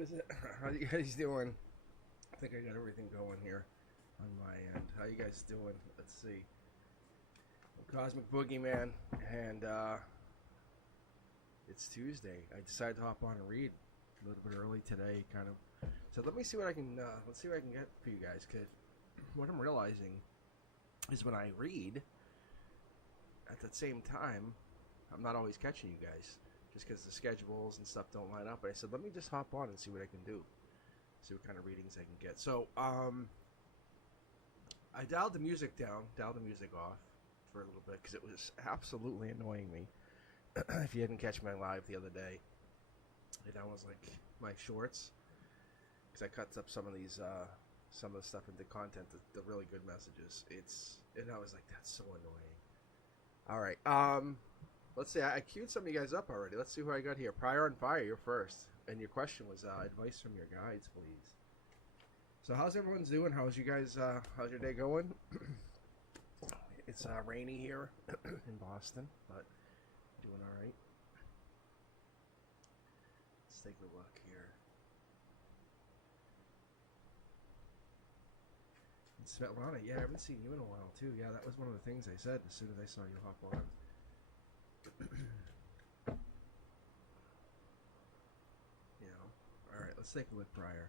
is it? How you guys doing? I think I got everything going here on my end. How you guys doing? Let's see. Cosmic Boogeyman, and it's Tuesday. I decided to hop on and read a little bit early today, kind of. So let me see what I can. Let's see what I can get for you guys. Cause what I'm realizing is when I read, at the same time, I'm not always catching you guys, just because the schedules and stuff don't line up. But I said, let me just hop on and see what I can do, see what kind of readings I can get. So I dialed the music down, dialed the music off for a little bit because it was absolutely annoying me. If you didn't catch my live the other day, and I was like my shorts, because I cut up some of these some of the stuff into content, the really good messages. And I was like, that's so annoying. All right, let's see. I queued some of you guys up already. Let's see who I got here. Prior on Fire, you're first, and your question was advice from your guides, please. So how's everyone's doing? How's you guys? How's your day going? It's rainy here in Boston, but doing all right. Let's take a look here. And Svetlana, yeah, I haven't seen you in a while too. Yeah, that was one of the things I said as soon as I saw you hop on. You know, all right. Let's take a look, Prior.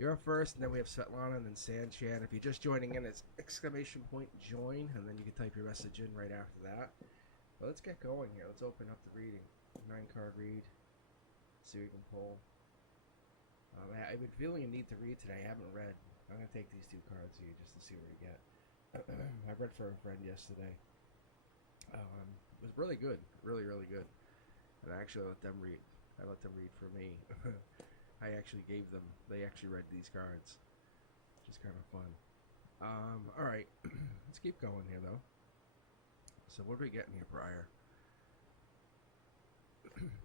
You're up first, and then we have Svetlana, and then Sanchan. If you're just joining in, it's !join, and then you can type your message in right after that. But let's get going here. Let's open up the reading. 9-card read. See what we can pull. I've been feeling a need to read today. I haven't read. I'm going to take these 2 cards here just to see what we get. I read for a friend yesterday. It was really good. Really, really good. And I actually let them read. I let them read for me. I actually gave them, they actually read these cards, which is kind of fun. Alright, let's keep going here though. So what are we getting here, Prior?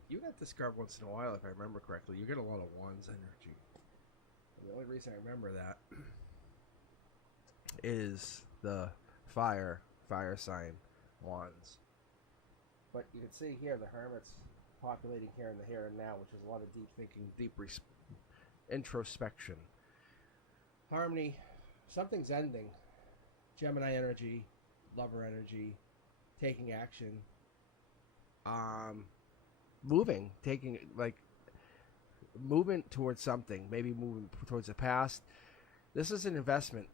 You get this card once in a while, if I remember correctly. You get a lot of Wands energy. And the only reason I remember that is the fire sign Wands. But you can see here the Hermit's populating here in the here and now, which is a lot of deep thinking, deep introspection. Harmony, something's ending. Gemini energy, lover energy, taking action, moving, taking like movement towards something, maybe moving towards the past. This is an investment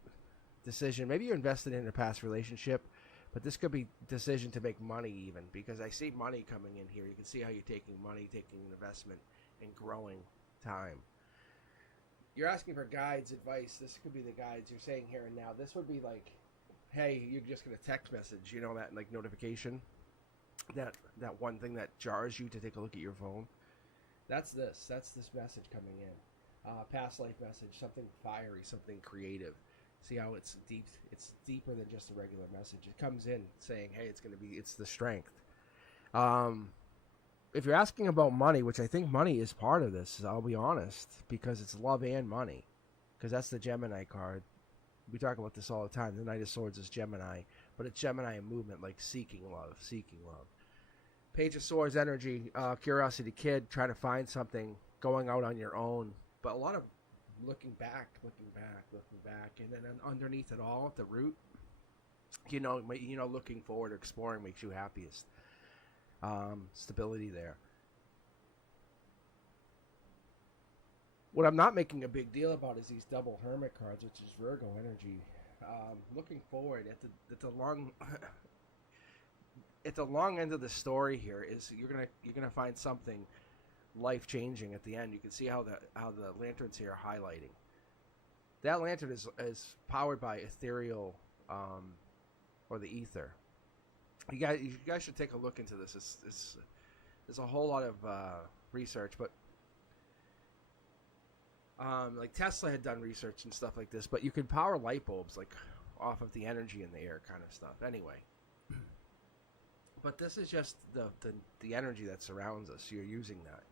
decision. Maybe you invested in a past relationship, but this could be a decision to make money even, because I see money coming in here. You can see how you're taking money, taking an investment, and growing time. You're asking for guides, advice. This could be the guides you're saying here and now. This would be like, hey, you're just going to text message, you know, that like notification, that one thing that jars you to take a look at your phone. That's this message coming in. Past life message, something fiery, something creative. See how it's deep? It's deeper than just a regular message. It comes in saying, hey, it's the strength. If you're asking about money, which I think money is part of this, I'll be honest, because it's love and money. Because that's the Gemini card. We talk about this all the time. The Knight of Swords is Gemini, but it's Gemini in movement, like seeking love. Page of Swords energy, Curiosity Kid, trying to find something, going out on your own. But a lot of looking back, and then underneath it all, at the root, you know, looking forward, exploring makes you happiest. Stability there. What I'm not making a big deal about is these double Hermit cards, which is Virgo energy. Looking forward at the long at the long end of the story here is you're gonna find something life changing at the end. You can see how the lanterns here are highlighting. That lantern is powered by ethereal or the ether. You guys should take a look into this. There's a whole lot of research, but like Tesla had done research and stuff like this. But you can power light bulbs like off of the energy in the air, kind of stuff. Anyway. But this is just the energy that surrounds us. You're using that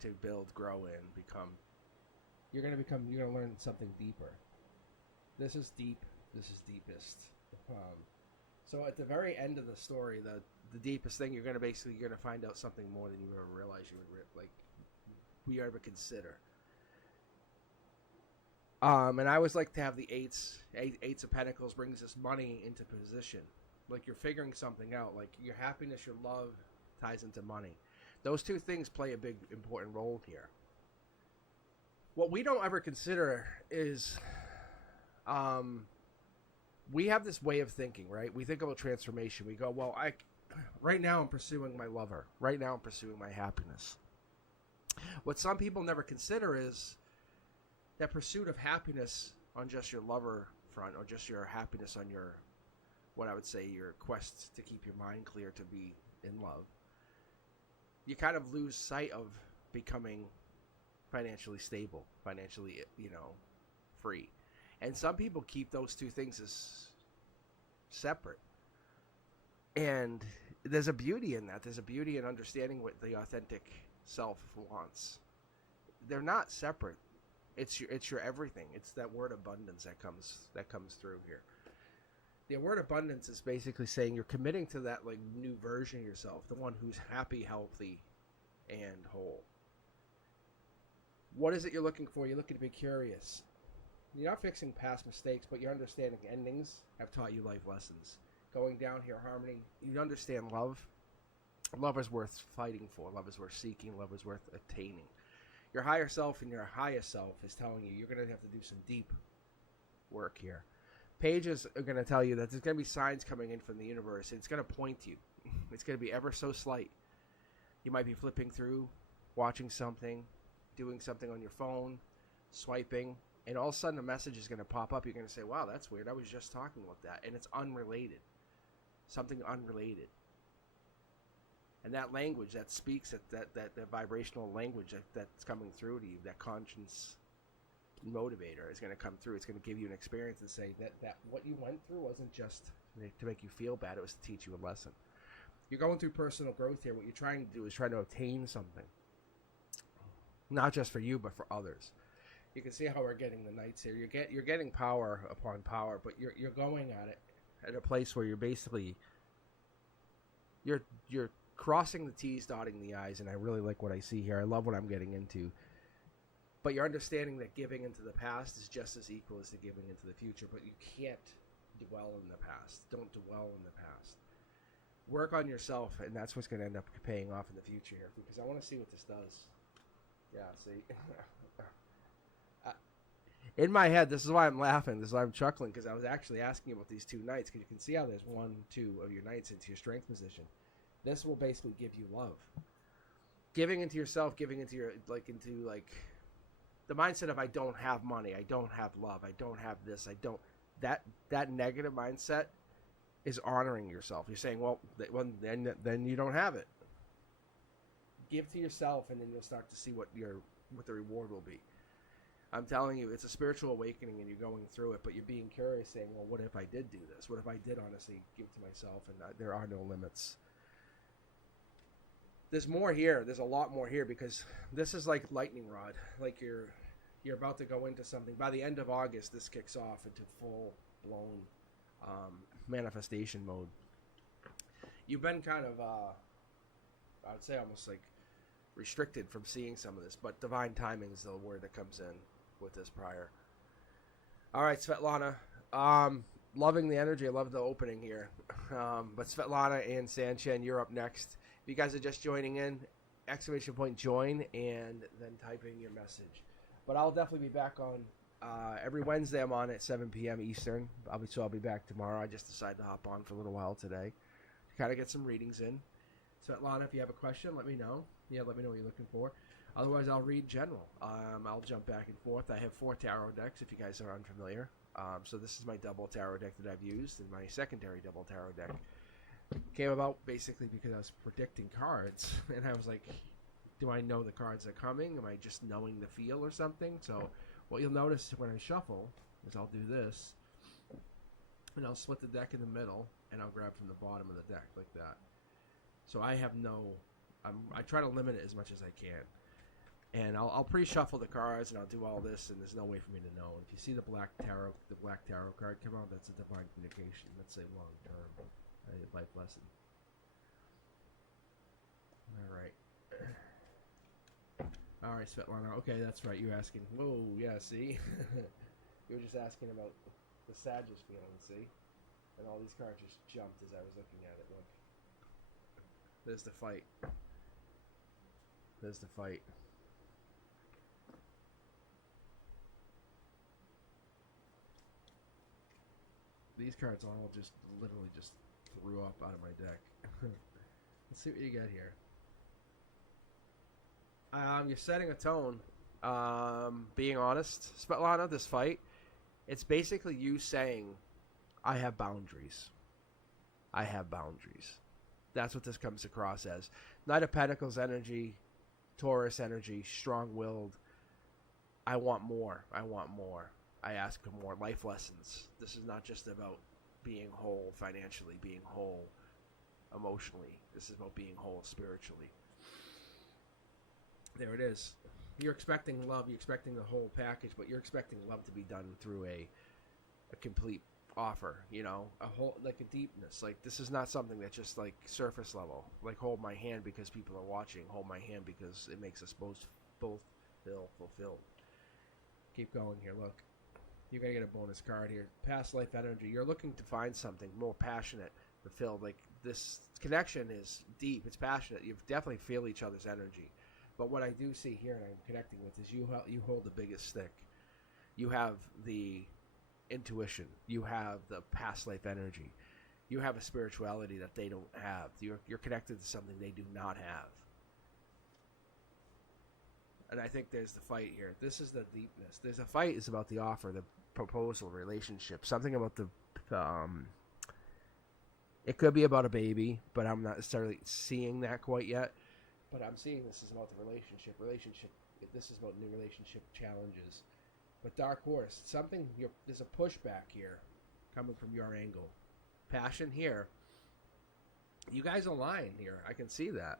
to build, grow in, become. You're gonna learn something deeper. This is deep. This is deepest. So at the very end of the story, the deepest thing, you're gonna find out something more than you ever realized you would like. we ever consider. And I always like to have the eights of pentacles brings this money into position. Like you're figuring something out. Like your happiness, your love ties into money. Those two things play a big, important role here. What we don't ever consider is, we have this way of thinking, right? We think about transformation. We go, well, right now I'm pursuing my lover. Right now I'm pursuing my happiness. What some people never consider is that pursuit of happiness on just your lover front, or just your happiness on your, what I would say, your quest to keep your mind clear to be in love. You kind of lose sight of becoming financially stable, financially, free. And some people keep those two things as separate. And there's a beauty in that. There's a beauty in understanding what the authentic self wants. They're not separate. It's your everything. It's that word abundance that comes through here. The word abundance is basically saying you're committing to that like new version of yourself, the one who's happy, healthy, and whole. What is it you're looking for? You're looking to be curious. You're not fixing past mistakes, but you're understanding endings have taught you life lessons. Going down here, harmony, you understand love. Love is worth fighting for. Love is worth seeking. Love is worth attaining. Your higher self and your highest self is telling you you're going to have to do some deep work here. Pages are going to tell you that there's going to be signs coming in from the universe. It's going to point you. It's going to be ever so slight. You might be flipping through, watching something, doing something on your phone, swiping, and all of a sudden a message is going to pop up. You're going to say, wow, that's weird. I was just talking about that. And it's unrelated. Something unrelated. And that language that speaks, that vibrational language that's coming through to you, that conscience motivator is going to come through. It's going to give you an experience and say that what you went through wasn't just to make you feel bad. It was to teach you a lesson. You're going through personal growth here. What you're trying to do is trying to obtain something. Not just for you, but for others. You can see how we're getting the knights here. You're getting power upon power, but you're going at it at a place where you're basically you're crossing the T's, dotting the I's, and I really like what I see here. I love what I'm getting into. But you're understanding that giving into the past is just as equal as the giving into the future, but you can't dwell in the past. Don't dwell in the past. Work on yourself, and that's what's going to end up paying off in the future here, because I want to see what this does. Yeah, see? In my head, this is why I'm laughing. This is why I'm chuckling, because I was actually asking about these two knights, because you can see how there's 1, 2 of your knights into your strength position. This will basically give you love. Giving into yourself, giving into your, the mindset of I don't have money, I don't have love, I don't have this, I don't, that negative mindset is honoring yourself. You're saying, well, then you don't have it. Give to yourself, and then you'll start to see what the reward will be. I'm telling you, it's a spiritual awakening, and you're going through it, but you're being curious, saying, well, what if I did do this? What if I did honestly give to myself, and there are no limits? There's more here. There's a lot more here, because this is like lightning rod. Like you're about to go into something. By the end of August, this kicks off into full-blown manifestation mode. You've been kind of, I would say almost like restricted from seeing some of this, but divine timing is the word that comes in with this prior. All right, Svetlana. Loving the energy. I love the opening here. But Svetlana and Sanchen, you're up next. If you guys are just joining in, ! join, and then type in your message. But I'll definitely be back on every Wednesday. I'm on at 7 p.m. Eastern. I'll be back tomorrow. I just decided to hop on for a little while today to kind of get some readings in. Svetlana, if you have a question, let me know. Yeah, let me know what you're looking for. Otherwise, I'll read general. I'll jump back and forth. I have 4 tarot decks, if you guys are unfamiliar. So this is my double tarot deck that I've used, and my secondary double tarot deck came about basically because I was predicting cards, and I was like, do I know the cards are coming? Am I just knowing the feel or something? So what you'll notice when I shuffle is I'll do this, and I'll split the deck in the middle, and I'll grab from the bottom of the deck like that. So I have I try to limit it as much as I can. And I'll pre-shuffle the cards, and I'll do all this, and there's no way for me to know. If you see the black tarot card come out, that's a divine communication. That's a long-term life lesson. All right. All right, Svetlana. Okay, that's right. You're asking. Whoa, yeah. See, you were just asking about the Sagittarius feeling. See, and all these cards just jumped as I was looking at it. Look, there's the fight. There's the fight. These cards all just literally just threw up out of my deck. Let's see what you got here. You're setting a tone. Being honest, Svetlana, this fight, it's basically you saying, I have boundaries. I have boundaries. That's what this comes across as. Knight of Pentacles energy, Taurus energy, strong-willed. I want more. I want more. I ask for more life lessons. This is not just about being whole financially, being whole emotionally. This is about being whole spiritually. There it is. You're expecting love. You're expecting the whole package, but you're expecting love to be done through a complete offer, you know, a whole, like a deepness. Like, this is not something that's just like surface level. Like, hold my hand because people are watching. Hold my hand because it makes us both feel fulfilled. Keep going here. Look, you're going to get a bonus card here. Past life energy. You're looking to find something more passionate, fulfilled. Like, this connection is deep. It's passionate. You definitely feel each other's energy. But what I do see here, and I'm connecting with, is you hold the biggest stick. You have the intuition. You have the past life energy. You have a spirituality that they don't have. You're connected to something they do not have. And I think there's the fight here. This is the deepness. There's a fight is about the offer, the proposal, relationship. Something about the... it could be about a baby, but I'm not necessarily seeing that quite yet. But I'm seeing this is about the relationship. This is about new relationship challenges. But Dark Horse, there's a pushback here coming from your angle. Passion here. You guys align here. I can see that.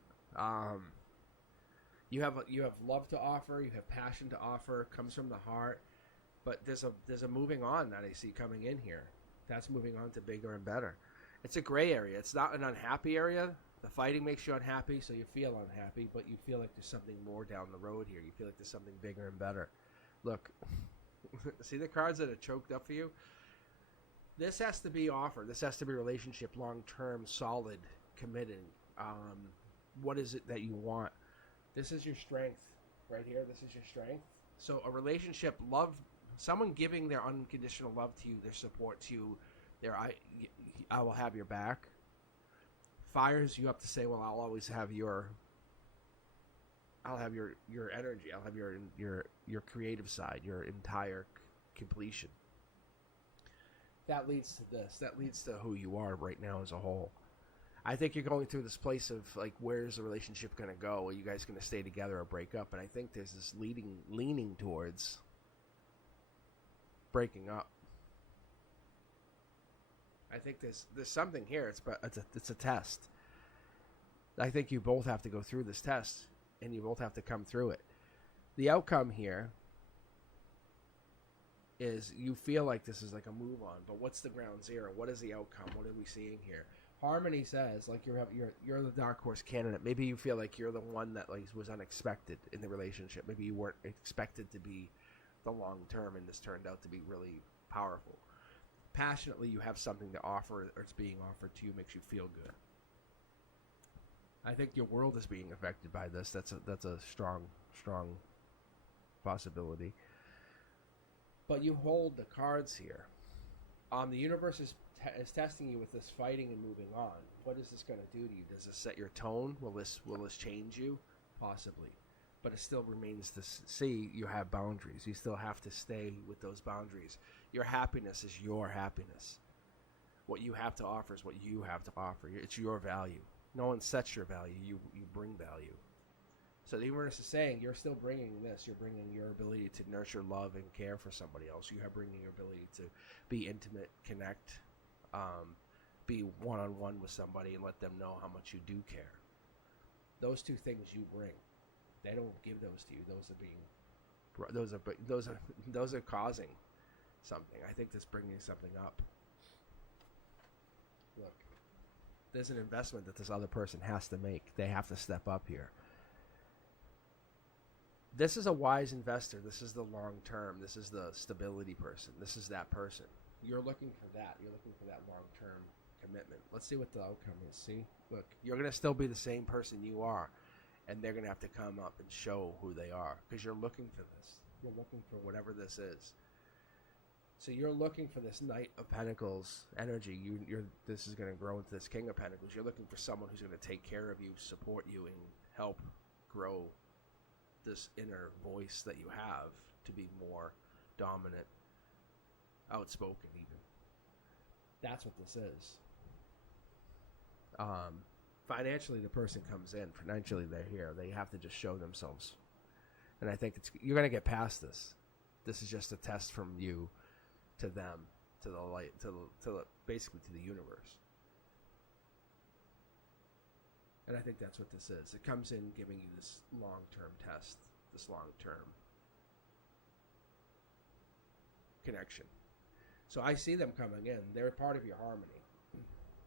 You have love to offer. You have passion to offer. Comes from the heart. But there's a moving on that I see coming in here. That's moving on to bigger and better. It's a gray area. It's not an unhappy area. The fighting makes you unhappy, so you feel unhappy, but you feel like there's something more down the road here. You feel like there's something bigger and better. Look, see the cards that are choked up for you? This has to be offer. This has to be relationship, long-term, solid, committed. What is it that you want? This is your strength right here. This is your strength. So a relationship, love, someone giving their unconditional love to you, their support to you, I will have your back. Fires you up to say, well, I'll always have your energy. I'll have your creative side, your entire completion. That leads to this. That leads to who you are right now as a whole. I think you're going through this place of, like, where's the relationship going to go? Are you guys going to stay together or break up? And I think there's this leaning towards breaking up. I think there's something here. It's a test. I think you both have to go through this test, and you both have to come through it. The outcome here is you feel like this is like a move on, but what's the ground zero? What is the outcome? What are we seeing here? Harmony says, like, you're the dark horse candidate. Maybe you feel like you're the one that, like, was unexpected in the relationship. Maybe you weren't expected to be the long term, and this turned out to be really powerful. Passionately, you have something to offer, or it's being offered to you, makes you feel good. I think your world is being affected by this. That's a strong possibility. But you hold the cards here. The universe is testing you with this fighting and moving on. What is this going to do to you? Does this set your tone? Will this change you? Possibly. But it still remains to see you have boundaries. You still have to stay with those boundaries. Your happiness is your happiness. What you have to offer is what you have to offer. It's your value. No one sets your value. You bring value. So the universe is saying you're still bringing this. You're bringing your ability to nurture, love, and care for somebody else. You are bringing your ability to be intimate, connect, be one-on-one with somebody, and let them know how much you do care. Those two things you bring. They don't give those to you. Those are causing something. I think that's bringing something up. Look, there's an investment that this other person has to make. They have to step up here. This is a wise investor. This is the long term. This is the stability person. This is that person. You're looking for that. You're looking for that long term commitment. Let's see what the outcome is. See, look, you're going to still be the same person you are, and they're going to have to come up and show who they are because you're looking for this. You're looking for whatever this is. So you're looking for this Knight of Pentacles energy. This is going to grow into this King of Pentacles. You're looking for someone who's going to take care of you, support you, and help grow this inner voice that you have to be more dominant, outspoken even. That's what this is. Financially, the person comes in. Financially, they're here. They have to just show themselves. And I think you're going to get past this. This is just a test from you to them, to the light, basically to the universe. And I think that's what this is. It comes in giving you this long-term test, this long-term connection. So I see them coming in. They're part of your harmony.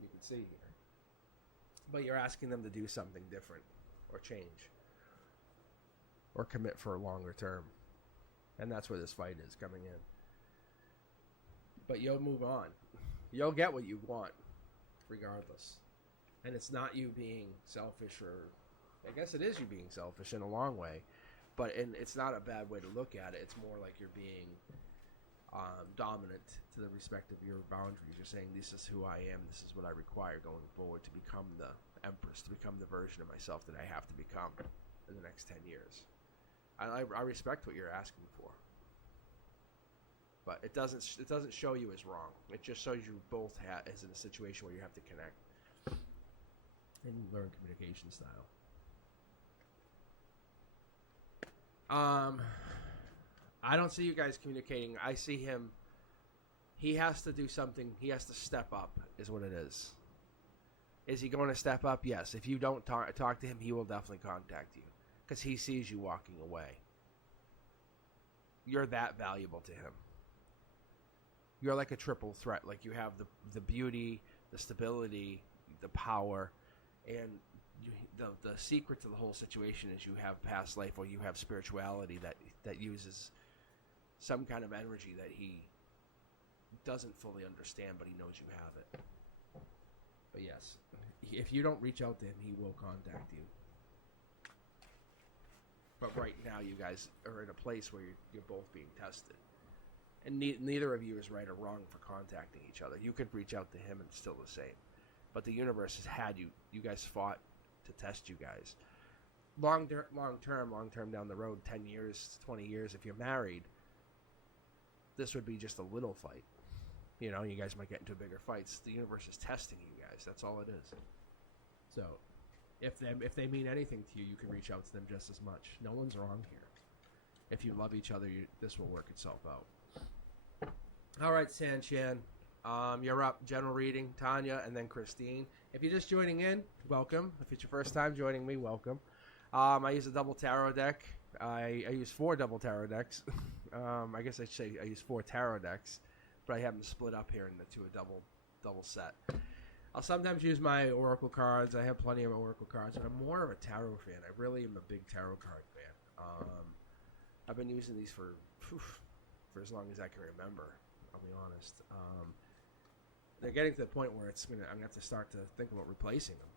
You can see here. But you're asking them to do something different or change or commit for a longer term. And that's where this fight is coming in. But you'll move on. You'll get what you want regardless. And it's not you being selfish, or I guess it is you being selfish in a long way, but it's not a bad way to look at it. It's more like you're being dominant to the respect of your boundaries. You're saying, this is who I am, this is what I require going forward to become the Empress, to become the version of myself that I have to become in the next 10 years. I respect what you're asking for. But it doesn't show you as wrong. It just shows you both as in a situation where you have to connect and learn communication style. I don't see you guys communicating. I see him. He has to do something. He has to step up, is what it is. Is he going to step up? Yes. If you don't talk to him, he will definitely contact you because he sees you walking away. You're that valuable to him. You're like a triple threat. Like you have the beauty, the stability, the power, and the secret to the whole situation is you have past life, or you have spirituality that uses some kind of energy that he doesn't fully understand, but he knows you have it. But yes, if you don't reach out to him, he will contact you. But right now, you guys are in a place where you're both being tested. And neither of you is right or wrong for contacting each other. You could reach out to him and it's still the same. But the universe has had you. You guys fought to test you guys. Long term down the road, 10 years, 20 years, if you're married, this would be just a little fight. You know, you guys might get into bigger fights. The universe is testing you guys. That's all it is. So, if they mean anything to you, you can reach out to them just as much. No one's wrong here. If you love each other, this will work itself out. All right, Sanchan, you're up. General reading, Tanya, and then Christine. If you're just joining in, welcome. If it's your first time joining me, welcome. I use a double tarot deck. I use 4 double tarot decks. I guess I should say I use 4 tarot decks, but I have them split up here into a double set. I'll sometimes use my oracle cards. I have plenty of oracle cards, but I'm more of a tarot fan. I really am a big tarot card fan. I've been using these for as long as I can remember. I'll be honest. They're getting to the point where I'm gonna have to start to think about replacing them.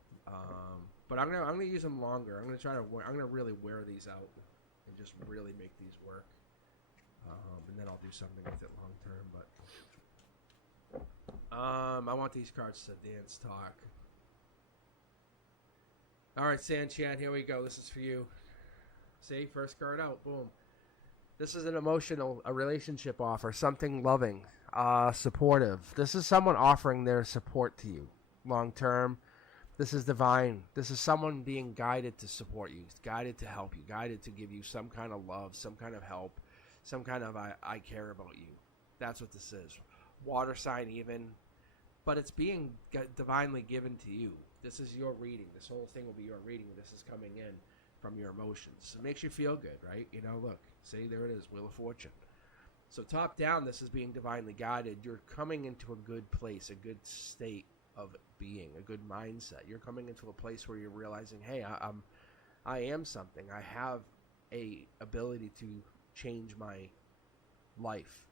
But I'm gonna use them longer. I'm gonna really wear these out and just really make these work. And then I'll do something with it long term. But I want these cards to dance talk. All right, Sanchan, here we go. This is for you. See, first card out. Boom. This is an a relationship offer, something loving, supportive. This is someone offering their support to you long term. This is divine. This is someone being guided to support you, guided to help you, guided to give you some kind of love, some kind of help, some kind of I care about you. That's what this is. Water sign even, but it's being divinely given to you. This is your reading. This whole thing will be your reading. This is coming in from your emotions. It makes you feel good, right? You know, look, see, there it is, Wheel of Fortune. So top down, this is being divinely guided. You're coming into a good place, a good state of being, a good mindset. You're coming into a place where you're realizing, hey, I am something. I have a ability to change my life.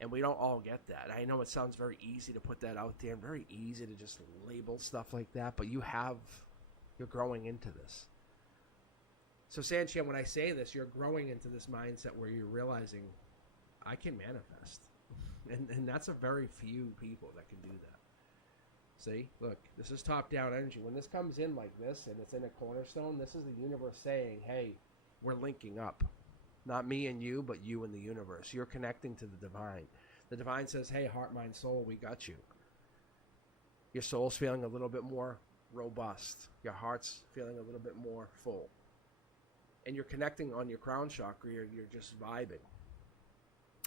And we don't all get that. I know it sounds very easy to put that out there and very easy to just label stuff like that, but you're growing into this. So Sanchez, when I say this, you're growing into this mindset where you're realizing I can manifest. And that's a very few people that can do that. See, look, this is top-down energy. When this comes in like this and it's in a cornerstone, this is the universe saying, hey, we're linking up. Not me and you, but you and the universe. You're connecting to the divine. The divine says, hey, heart, mind, soul, we got you. Your soul's feeling a little bit more robust. Your heart's feeling a little bit more full. And you're connecting on your crown chakra. You're just vibing.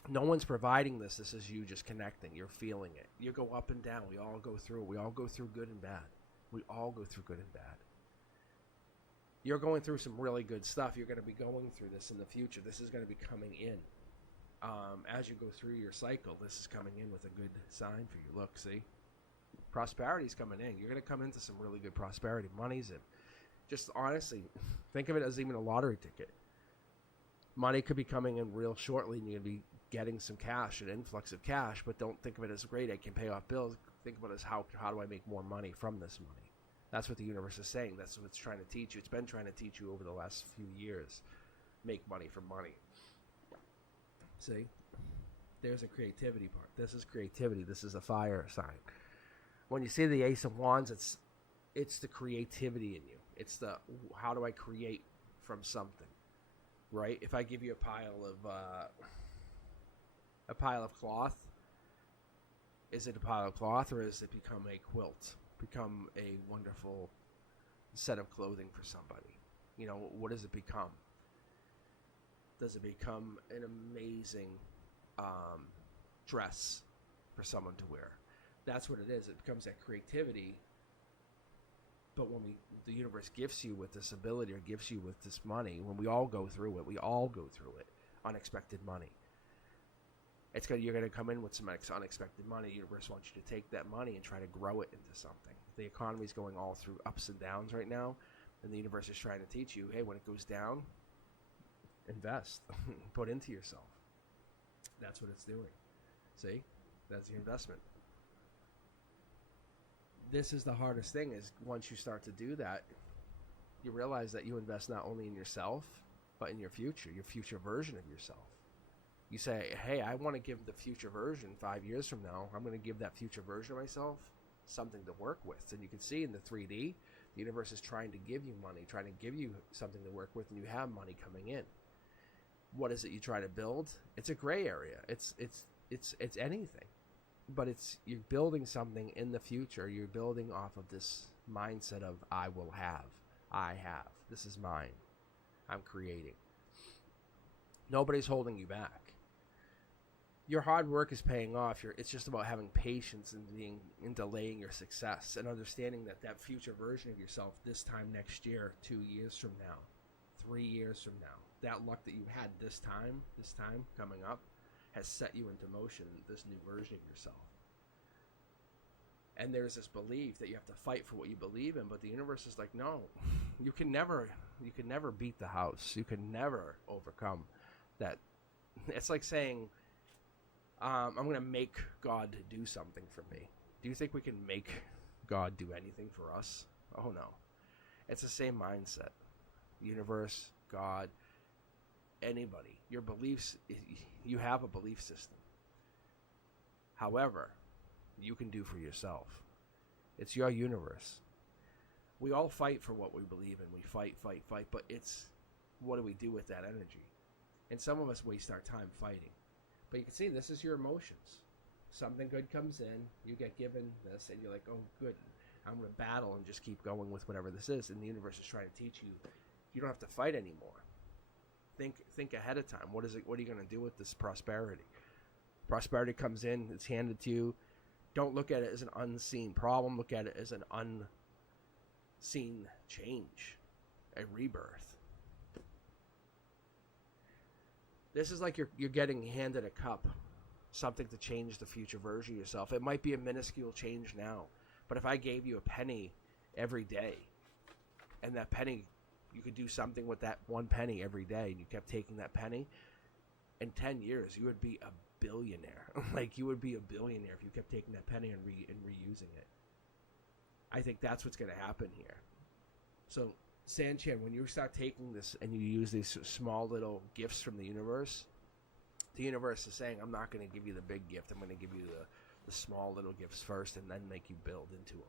No one's providing this. This is you just connecting. You're feeling it. You go up and down. We all go through. We all go through good and bad. We all go through good and bad. You're going through some really good stuff. You're going to be going through this in the future. This is going to be coming in. As you go through your cycle, this is coming in with a good sign for you. Look, see? Prosperity's coming in. You're going to come into some really good prosperity. Money's in. Just honestly, think of it as even a lottery ticket. Money could be coming in real shortly, and you're going to be getting some cash, an influx of cash, but don't think of it as great. I can pay off bills. Think about it as how do I make more money from this money? That's what the universe is saying. That's what it's trying to teach you. It's been trying to teach you over the last few years. Make money from money. See? There's a creativity part. This is creativity. This is a fire sign. When you see the Ace of Wands, it's the creativity in you. It's the how do I create from something, right? If I give you a pile of cloth, is it a pile of cloth or has it become a quilt? Become a wonderful set of clothing for somebody? You know, what does it become? Does it become an amazing dress for someone to wear? That's what it is. It becomes that creativity. But when the universe gifts you with this ability or gifts you with this money, when we all go through it, unexpected money. You're going to come in with some unexpected money. The universe wants you to take that money and try to grow it into something. The economy is going all through ups and downs right now, and the universe is trying to teach you, hey, when it goes down, invest. Put into yourself. That's what it's doing. See? That's the investment. This is the hardest thing, is once you start to do that, you realize that you invest not only in yourself, but in your future version of yourself. You say, hey, I want to give the future version 5 years from now, I'm going to give that future version of myself something to work with. And you can see in the 3D, the universe is trying to give you money, trying to give you something to work with, and you have money coming in. What is it you try to build? It's a gray area. It's anything. But you're building something in the future. You're building off of this mindset of I have. This is mine. I'm creating. Nobody's holding you back. Your hard work is paying off. It's just about having patience and delaying your success and understanding that future version of yourself this time next year, 2 years from now, 3 years from now, that luck that you had this time coming up has set you into motion, this new version of yourself. And there's this belief that you have to fight for what you believe in, but the universe is like, no, you can never beat the house. You can never overcome that. It's like saying, I'm going to make God do something for me. Do you think we can make God do anything for us? Oh, no. It's the same mindset. Universe, God, anybody. Your beliefs, you have a belief system. However, you can do for yourself. It's your universe. We all fight for what we believe in. We fight, but it's what do we do with that energy? And some of us waste our time fighting. But you can see this is your emotions. Something good comes in, you get given this, and you're like, oh, good. I'm going to battle and just keep going with whatever this is. And the universe is trying to teach you, you don't have to fight anymore. Think ahead of time. What are you going to do with this prosperity? Prosperity comes in, it's handed to you. Don't look at it as an unseen problem. Look at it as an unseen change, a rebirth. This is like you're getting handed a cup, something to change the future version of yourself. It might be a minuscule change now, but if I gave you a penny every day, and that penny you could do something with that one penny every day, and you kept taking that penny, in 10 years, you would be a billionaire. Like, you would be a billionaire if you kept taking that penny and reusing it. I think that's what's going to happen here. So, Sanchan, when you start taking this and you use these small little gifts from the universe is saying, I'm not going to give you the big gift. I'm going to give you the small little gifts first and then make you build into them.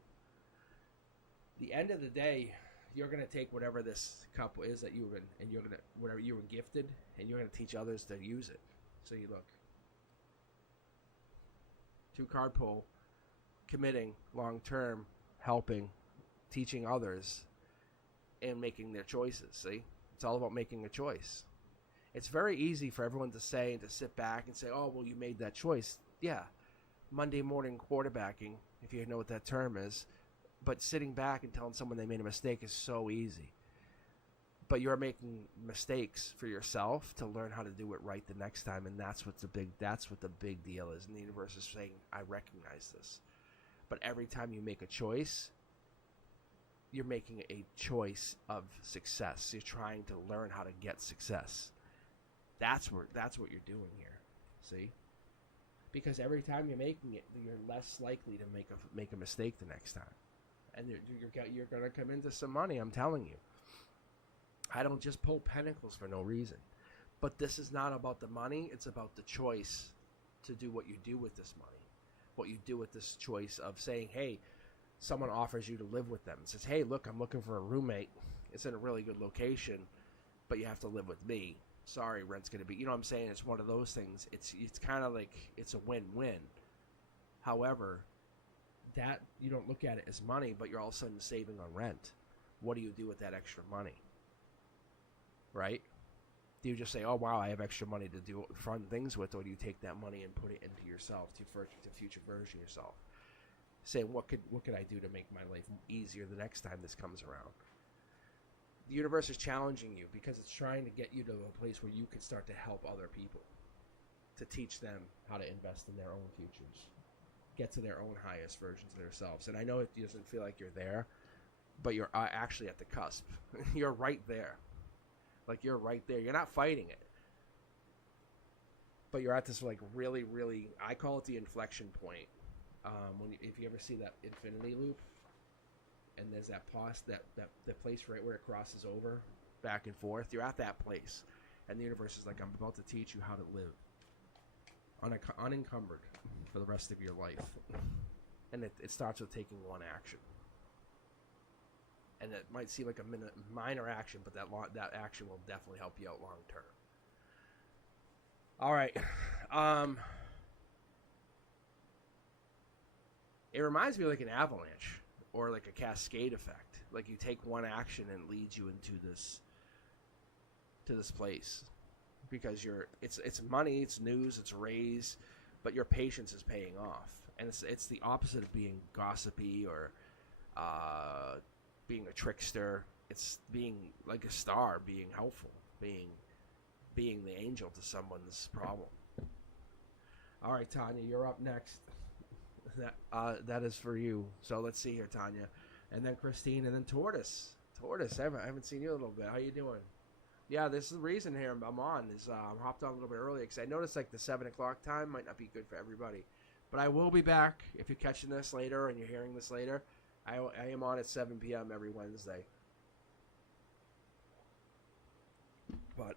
The end of the day, you're going to take whatever this cup is that you've been, and you're going to, whatever you were gifted, and you're going to teach others to use it. So you look. 2-card pull, committing, long-term, helping, teaching others, and making their choices. See? It's all about making a choice. It's very easy for everyone to say and to sit back and say, oh, well, you made that choice. Yeah. Monday morning quarterbacking, if you know what that term is. But sitting back and telling someone they made a mistake is so easy. But you're making mistakes for yourself to learn how to do it right the next time, and that's what the big deal is. And the universe is saying, I recognize this. But every time you make a choice, you're making a choice of success. You're trying to learn how to get success. That's what you're doing here. See? Because every time you're making it, you're less likely to make a mistake the next time. And you're going to come into some money, I'm telling you. I don't just pull pentacles for no reason. But this is not about the money. It's about the choice to do what you do with this money. What you do with this choice of saying, hey, someone offers you to live with them. And says, hey, look, I'm looking for a roommate. It's in a really good location, but you have to live with me. Sorry, rent's going to be... You know what I'm saying? It's one of those things. It's kind of like it's a win-win. However... that you don't look at it as money, but you're all of a sudden saving on rent. What do you do with that extra money? Right? Do you just say, oh, wow, I have extra money to do fun things with, or do you take that money and put it into yourself, to future version yourself? Saying, what could I do to make my life easier the next time this comes around? The universe is challenging you because it's trying to get you to a place where you can start to help other people, to teach them how to invest in their own futures. Get to their own highest versions of themselves. And I know it doesn't feel like you're there, but you're actually at the cusp. You're right there. Like, you're right there. You're not fighting it. But you're at this, like, really, really, I call it the inflection point. If you ever see that infinity loop, and there's that pause, that place right where it crosses over, back and forth, you're at that place. And the universe is like, I'm about to teach you how to live. Unencumbered for the rest of your life. And it starts with taking one action. And it might seem like a minor action, but that action will definitely help you out long term. All right. It reminds me of like an avalanche or like a cascade effect. Like you take one action and it leads you into this place. Because it's money, it's news, it's raise, but your patience is paying off, and it's the opposite of being gossipy or being a trickster. It's being like a star, being helpful, being the angel to someone's problem. All right, Tanya, you're up next. That is for you. So let's see here, Tanya, and then Christine, and then Tortoise. Tortoise, I haven't seen you a little bit. How you doing? Yeah, this is the reason here I'm on. I'm hopped on a little bit early because I noticed like the 7 o'clock time might not be good for everybody. But I will be back if you're catching this later and you're hearing this later. I am on at 7 p.m. every Wednesday. But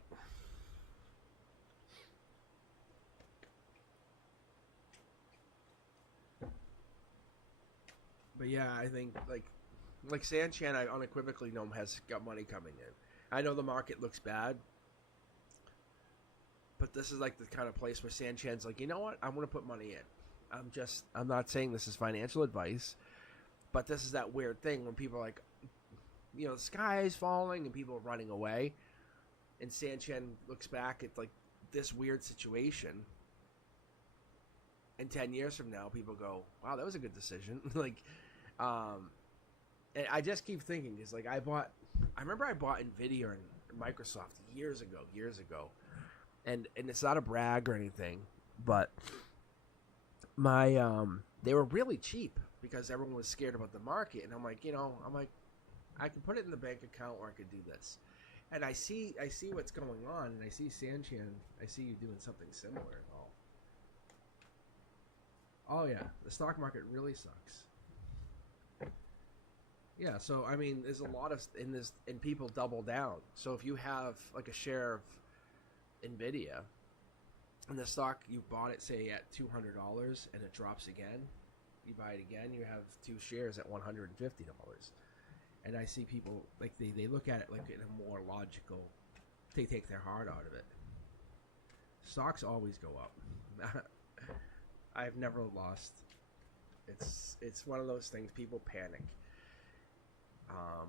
yeah, I think like Sanchan, I unequivocally know has got money coming in. I know the market looks bad, but this is like the kind of place where Sanchan's like, you know what? I'm going to put money in. I'm not saying this is financial advice, but this is that weird thing when people are like, you know, the sky is falling and people are running away. And Sanchan looks back at like this weird situation. And 10 years from now, people go, wow, that was a good decision. And I just keep thinking, it's like I remember I bought NVIDIA and Microsoft years ago. And it's not a brag or anything, but they were really cheap because everyone was scared about the market. And I'm like, I can put it in the bank account, or I could do this. And I see what's going on, and I see Sanchin. I see you doing something similar. Oh yeah, the stock market really sucks. Yeah, so I mean, there's a lot of in this, and people double down. So if you have like a share of Nvidia, and the stock you bought it say at $200, and it drops again, you buy it again, you have 2 shares at $150. And I see people like they look at it like in a more logical. They take their heart out of it. Stocks always go up. I've never lost. It's one of those things. People panic.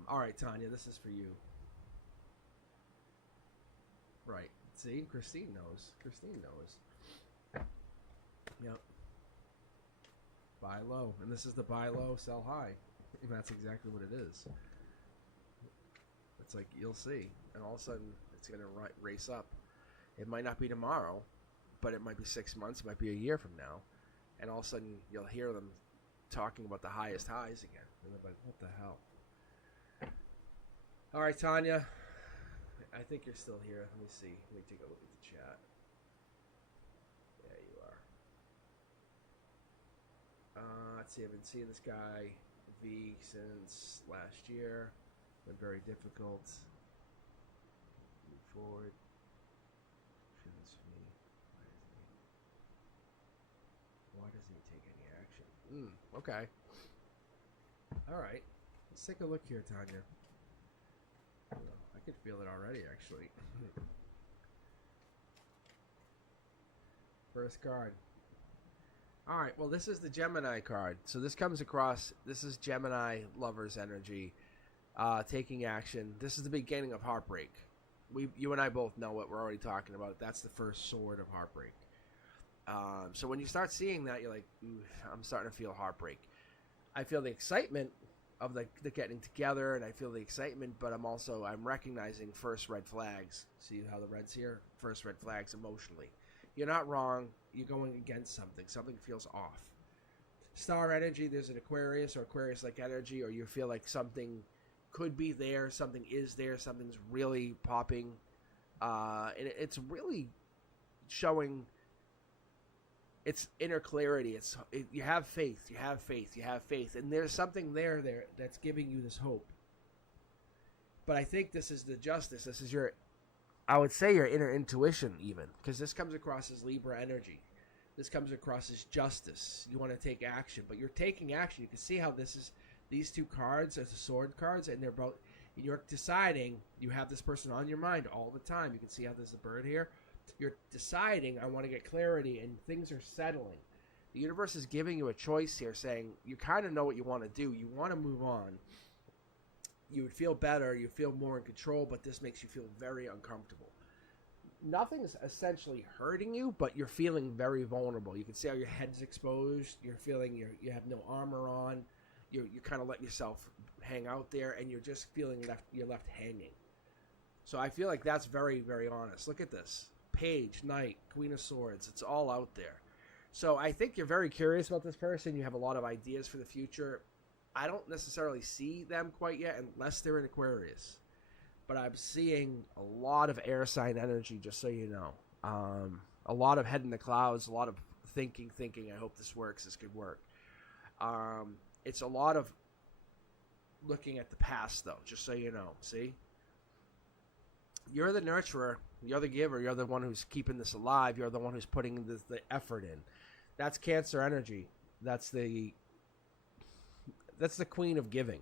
All right, Tanya, this is for you. Right. See, Christine knows. Yep. Buy low, and this is the buy low, sell high. And that's exactly what it is. It's like you'll see, and all of a sudden it's going to race up. It might not be tomorrow, but it might be 6 months, it might be a year from now, and all of a sudden you'll hear them talking about the highest highs again. And they're like, what the hell? All right, Tanya, I think you're still here. Let me see. Let me take a look at the chat. There you are. Let's see. I've been seeing this guy V since last year. Been very difficult. Move forward. Why doesn't he take any action? Okay. All right. Let's take a look here, Tanya. I could feel it already, actually. First card. All right. Well, this is the Gemini card. So this comes across. This is Gemini lover's energy. Taking action. This is the beginning of heartbreak. You and I both know what we're already talking about. That's the first sword of heartbreak. So when you start seeing that, you're like, I'm starting to feel heartbreak. I feel the excitement of the getting together, and I feel the excitement, but I'm recognizing first red flags. See how the red's here? First red flags emotionally. You're not wrong. You're going against something. Something feels off. Star energy, there's an Aquarius or Aquarius-like energy, or you feel like something could be there, something is there, something's really popping. And it's really showing its inner clarity. You have faith, and there's something there that's giving you this hope. But I think this is the justice. This is I would say your inner intuition, even, because this comes across as Libra energy. This comes across as justice. You want to take action, but you're taking action. You can see how these 2 cards are the sword cards, and they're both. You're deciding. You have this person on your mind all the time. You can see how there's a bird here. You're deciding, I want to get clarity, and things are settling. The universe is giving you a choice here, saying you kind of know what you want to do. You want to move on. You would feel better. You feel more in control, but this makes you feel very uncomfortable. Nothing's essentially hurting you, but you're feeling very vulnerable. You can see how your head's exposed. You're feeling you have no armor on. You kind of let yourself hang out there, and you're just feeling you're left hanging. So I feel like that's very, very honest. Look at this. Page, Knight, Queen of Swords. It's all out there. So I think you're very curious about this person. You have a lot of ideas for the future. I don't necessarily see them quite yet unless they're in Aquarius. But I'm seeing a lot of air sign energy, just so you know. A lot of head in the clouds, a lot of thinking. I hope this works. This could work. It's a lot of looking at the past, though, just so you know. See? You're the nurturer. You're the giver. You're the one who's keeping this alive. You're the one who's putting the effort in. That's Cancer energy. That's the queen of giving.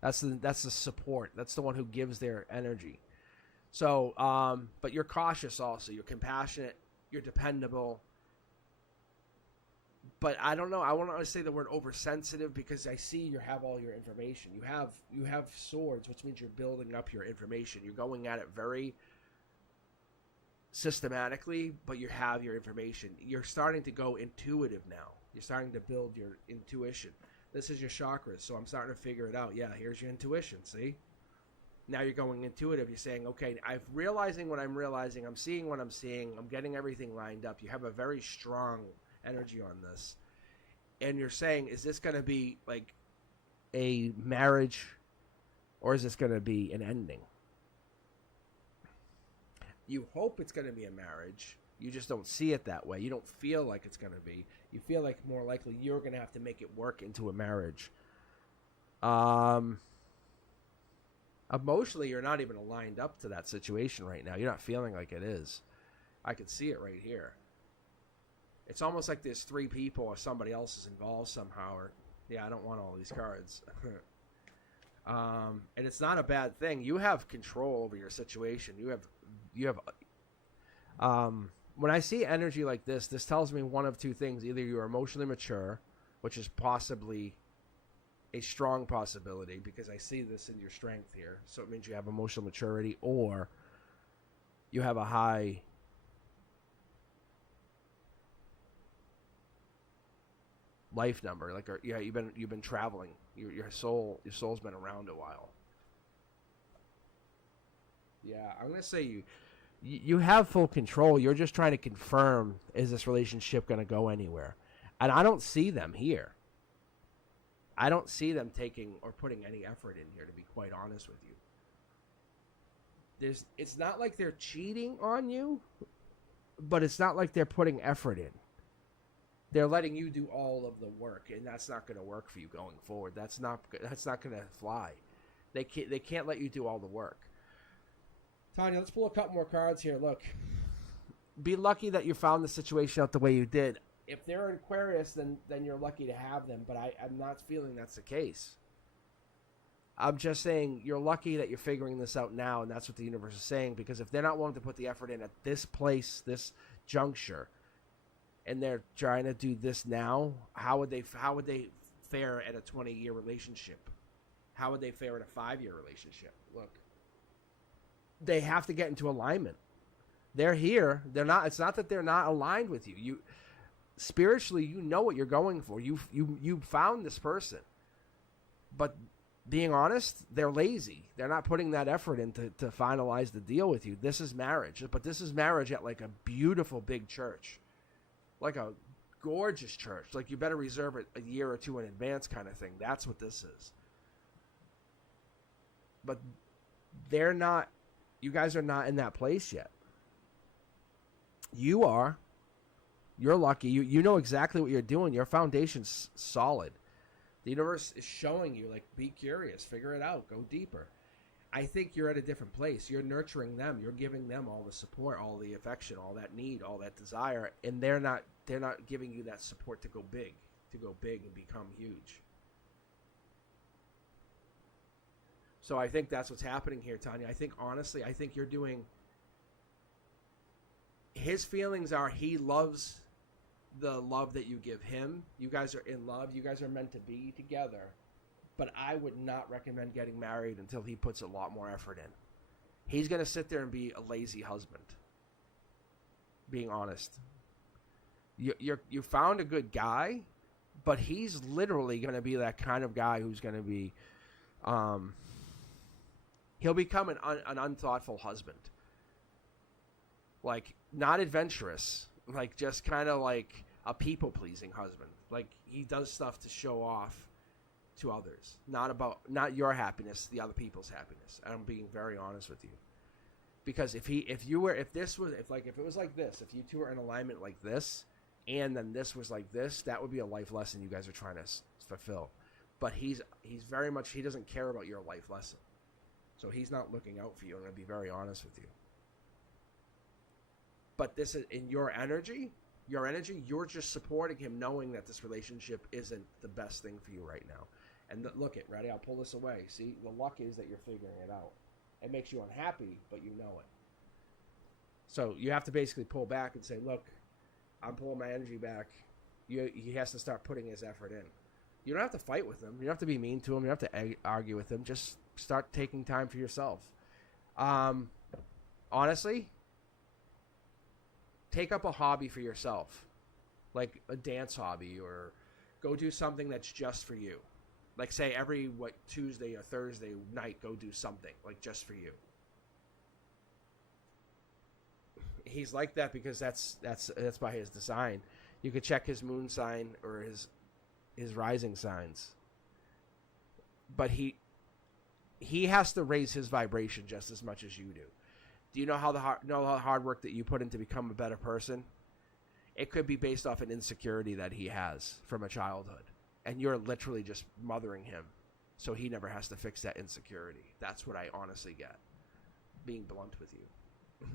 That's the support. That's the one who gives their energy. So, but you're cautious also. You're compassionate. You're dependable. But I don't know. I want to say the word oversensitive because I see you have all your information. You have swords, which means you're building up your information. You're going at it very systematically, but you have your information. You're starting to go intuitive now. You're starting to build your intuition. This is your chakras, so I'm starting to figure it out. Yeah, here's your intuition, see? Now you're going intuitive. You're saying, okay, I'm realizing what I'm realizing. I'm seeing what I'm seeing. I'm getting everything lined up. You have a very strong energy on this. And you're saying, is this going to be like a marriage or is this going to be an ending? You hope it's going to be a marriage. You just don't see it that way. You don't feel like it's going to be. You feel like more likely you're going to have to make it work into a marriage. Emotionally, you're not even aligned up to that situation right now. You're not feeling like it is. I can see it right here. It's almost like there's three people or somebody else is involved somehow. Or yeah, I don't want all these cards. And it's not a bad thing. You have control over your situation. You have. When I see energy like this tells me one of two things. Either you're emotionally mature, which is possibly a strong possibility because I see this in your strength here. So it means you have emotional maturity, or you have a high life number. Like, yeah, you've been traveling. Your soul's been around a while. Yeah, I'm gonna say you have full control. You're just trying to confirm, is this relationship gonna go anywhere? And I don't see them here. I don't see them taking or putting any effort in here, to be quite honest with you. It's not like they're cheating on you, but it's not like they're putting effort in. They're letting you do all of the work, and that's not going to work for you going forward. That's not going to fly. They can't let you do all the work. Tanya, let's pull a couple more cards here. Look, be lucky that you found the situation out the way you did. If they're an Aquarius, then you're lucky to have them, but I'm not feeling that's the case. I'm just saying you're lucky that you're figuring this out now, and that's what the universe is saying, because if they're not willing to put the effort in at this place, this juncture, and they're trying to do this now, how would they fare at a 20-year relationship? How would they fare at a 5-year relationship? Look, they have to get into alignment. They're here. They're not. It's not that they're not aligned with you. Spiritually, you know what you're going for. You found this person, but being honest, they're lazy. They're not putting that effort in to finalize the deal with you. This is marriage, but this is marriage at like a beautiful big church, like a gorgeous church. Like you better reserve it a year or two in advance, kind of thing. That's what this is. But they're not. You guys are not in that place yet. You are. You're lucky. You know exactly what you're doing. Your foundation's solid. The universe is showing you, like, be curious. Figure it out. Go deeper. I think you're at a different place. You're nurturing them. You're giving them all the support, all the affection, all that need, all that desire. And they're not giving you that support to go big and become huge. So I think that's what's happening here, Tanya. I think, honestly, you're doing... His feelings are he loves the love that you give him. You guys are in love. You guys are meant to be together. But I would not recommend getting married until he puts a lot more effort in. He's going to sit there and be a lazy husband. Being honest. You found a good guy, but he's literally going to be that kind of guy who's going to be... he'll become an unthoughtful husband. Like, not adventurous. Like, just kind of like a people-pleasing husband. Like, he does stuff to show off to others. Not your happiness, the other people's happiness. And I'm being very honest with you. Because if it was like this, if you two were in alignment like this, and then this was like this, that would be a life lesson you guys are trying to fulfill. But he's very much, he doesn't care about your life lesson. So he's not looking out for you. I'm going to be very honest with you. But this is in your energy, you're just supporting him, knowing that this relationship isn't the best thing for you right now. And look it, ready? I'll pull this away. See, the luck is that you're figuring it out. It makes you unhappy, but you know it. So you have to basically pull back and say, look, I'm pulling my energy back. He has to start putting his effort in. You don't have to fight with him. You don't have to be mean to him. You don't have to argue with him. Just start taking time for yourself. Honestly, take up a hobby for yourself, like a dance hobby, or go do something that's just for you. Like, say every Tuesday or Thursday night, go do something like just for you. He's like that because that's by his design. You could check his moon sign or his rising signs. But he has to raise his vibration just as much as you do. Do you know how the hard work that you put in to become a better person? It could be based off an insecurity that he has from a childhood, and you're literally just mothering him, so he never has to fix that insecurity. That's what I honestly get, being blunt with you.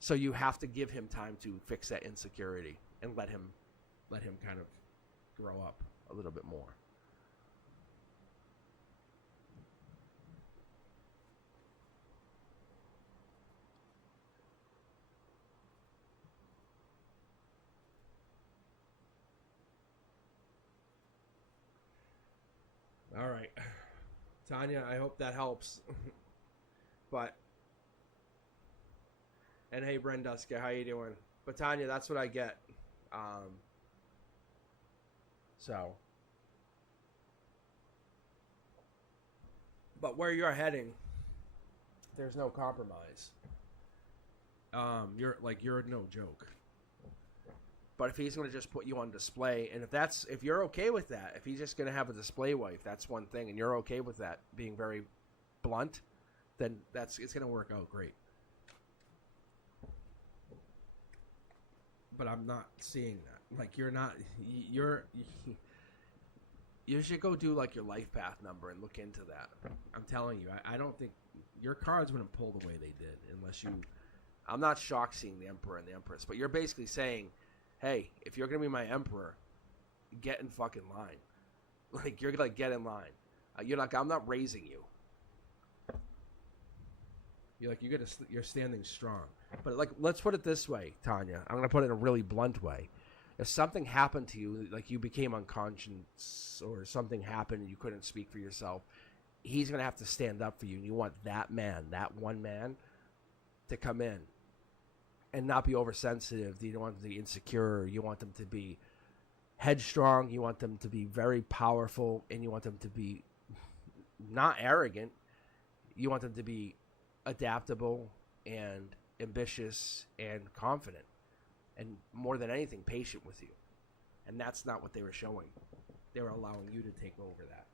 So you have to give him time to fix that insecurity and let him kind of grow up a little bit more. All right, Tanya, I hope that helps. And hey, Brenduska, how you doing? But Tanya, that's what I get. But where you're heading, there's no compromise. You're no joke. But if he's going to just put you on display, and if you're okay with that, if he's just going to have a display wife, that's one thing, and you're okay with that being very blunt, then it's going to work out great. But I'm not seeing that. Like, you should go do like your life path number and look into that. I'm telling you, I don't think your cards wouldn't pull the way they did unless you. I'm not shocked seeing the Emperor and the Empress, but you're basically saying, hey, if you're gonna be my Emperor, get in fucking line. Like, you're like, get in line. You're like, I'm not raising you. You're standing strong. But like, let's put it this way, Tanya. I'm gonna put it in a really blunt way. If something happened to you, like you became unconscious or something happened and you couldn't speak for yourself, he's gonna have to stand up for you. And you want that man, that one man, to come in and not be oversensitive. You don't want them to be insecure. You want them to be headstrong. You want them to be very powerful, and you want them to be not arrogant. You want them to be adaptable and ambitious and confident, and more than anything, patient with you. And that's not what they were showing. They were allowing you to take over that.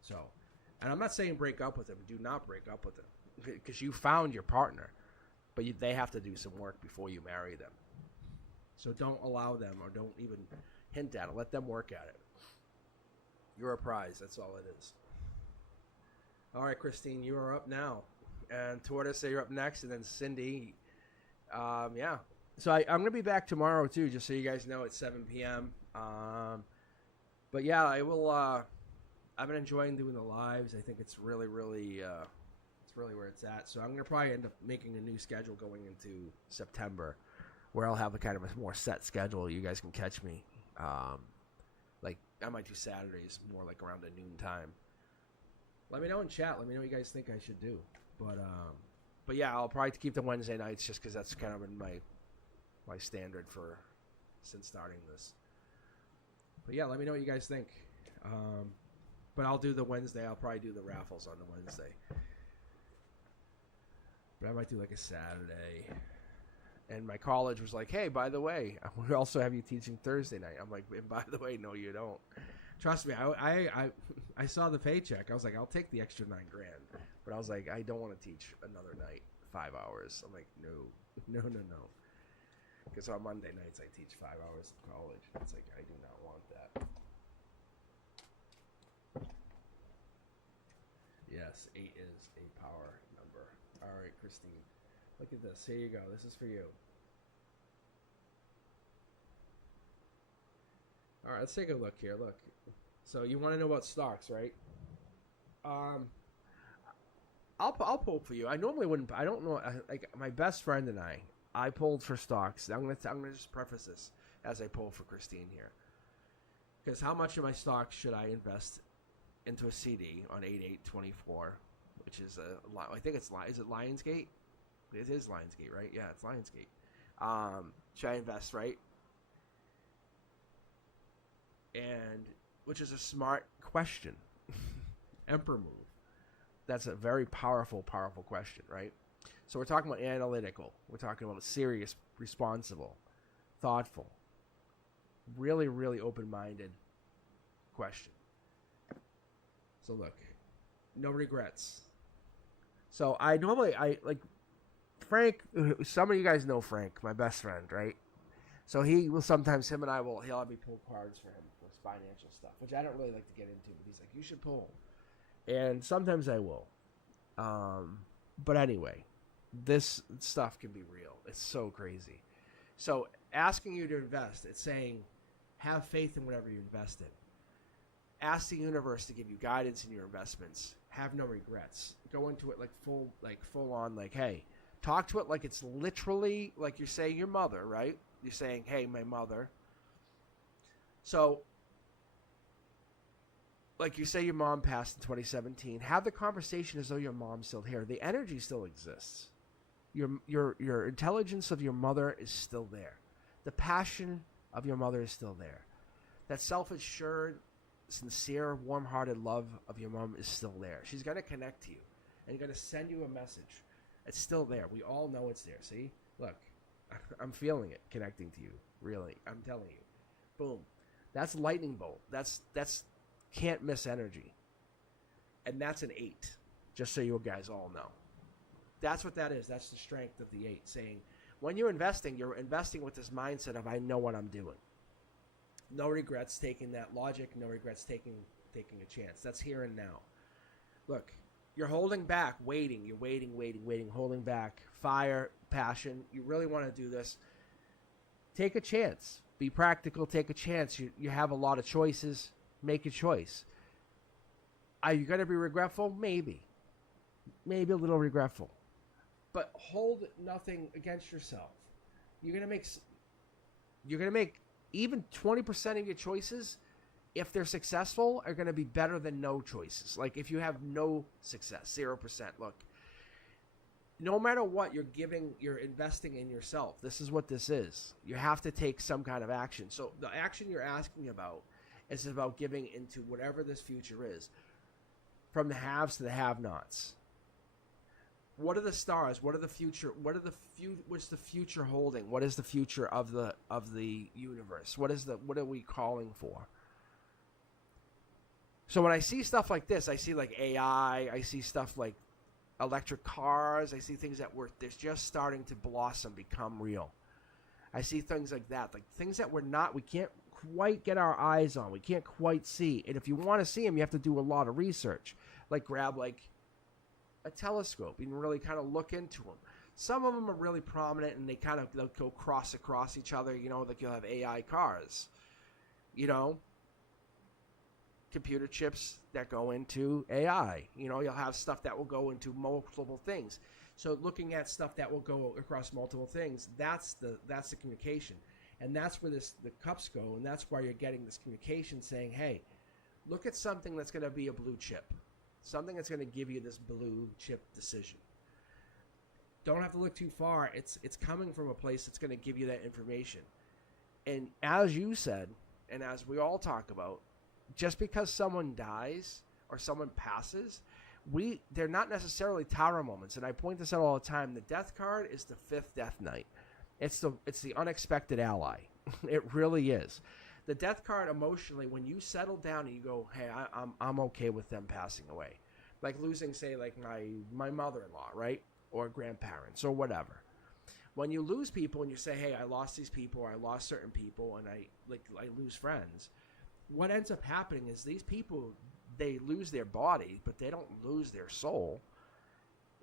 So, and I'm not saying break up with them. Do not break up with them, because you found your partner, but they have to do some work before you marry them. So don't allow them, or don't even hint at it. Let them work at it. You're a prize. That's all it is. All right, Christine, you are up now. And Tortoise, you're up next. And then Cindy. Yeah. So I'm going to be back tomorrow, too, just so you guys know, at 7 p.m. But, yeah, I will. I've been enjoying doing the lives. I think it's really, really, it's really where it's at. So I'm going to probably end up making a new schedule going into September, where I'll have a kind of a more set schedule. You guys can catch me. Like, I might do Saturdays more like around the noon time. Let me know in chat. Let me know what you guys think I should do. But yeah, I'll probably keep the Wednesday nights just because that's kind of been my standard since starting this. But yeah, let me know what you guys think. But I'll do the Wednesday. I'll probably do the raffles on the Wednesday. But I might do like a Saturday. And my college was like, hey, by the way, we also have you teaching Thursday night. I'm like, and by the way, no, you don't. Trust me, I saw the paycheck. I was like, I'll take the extra $9,000. But I was like, I don't want to teach another night 5 hours. I'm like, no. Because on Monday nights I teach 5 hours of college. It's like, I do not want that. Yes, 8 is a power number. All right, Christine. Look at this. Here you go. This is for you. All right, let's take a look here. Look. So you want to know about stocks, right? I'll pull for you. I normally wouldn't. I don't know. Like my best friend and I pulled for stocks. I'm gonna just preface this as I pull for Christine here. Because how much of my stocks should I invest into a CD on 8824, which is I think it's is it Lionsgate? It is Lionsgate, right? Yeah, it's Lionsgate. Should I invest, right? And which is a smart question. Emperor move. That's a very powerful question, right? So we're talking about analytical. We're talking about serious, responsible, thoughtful, really, really open-minded question. So look, No regrets. So I normally, like Frank, some of you guys know Frank, my best friend, right? So he will sometimes, he'll have me pull cards for him for financial stuff, which I don't really like to get into, but he's like, you should pull. And sometimes I will. But anyway, this stuff can be real. It's so crazy. So asking you to invest, it's saying have faith in whatever you invest in. Ask the universe to give you guidance in your investments. Have no regrets. Go into it like full on, like, hey, talk to it like it's literally like you're saying your mother, right? You're saying, hey, my mother. So, like you say your mom passed in 2017, have the conversation as though your mom's still here. The energy still exists. Your intelligence of your mother is still there. The passion of your mother is still there. That self-assured, sincere, warm-hearted love of your mom is still there. She's going to connect to you and going to send you a message. It's still there. We all know it's there. See? Look, I'm feeling it connecting to you. Really. I'm telling you. Boom. That's lightning bolt. That's can't miss energy. And that's an 8. Just so you guys all know. That's what that is. That's the strength of the 8. Saying, when you're investing with this mindset of, I know what I'm doing. No regrets taking that logic. No regrets taking a chance. That's here and now. Look, you're holding back, waiting. You're waiting, holding back. Fire, passion. You really want to do this. Take a chance. Be practical. Take a chance. You have a lot of choices. Make a choice. Are you going to be regretful? Maybe. Maybe a little regretful. But hold nothing against yourself. You're going to make even 20% of your choices, if they're successful, are going to be better than no choices. Like if you have no success, 0%. Look, no matter what you're investing in yourself. This is what this is. You have to take some kind of action. So the action you're asking about is about giving into whatever this future is, from the haves to the have-nots. What are the stars? What are the future? What's the future holding? What is the future of the universe? What are we calling for? So when I see stuff like this, I see like AI, I see stuff like electric cars, I see things that they're just starting to blossom, become real. I see things like that, like things that we can't quite get our eyes on, we can't quite see. And if you want to see them, you have to do a lot of research, like grab like a telescope and really kind of look into them. Some of them are really prominent and they'll go cross each other, like you'll have AI cars, computer chips that go into AI, you'll have stuff that will go into multiple things. So looking at stuff that will go across multiple things, that's the communication. And that's where the cups go, and that's why you're getting this communication saying, hey, look at something that's going to be a blue chip. Something that's going to give you this blue chip decision. Don't have to look too far. It's coming from a place that's going to give you that information. And as you said, and as we all talk about, just because someone dies or someone passes, they're not necessarily tower moments. And I point this out all the time. The death card is the 5th death knight. It's the unexpected ally. It really is. The death card emotionally, when you settle down and you go, hey, I'm okay with them passing away. Like losing, say, like my mother-in-law, right? Or grandparents or whatever. When you lose people and you say, hey, I lost these people, or I lost certain people, and I lose friends, what ends up happening is these people, they lose their body, but they don't lose their soul.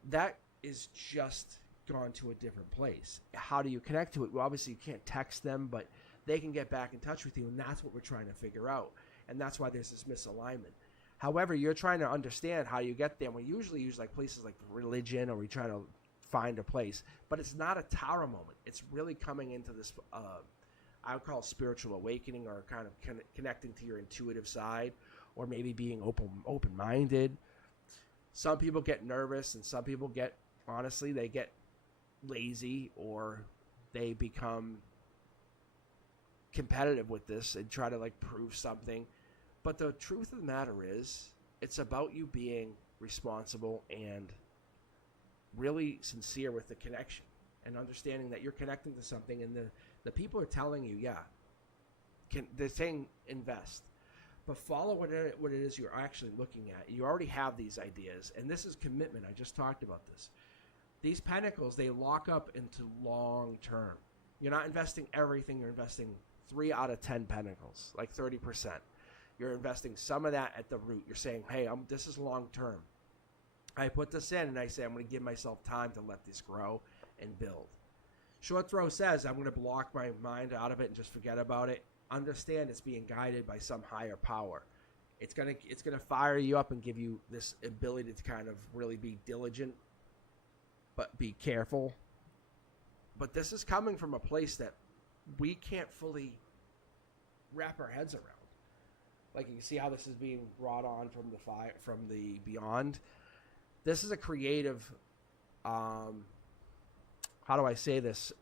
That is just gone to a different place. How do you connect to it? Well, obviously you can't text them, but they can get back in touch with you, and that's what we're trying to figure out. And that's why there's this misalignment. However, you're trying to understand how you get there. We usually use like places like religion, or we try to find a place, but it's not a tower moment. It's really coming into this, I would call it spiritual awakening, or kind of connecting to your intuitive side, or maybe being open-minded. Some people get nervous, and some people honestly, they get lazy, or they become competitive with this and try to like prove something. But the truth of the matter is, it's about you being responsible and really sincere with the connection, and understanding that you're connecting to something, and the people are telling you, they're saying invest. but follow what it is you're actually looking at. You already have these ideas, and this is commitment. I just talked about this. These pentacles, they lock up into long term. You're not investing everything. You're investing 3 out of 10 pentacles, like 30%. You're investing some of that at the root. You're saying, hey, this is long term. I put this in, and I say I'm going to give myself time to let this grow and build. Short throw says I'm going to block my mind out of it and just forget about it. Understand it's being guided by some higher power. It's gonna fire you up and give you this ability to kind of really be diligent, but be careful. But this is coming from a place that we can't fully wrap our heads around. Like, you can see how this is being brought on from the beyond. This is a creative, how do I say this?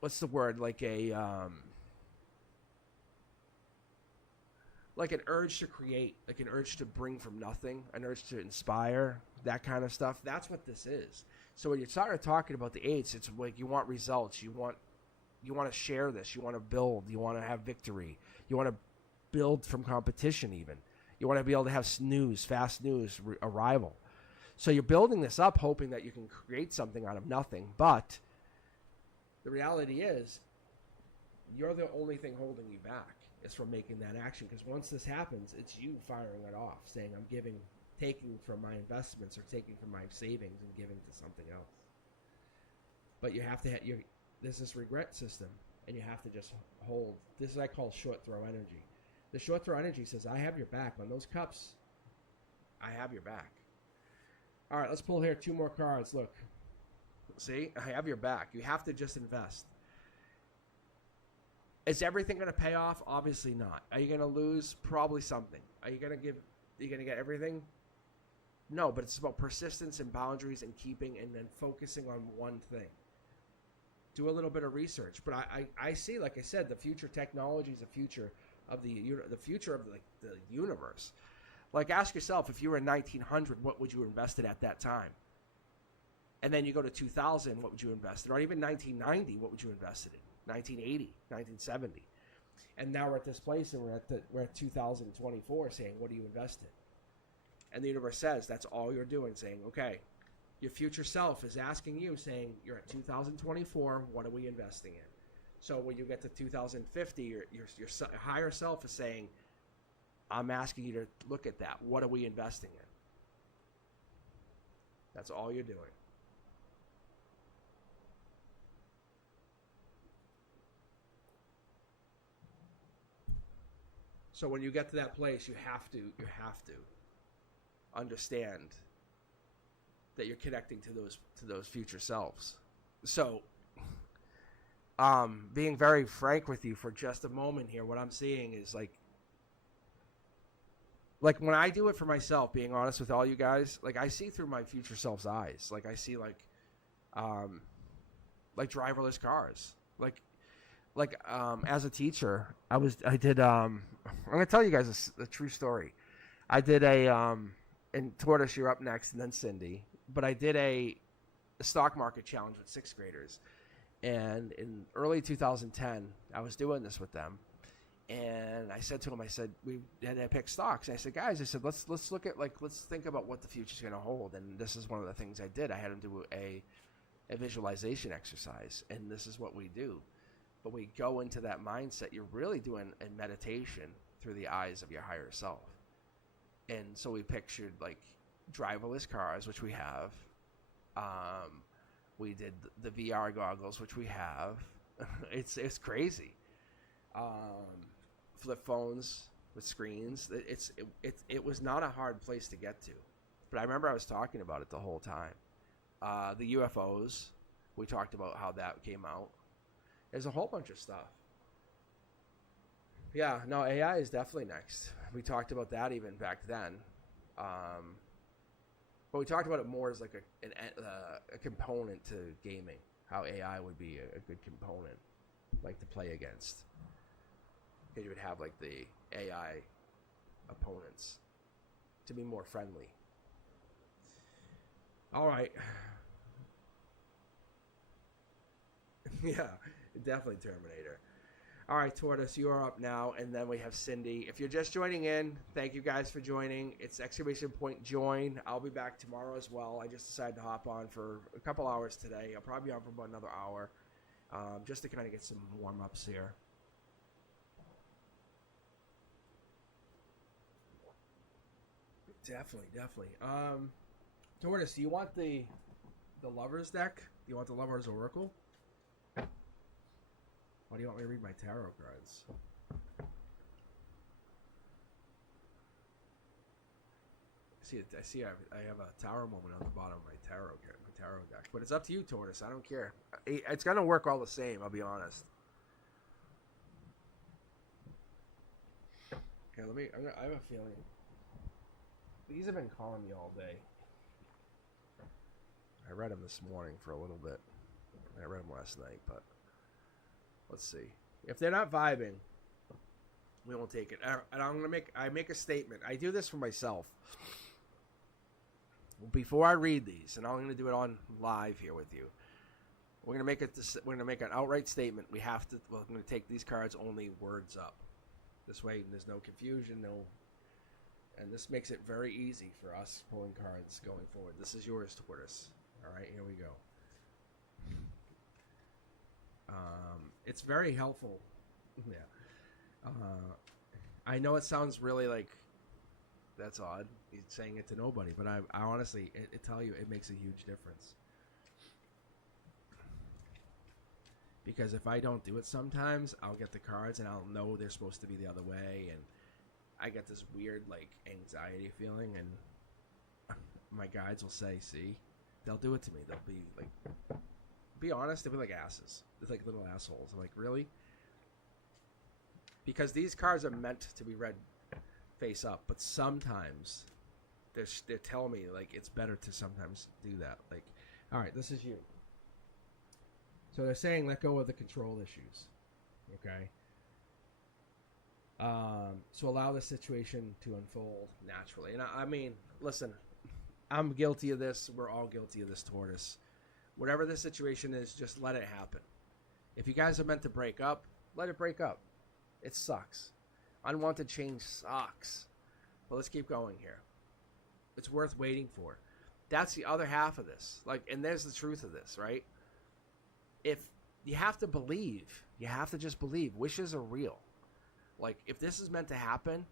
What's the word? Like an urge to create, like an urge to bring from nothing, an urge to inspire, that kind of stuff. That's what this is. So when you start talking about the 8s, it's like you want results. You want to share this. You want to build. You want to have victory. You want to build from competition even. You want to be able to have news, fast news, arrival. So you're building this up hoping that you can create something out of nothing. But the reality is you're the only thing holding you back is from making that action. Because once this happens, it's you firing it off, saying I'm taking from my investments or taking from my savings and giving to something else. But you have to there's this regret system, and you have to just hold. This is what I call short throw energy. The short throw energy says, I have your back. On those cups, I have your back. All right, let's pull here 2 more cards. Look. See? I have your back. You have to just invest. Is everything going to pay off? Obviously not. Are you going to lose? Probably something. Are you going to get everything? No, but it's about persistence and boundaries and keeping and then focusing on one thing. Do a little bit of research. But I see, like I said, the future technology is the future of the future of the universe. Like, ask yourself, if you were in 1900, what would you have invested at that time? And then you go to 2000, what would you invest in? Or even 1990, what would you invest in? 1980, 1970. And now we're at this place, and we're at 2024 saying, what do you invest in? And the universe says, that's all you're doing, saying, okay, your future self is asking you, saying, you're at 2024, what are we investing in? So when you get to 2050, your higher self is saying, I'm asking you to look at that. What are we investing in? That's all you're doing. So when you get to that place, you have to understand that you're connecting to those future selves. So, being very frank with you for just a moment here, what I'm seeing is like when I do it for myself, being honest with all you guys, like I see through my future self's eyes. Like I see like driverless cars. As a teacher, I'm gonna tell you guys a true story. I did and Tortoise, you're up next, and then Cindy. But I did a stock market challenge with 6th graders, and in early 2010, I was doing this with them, and I said to them, we had to pick stocks. And I said, guys, let's look at let's think about what the future's gonna hold. And this is one of the things I did. I had them do a visualization exercise, and this is what we do. But we go into that mindset. You're really doing a meditation through the eyes of your higher self. And so we pictured driverless cars, which we have. We did the VR goggles, which we have. It's crazy. Flip phones with screens. It was not a hard place to get to. But I remember I was talking about it the whole time. The UFOs, we talked about how that came out. There's a whole bunch of stuff. Yeah, no, AI is definitely next. We talked about that even back then. But we talked about it more as like a component to gaming, how AI would be a good component, to play against. You would have the AI opponents to be more friendly. All right. Yeah. Definitely Terminator. All right, Tortoise, you are up now, and then we have Cindy. If you're just joining in, thank you guys for joining. It's exclamation point join. I'll be back tomorrow as well. I just decided to hop on for a couple hours today. I'll probably be on for about another hour, just to kind of get some warm-ups here. Definitely. Tortoise, do you want the Lovers deck? Do you want the Lovers Oracle? Or do you want me to read my tarot cards? I see. I have a tower moment on the bottom of my tarot deck, but it's up to you, Tortoise. I don't care. It's gonna work all the same. I'll be honest. Okay, I have a feeling these have been calling me all day. I read them this morning for a little bit. I read them last night, but. Let's see. If they're not vibing, we won't take it. And I make a statement. I do this for myself. Before I read these, and I'm going to do it on live here with you. We're going to make an outright statement. We're going to take these cards only words up. This way, there's no confusion, and this makes it very easy for us pulling cards going forward. This is yours, Tortoise. All right, here we go. It's very helpful. Yeah. I know it sounds really like that's odd. He's saying it to nobody, but I honestly, I tell you, it makes a huge difference. Because if I don't do it sometimes, I'll get the cards and I'll know they're supposed to be the other way, and I get this weird like anxiety feeling, and my guides will say, "See," they'll do it to me. They'll be like. Be honest, they'll be like asses. It's like little assholes. I'm like, really? Because these cards are meant to be read face up, but sometimes they're telling me like it's better to sometimes do that. Like, all right, this is you. So they're saying let go of the control issues. Okay. So allow the situation to unfold naturally. And I mean, listen, I'm guilty of this. We're all guilty of this, Tortoise. Whatever the situation is, just let it happen. If you guys are meant to break up, let it break up. It sucks. Unwanted change sucks. But let's keep going here. It's worth waiting for. That's the other half of this. Like, and there's the truth of this, right? If you have to believe, you have to just believe. Wishes are real. Like, if this is meant to happen,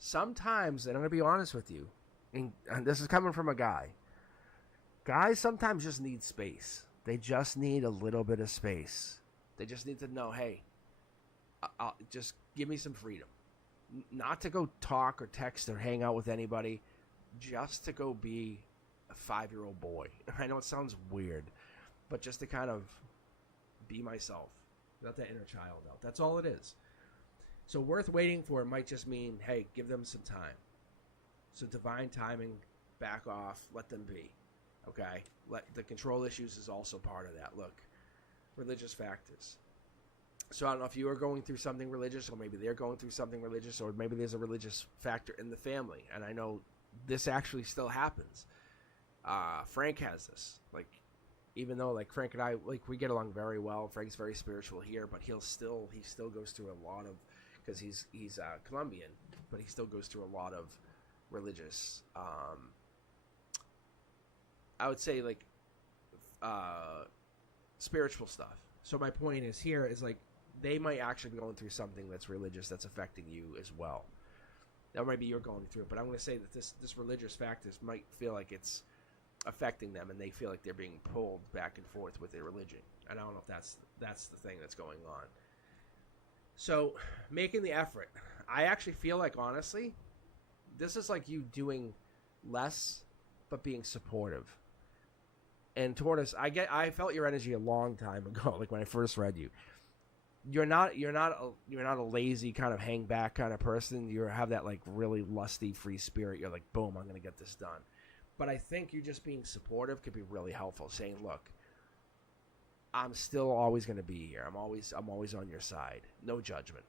sometimes, and I'm going to be honest with you, and this is coming from a guy, guys sometimes just need space. They just need a little bit of space. They just need to know, hey, just give me some freedom. Not to go talk or text or hang out with anybody, just to go be a 5-year-old boy. I know it sounds weird, but just to kind of be myself. Let that inner child out. That's all it is. So worth waiting for might just mean, hey, give them some time. So divine timing, back off, let them be. Okay, the control issues is also part of that. Look, religious factors. So I don't know if you are going through something religious, or maybe they're going through something religious, or maybe there's a religious factor in the family. And I know this actually still happens. Frank has this. Like, even though like Frank and I, like, we get along very well. Frank's very spiritual here, but he still goes through a lot of, because he's Colombian, but he still goes through a lot of religious. I would say like spiritual stuff. So my point is here is like they might actually be going through something that's religious that's affecting you as well. That might be you're going through it, but I'm going to say that this religious factors might feel like it's affecting them, and they feel like they're being pulled back and forth with their religion. And I don't know if that's the thing that's going on. So making the effort, I actually feel like honestly, this is like you doing less but being supportive. And Tortoise, I felt your energy a long time ago, like when I first read you. You're not a lazy kind of hang back kind of person. You have that like really lusty free spirit. You're like, boom, I'm gonna get this done. But I think you just being supportive could be really helpful. Saying, look, I'm still always gonna be here. I'm always on your side. No judgment.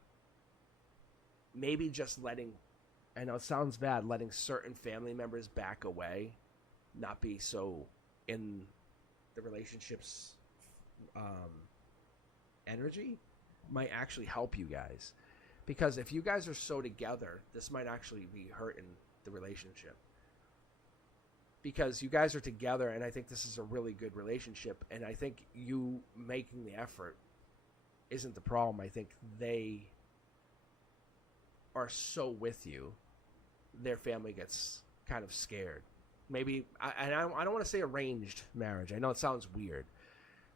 Maybe just letting, I know it sounds bad, letting certain family members back away, not be so in the relationships energy might actually help you guys. Because if you guys are so together, this might actually be hurting the relationship. Because you guys are together, and I think this is a really good relationship, and I think you making the effort isn't the problem. I think they are so with you, their family gets kind of scared. Maybe, I don't want to say arranged marriage. I know it sounds weird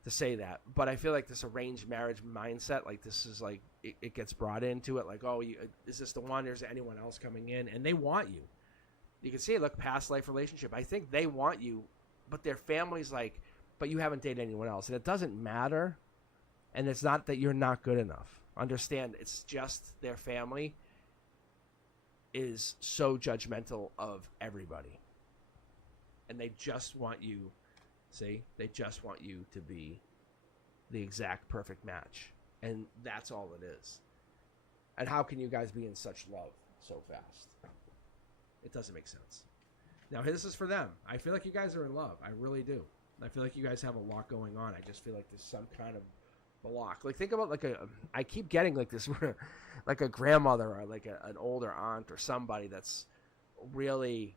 to say that, but I feel like this arranged marriage mindset, like this is like, it gets brought into it, like, oh, is this the one? Is there anyone else coming in? And they want you. You can see, look, past life relationship. I think they want you, but their family's like, but you haven't dated anyone else. And it doesn't matter. And it's not that you're not good enough. Understand, it's just their family is so judgmental of everybody. And they just want you, see? They just want you to be the exact perfect match. And that's all it is. And how can you guys be in such love so fast? It doesn't make sense. Now, this is for them. I feel like you guys are in love. I really do. I feel like you guys have a lot going on. I just feel like there's some kind of block. Like, think about I keep getting like this, like a grandmother or like an older aunt or somebody that's really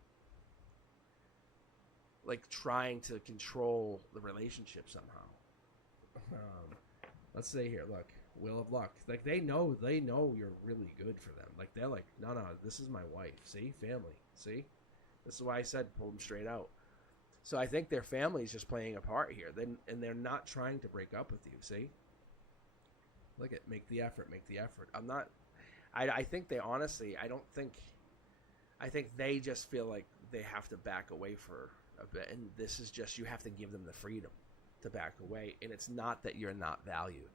like trying to control the relationship somehow. Let's say here, look, Wheel of Luck. Like, they know you're really good for them. Like, they're like, no, this is my wife. See, family. See, this is why I said pull them straight out. So I think their family is just playing a part here. And they're not trying to break up with you. See, look at make the effort. I'm not. I think they honestly. I think they just feel like they have to back away for a bit, and this is just, you have to give them the freedom to back away, and it's not that you're not valued.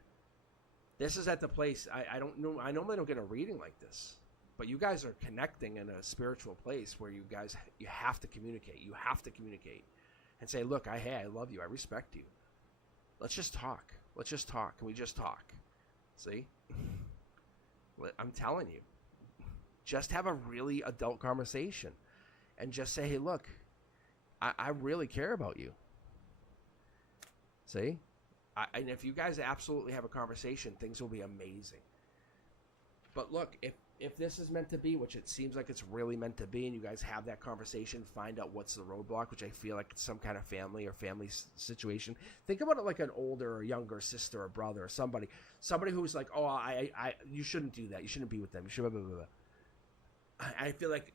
This is at the place, I don't know, I normally don't get a reading like this, but you guys are connecting in a spiritual place where you have to communicate. You have to communicate and say, look, I love you. I respect you. Let's just talk. Can we just talk? See? I'm telling you. Just have a really adult conversation and just say, hey, look, I really care about you. See? And if you guys absolutely have a conversation, things will be amazing. But look, if this is meant to be, which it seems like it's really meant to be, and you guys have that conversation, find out what's the roadblock, which I feel like it's some kind of family situation. Think about it like an older or younger sister or brother or somebody who's like, oh, I you shouldn't do that. You shouldn't be with them. You should blah, blah, blah. I feel like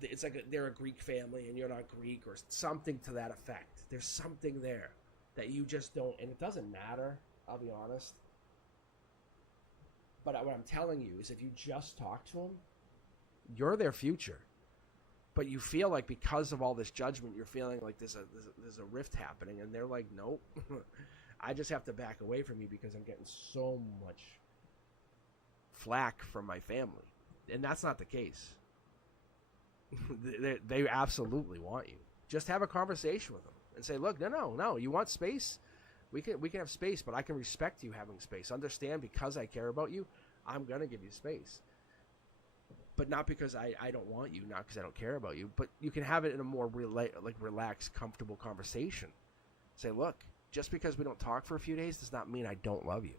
it's like they're a Greek family and you're not Greek or something to that effect. There's something there that you just don't, and it doesn't matter, I'll be honest. But what I'm telling you is, if you just talk to them, you're their future. But you feel like because of all this judgment, you're feeling like there's a rift happening, and they're like, nope, I just have to back away from you because I'm getting so much flack from my family. And that's not the case. They absolutely want you. Just have a conversation with them and say, look, no, you want space? We can have space, but I can respect you having space. Understand, because I care about you, I'm going to give you space. But not because I don't want you, not because I don't care about you, but you can have it in a more relaxed, comfortable conversation. Say, look, just because we don't talk for a few days does not mean I don't love you.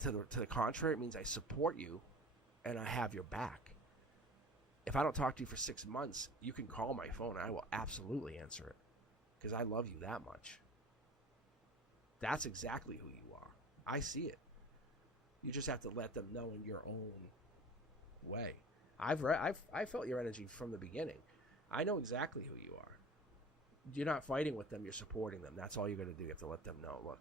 To the contrary, it means I support you and I have your back. If I don't talk to you for 6 months, you can call my phone and I will absolutely answer it because I love you that much. That's exactly who you are. I see it. You just have to let them know in your own way. I felt your energy from the beginning. I know exactly who you are. You're not fighting with them. You're supporting them. That's all you're going to do. You have to let them know. Look,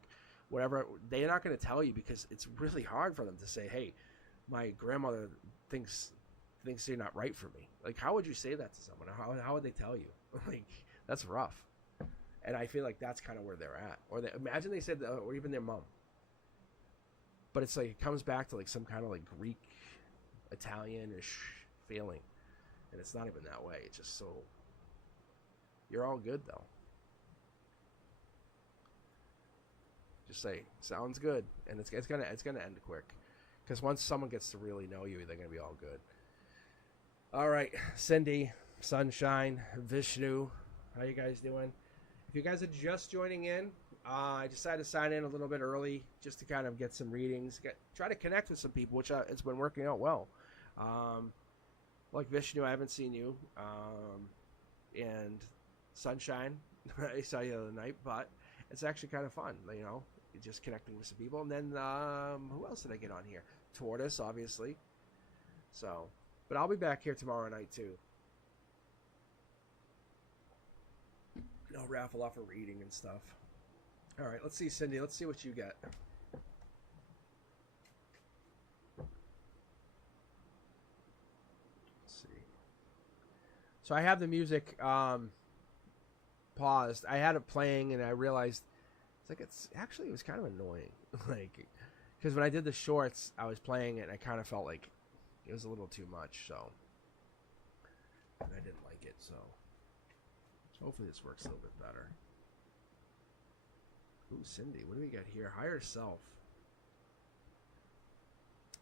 whatever, they're not going to tell you because it's really hard for them to say, hey, my grandmother thinks you're not right for me. Like, how would you say that to someone? How would they tell you? Like, that's rough. And I feel like that's kind of where they're at. Or imagine they said, or even their mom. But it's like, it comes back to like some kind of like Greek, Italian-ish feeling. And it's not even that way. It's just so, you're all good though. Just say, sounds good. And it's gonna end quick. Because once someone gets to really know you, they're gonna be all good. All right, Cindy, Sunshine, Vishnu, how you guys doing? If you guys are just joining in, I decided to sign in a little bit early just to kind of get some readings, try to connect with some people, which it's been working out well. Like Vishnu, I haven't seen you, and Sunshine, I saw you the other night, but it's actually kind of fun, just connecting with some people. And then who else did I get on here? Tortoise, obviously. So, but I'll be back here tomorrow night too. I'll raffle off a reading and stuff. All right, let's see, Cindy. Let's see what you get. Let's see. So I have the music paused. I had it playing, and I realized it was kind of annoying, because when I did the shorts, I was playing it, and I kind of felt like it was a little too much. So, and I didn't like it. So hopefully this works a little bit better. Ooh, Cindy, what do we got here? Higher self.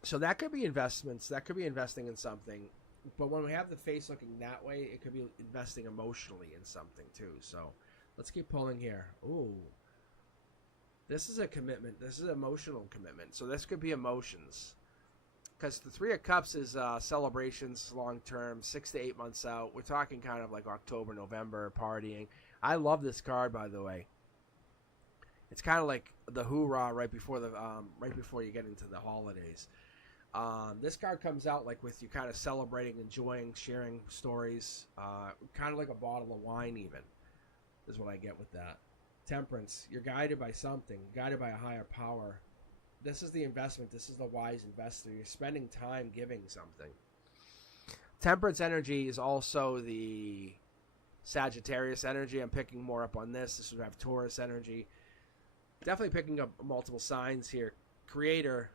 So that could be investments. That could be investing in something. But when we have the face looking that way, it could be investing emotionally in something too. So let's keep pulling here. Ooh. This is a commitment. This is emotional commitment. So this could be emotions. Because the Three of Cups is celebrations long term, 6 to 8 months out. We're talking kind of like October, November, partying. I love this card, by the way. It's kind of like the hoorah right before you get into the holidays. This card comes out like with you kind of celebrating, enjoying, sharing stories, kind of like a bottle of wine even, is what I get with that. Temperance, you're guided by something, guided by a higher power. This is the investment. This is the wise investor. You're spending time giving something. Temperance energy is also the Sagittarius energy. I'm picking more up on this. This would have Taurus energy. Definitely picking up multiple signs here. Creator,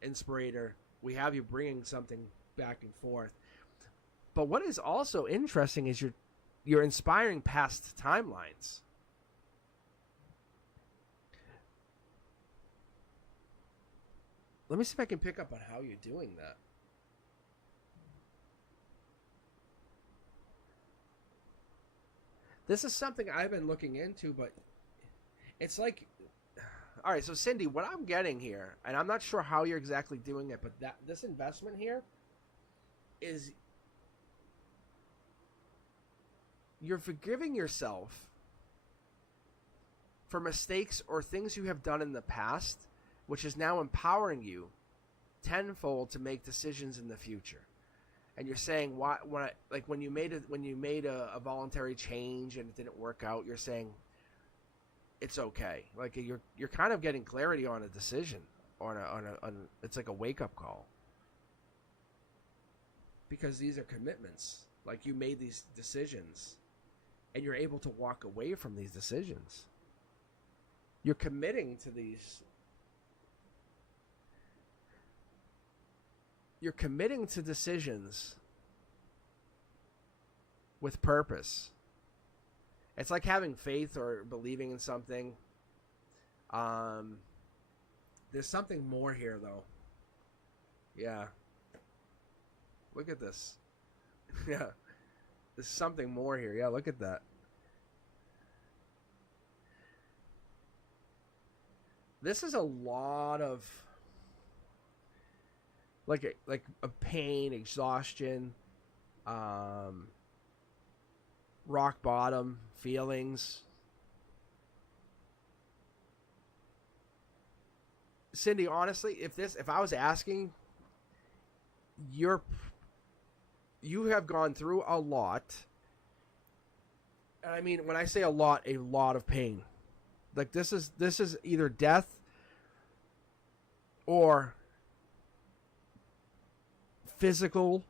inspirator. We have you bringing something back and forth. But what is also interesting is you're inspiring past timelines. Let me see if I can pick up on how you're doing that. This is something I've been looking into, but it's like, all right, so Cindy, what I'm getting here, and I'm not sure how you're exactly doing it, but this investment here is you're forgiving yourself for mistakes or things you have done in the past, which is now empowering you tenfold to make decisions in the future. And you're saying, when you made a voluntary change and it didn't work out, you're saying it's okay. Like you're kind of getting clarity on a decision, on it's like a wake up call. Because these are commitments. Like you made these decisions, and you're able to walk away from these decisions. You're committing to these. You're committing to decisions with purpose. It's like having faith or believing in something. There's something more here, though. Yeah. Look at this. Yeah. There's something more here. Yeah, look at that. This is a lot of like a pain, exhaustion, rock bottom feelings. Cindy, honestly, if I was asking, you have gone through a lot. And I mean, when I say a lot of pain. Like this is either death or physical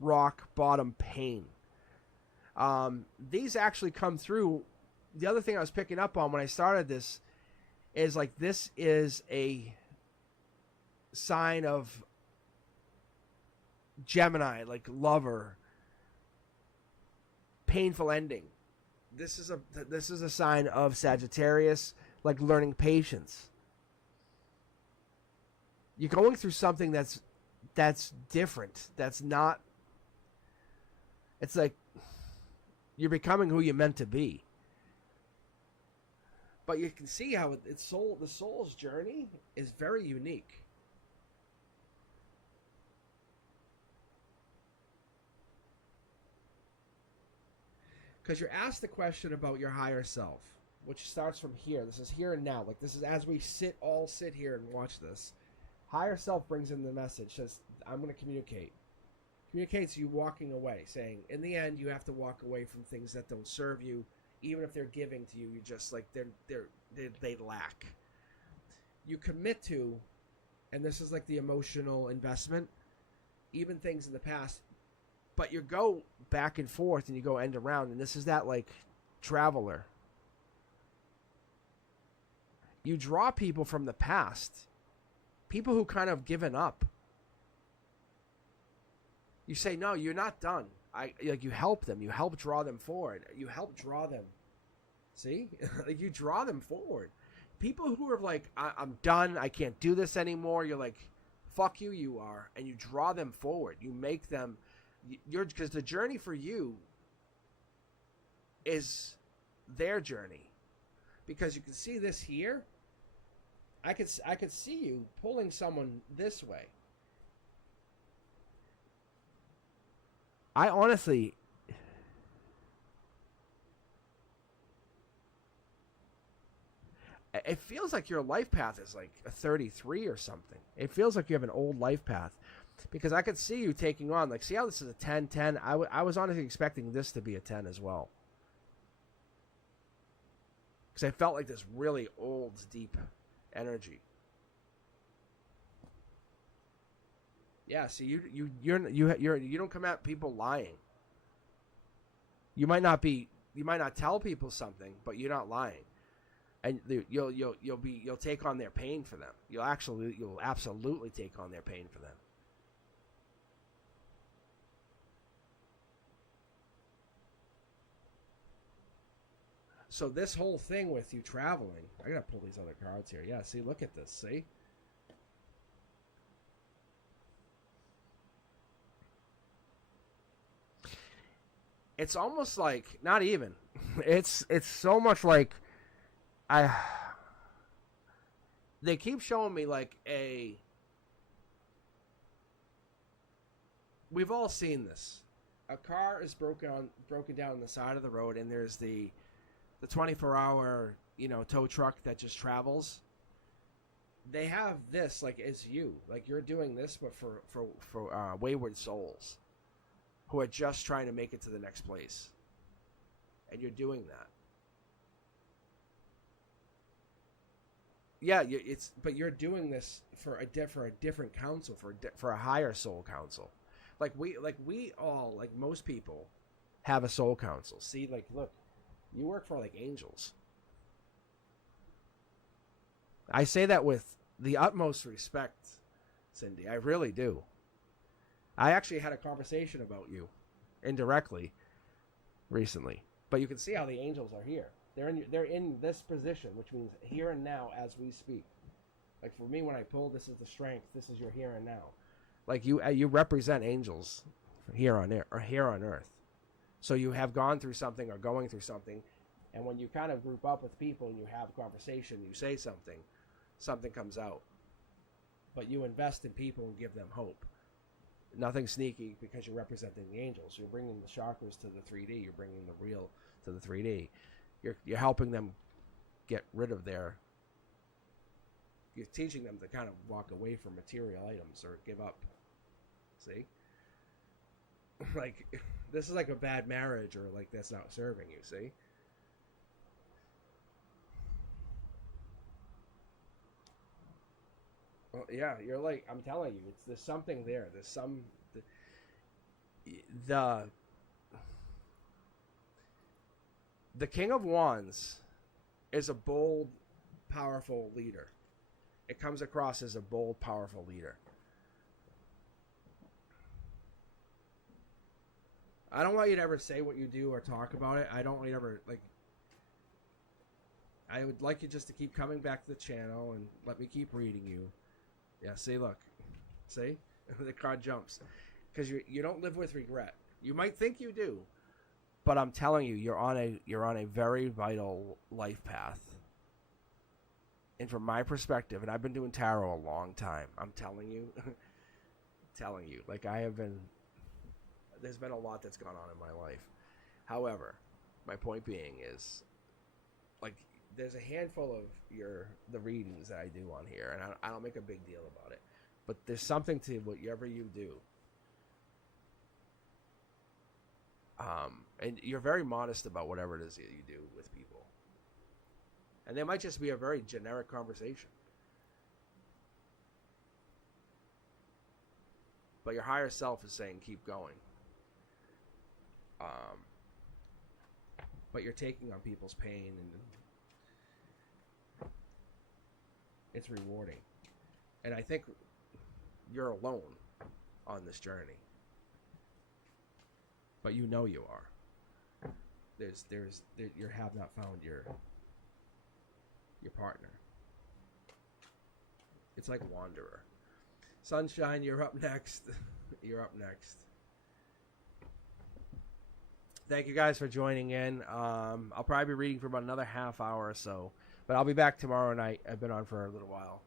rock bottom pain. These actually come through. The other thing I was picking up on when I started this is like this is a sign of Gemini, like lover, painful ending. This is a sign of Sagittarius, like learning patience. You're going through something that's different. That's not. It's like you're becoming who you're meant to be. But you can see how the soul's journey is very unique. Because you're asked the question about your higher self, which starts from here. This is here and now. Like, this is as we all sit here and watch this. Higher self brings in the message, says, I'm going to communicate. Communicates you walking away, saying, in the end, you have to walk away from things that don't serve you. Even if they're giving to you, you just, like, they lack. You commit to, and this is like the emotional investment, even things in the past, but you go back and forth and you go end around, and this is that, like, traveler. You draw people from the past, people who kind of given up. You say, no, you're not done. You help them. You help draw them forward. You help draw them. See? Like, you draw them forward. People who are like, I'm done. I can't do this anymore. You're like, fuck you, you are. And you draw them forward. You make them, because the journey for you is their journey. Because you can see this here. I could see you pulling someone this way. I honestly, it feels like your life path is like a 33 or something. It feels like you have an old life path, because I could see you taking on, like, see how this is a 10-10? I was honestly expecting this to be a 10 as well. Because I felt like this really old, deep energy. Yeah, see, you don't come at people lying. You might not tell people something, but you're not lying, and you'll take on their pain for them. You'll absolutely take on their pain for them. So this whole thing with you traveling, I gotta pull these other cards here. Yeah, see, look at this. See. It's almost like, not even. It's so much like they keep showing me like we've all seen this. A car is broken down on the side of the road, and there's the 24-hour, tow truck that just travels. They have this like as you, like you're doing this, but for wayward souls who are just trying to make it to the next place, and you're doing that. Yeah, but you're doing this for a different council, for a higher soul council. Like we all, like most people, have a soul council. See, like, look, you work for like angels. I say that with the utmost respect, Cindy. I really do. I actually had a conversation about you indirectly recently, but you can see how the angels are here. They're in this position, which means here and now as we speak. Like for me, when I pull, this is the strength. This is your here and now. Like you represent angels here on earth. So you have gone through something or going through something, and when you kind of group up with people and you have a conversation, you say something comes out. But you invest in people and give them hope. Nothing sneaky, because you're representing the angels. You're bringing the chakras to the 3D. You're bringing the real to the 3D. You're helping them get rid of you're teaching them to kind of walk away from material items or give up. See? Like, this is like a bad marriage, or like that's not serving you, see? Well, yeah, you're like, I'm telling you, there's something there. There's some, the King of Wands is a bold, powerful leader. It comes across as a bold, powerful leader. I don't want you to ever say what you do or talk about it. I don't want you to ever, like, I would like you just to keep coming back to the channel and let me keep reading you. Yeah, see, look. See? The card jumps. Because you don't live with regret. You might think you do, but I'm telling you, you're on a very vital life path. And from my perspective, and I've been doing tarot a long time, I'm telling you, like I have been, there's been a lot that's gone on in my life. However, my point being is, like, there's a handful of the readings that I do on here, and I don't make a big deal about it. But there's something to whatever you do. And you're very modest about whatever it is that you do with people. And there might just be a very generic conversation. But your higher self is saying, keep going. But you're taking on people's pain, and it's rewarding. And I think you're alone on this journey. But you know you are. You have not found your partner. It's like Wanderer. Sunshine, you're up next. You're up next. Thank you guys for joining in. I'll probably be reading for about another half hour or so, but I'll be back tomorrow night. I've been on for a little while.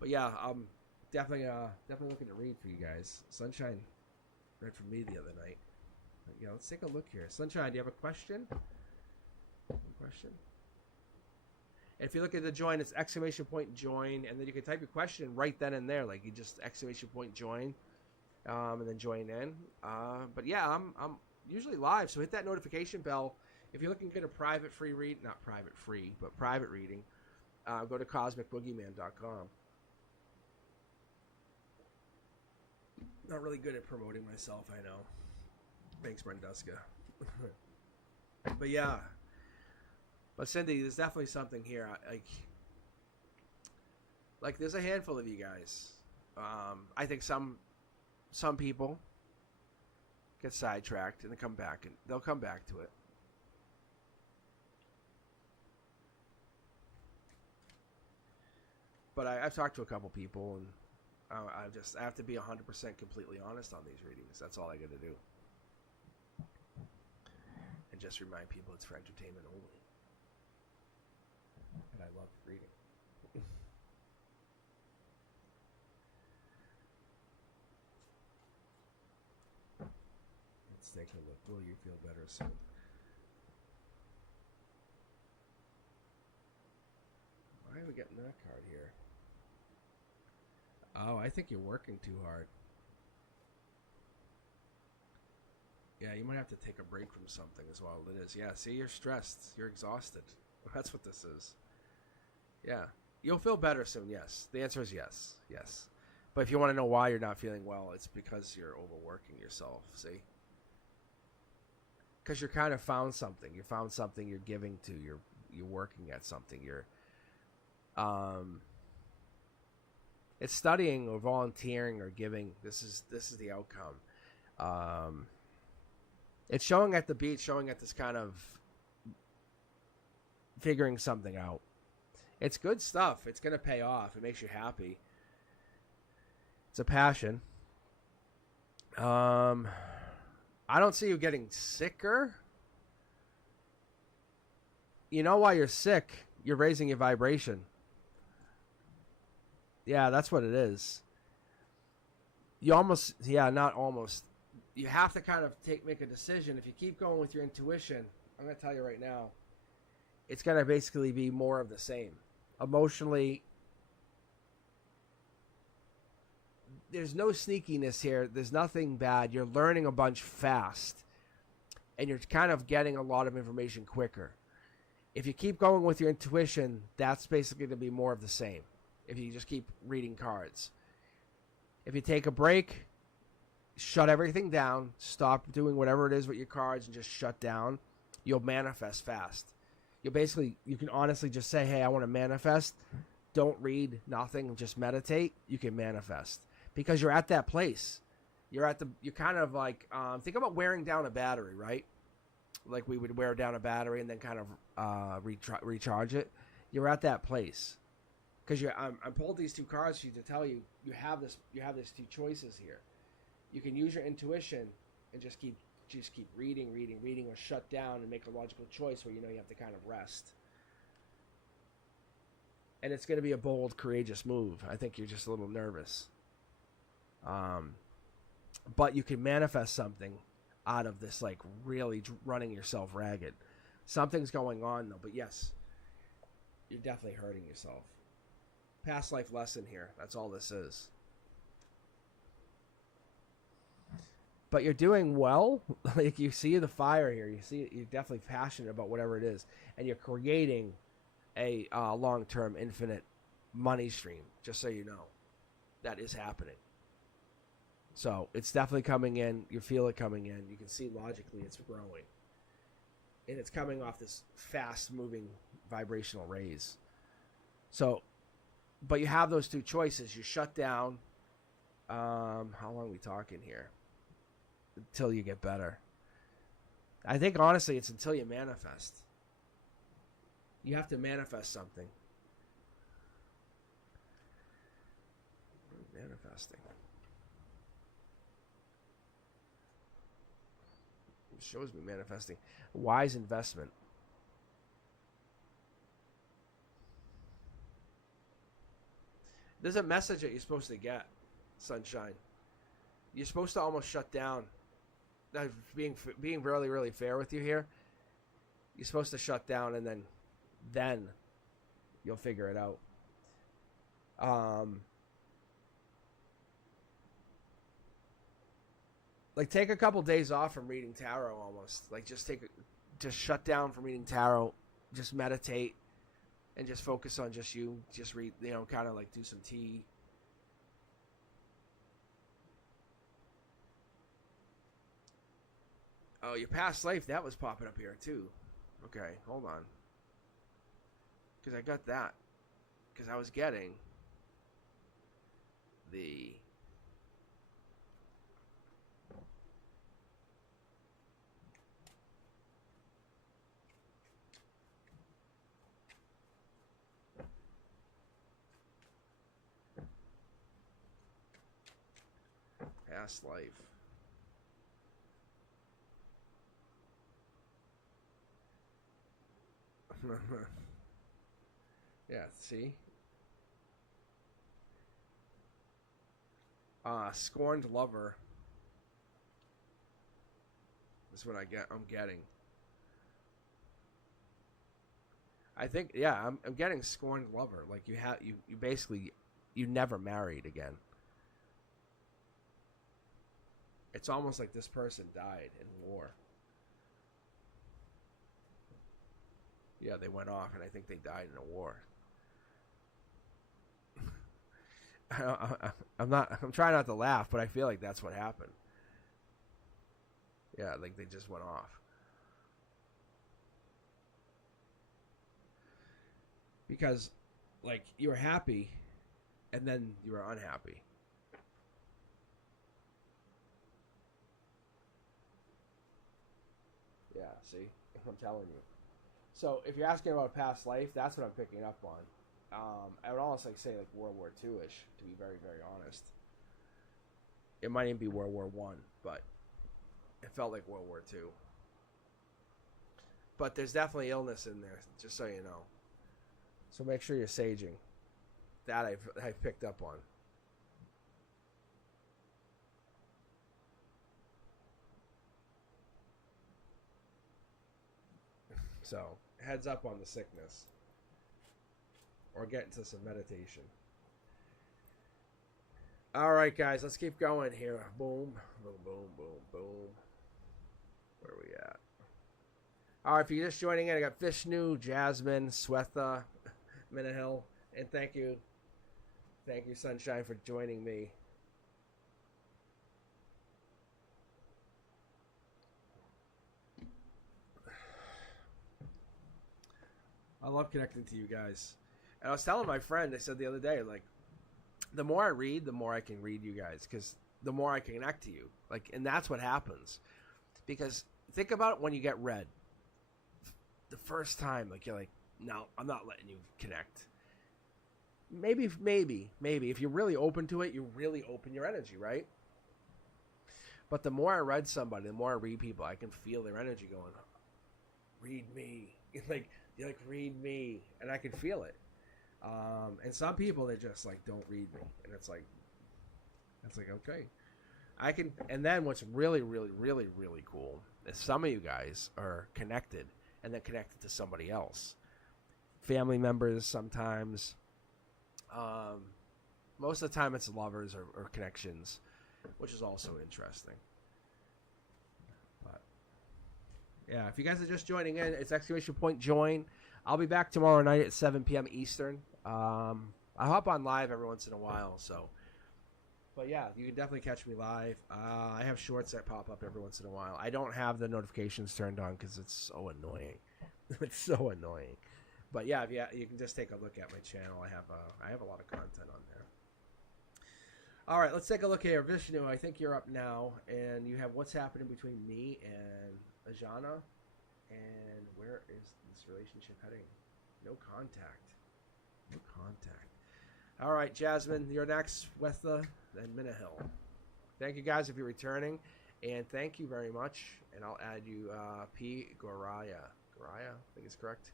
But yeah, I'm definitely looking to read for you guys. Sunshine read for me the other night. Yeah, let's take a look here. Sunshine, do you have a question? If you look at the join, it's ! Join, and then you can type your question right then and there. Like you just ! Join, and then join in. But yeah, I'm usually live, so hit that notification bell. If you're looking to get a private reading, go to cosmicboogeyman.com. Not really good at promoting myself, I know. Thanks, Brenduska. But yeah. But Cindy, there's definitely something here. Like there's a handful of you guys. I think some people get sidetracked and they'll come back to it. But I've talked to a couple people, and I have to be 100% completely honest on these readings. That's all I got to do. And just remind people it's for entertainment only. And I love reading. Let's take a look. Will you feel better soon? Why are we getting that card here? Oh, I think you're working too hard. Yeah, you might have to take a break from something as well. It is. Yeah, see, you're stressed. You're exhausted. That's what this is. Yeah. You'll feel better soon, yes. The answer is yes. Yes. But if you want to know why you're not feeling well, it's because you're overworking yourself, see? Because you kind of found something. You found something you're giving to. You're working at something. It's studying or volunteering or giving. This is the outcome. It's showing at the beach, showing at this kind of figuring something out. It's good stuff. It's going to pay off. It makes you happy. It's a passion. I don't see you getting sicker. You know why you're sick? You're raising your vibration. Yeah, that's what it is. You almost, not almost. You have to kind of make a decision. If you keep going with your intuition, I'm going to tell you right now, it's going to basically be more of the same. Emotionally, there's no sneakiness here. There's nothing bad. You're learning a bunch fast, and you're kind of getting a lot of information quicker. If you keep going with your intuition, that's basically going to be more of the same. If you just keep reading cards. If you take a break, shut everything down, stop doing whatever it is with your cards and just shut down, you'll manifest fast. You can honestly just say, hey, I want to manifest. Don't read, nothing, just meditate. You can manifest. Because you're at that place. You're kind of like, think about wearing down a battery, right? Like we would wear down a battery and then kind of recharge it. You're at that place. Because I'm pulled these two cards for you to tell you have these two choices here. You can use your intuition and just keep reading, or shut down and make a logical choice where you know you have to kind of rest. and it's going to be a bold, courageous move. I think you're just a little nervous. But you can manifest something out of this, like really running yourself ragged. Something's going on though, but yes, you're definitely hurting yourself. Past life lesson here. That's all this is. But you're doing well. Like, you see the fire here. You see you're definitely passionate about whatever it is, and you're creating a long-term, infinite money stream. Just so you know, that is happening. So it's definitely coming in. You feel it coming in. You can see logically it's growing, and it's coming off this fast-moving vibrational rays. So, but you have those two choices. You shut down. How long are we talking here? Until you get better. I think honestly it's until you manifest. You have to manifest something. Manifesting. It shows me manifesting. Wise investment. There's a message that you're supposed to get, Sunshine. You're supposed to almost shut down. Being really, really fair with you here, you're supposed to shut down, and then you'll figure it out. Like, take a couple days off from reading tarot. Almost like just shut down from reading tarot. Just meditate and just focus on just you. Just read, kind of like do some tea. Oh, your past life, that was popping up here too. Okay, hold on. Because I got that. Because I was getting the... past life. Yeah, see? Scorned lover. That's what I'm getting. I think, yeah, I'm getting scorned lover. Like, you basically, you never married again. It's almost like this person died in war. Yeah, they went off, and I think they died in a war. I'm trying not to laugh, but I feel like that's what happened. Yeah, like they just went off. Because, like, you were happy, and then you were unhappy. Yeah, see? I'm telling you. So, if you're asking about past life, that's what I'm picking up on. I would almost say like World War II-ish, to be very, very honest. It might even be World War I, but it felt like World War II. But there's definitely illness in there, just so you know. So make sure you're saging. That I've picked up on. So, heads up on the sickness. Or get into some meditation. Alright, guys, let's keep going here. Boom, boom, boom, boom, boom. Where are we at? Alright, if you're just joining in, I got Vishnu, Jasmine, Swetha, Minahil, and thank you. Thank you, Sunshine, for joining me. I love connecting to you guys. And I was telling my friend, I said the other day, like, the more I read, the more I can read you guys, because the more I can connect to you. Like, and that's what happens. Because think about it when you get read. The first time, like, you're like, no, I'm not letting you connect. Maybe, if you're really open to it, you really open your energy, right? But the more I read somebody, the more I read people, I can feel their energy going, read me. Like, you're like, read me. And I can feel it. And some people, they just like don't read me, and it's like okay, I can. And then what's really, really, really, really cool is some of you guys are connected, and then connected to somebody else, family members sometimes. Most of the time, it's lovers or connections, which is also interesting. But yeah, if you guys are just joining in, it's exclamation point join. I'll be back tomorrow night at 7 p.m. Eastern. I hop on live every once in a while, so. But yeah, you can definitely catch me live. I have shorts that pop up every once in a while. I don't have the notifications turned on because it's so annoying. It's so annoying. But yeah, you can just take a look at my channel. I have a lot of content on there. All right, let's take a look here. Vishnu, I think you're up now, and you have what's happening between me and Ajana, and where is this relationship heading? No contact. No contact. All right, Jasmine, you're next with the Minahill. Thank you guys if you're returning, and thank you very much. And I'll add you P. Goraya. Goraya, I think it's correct.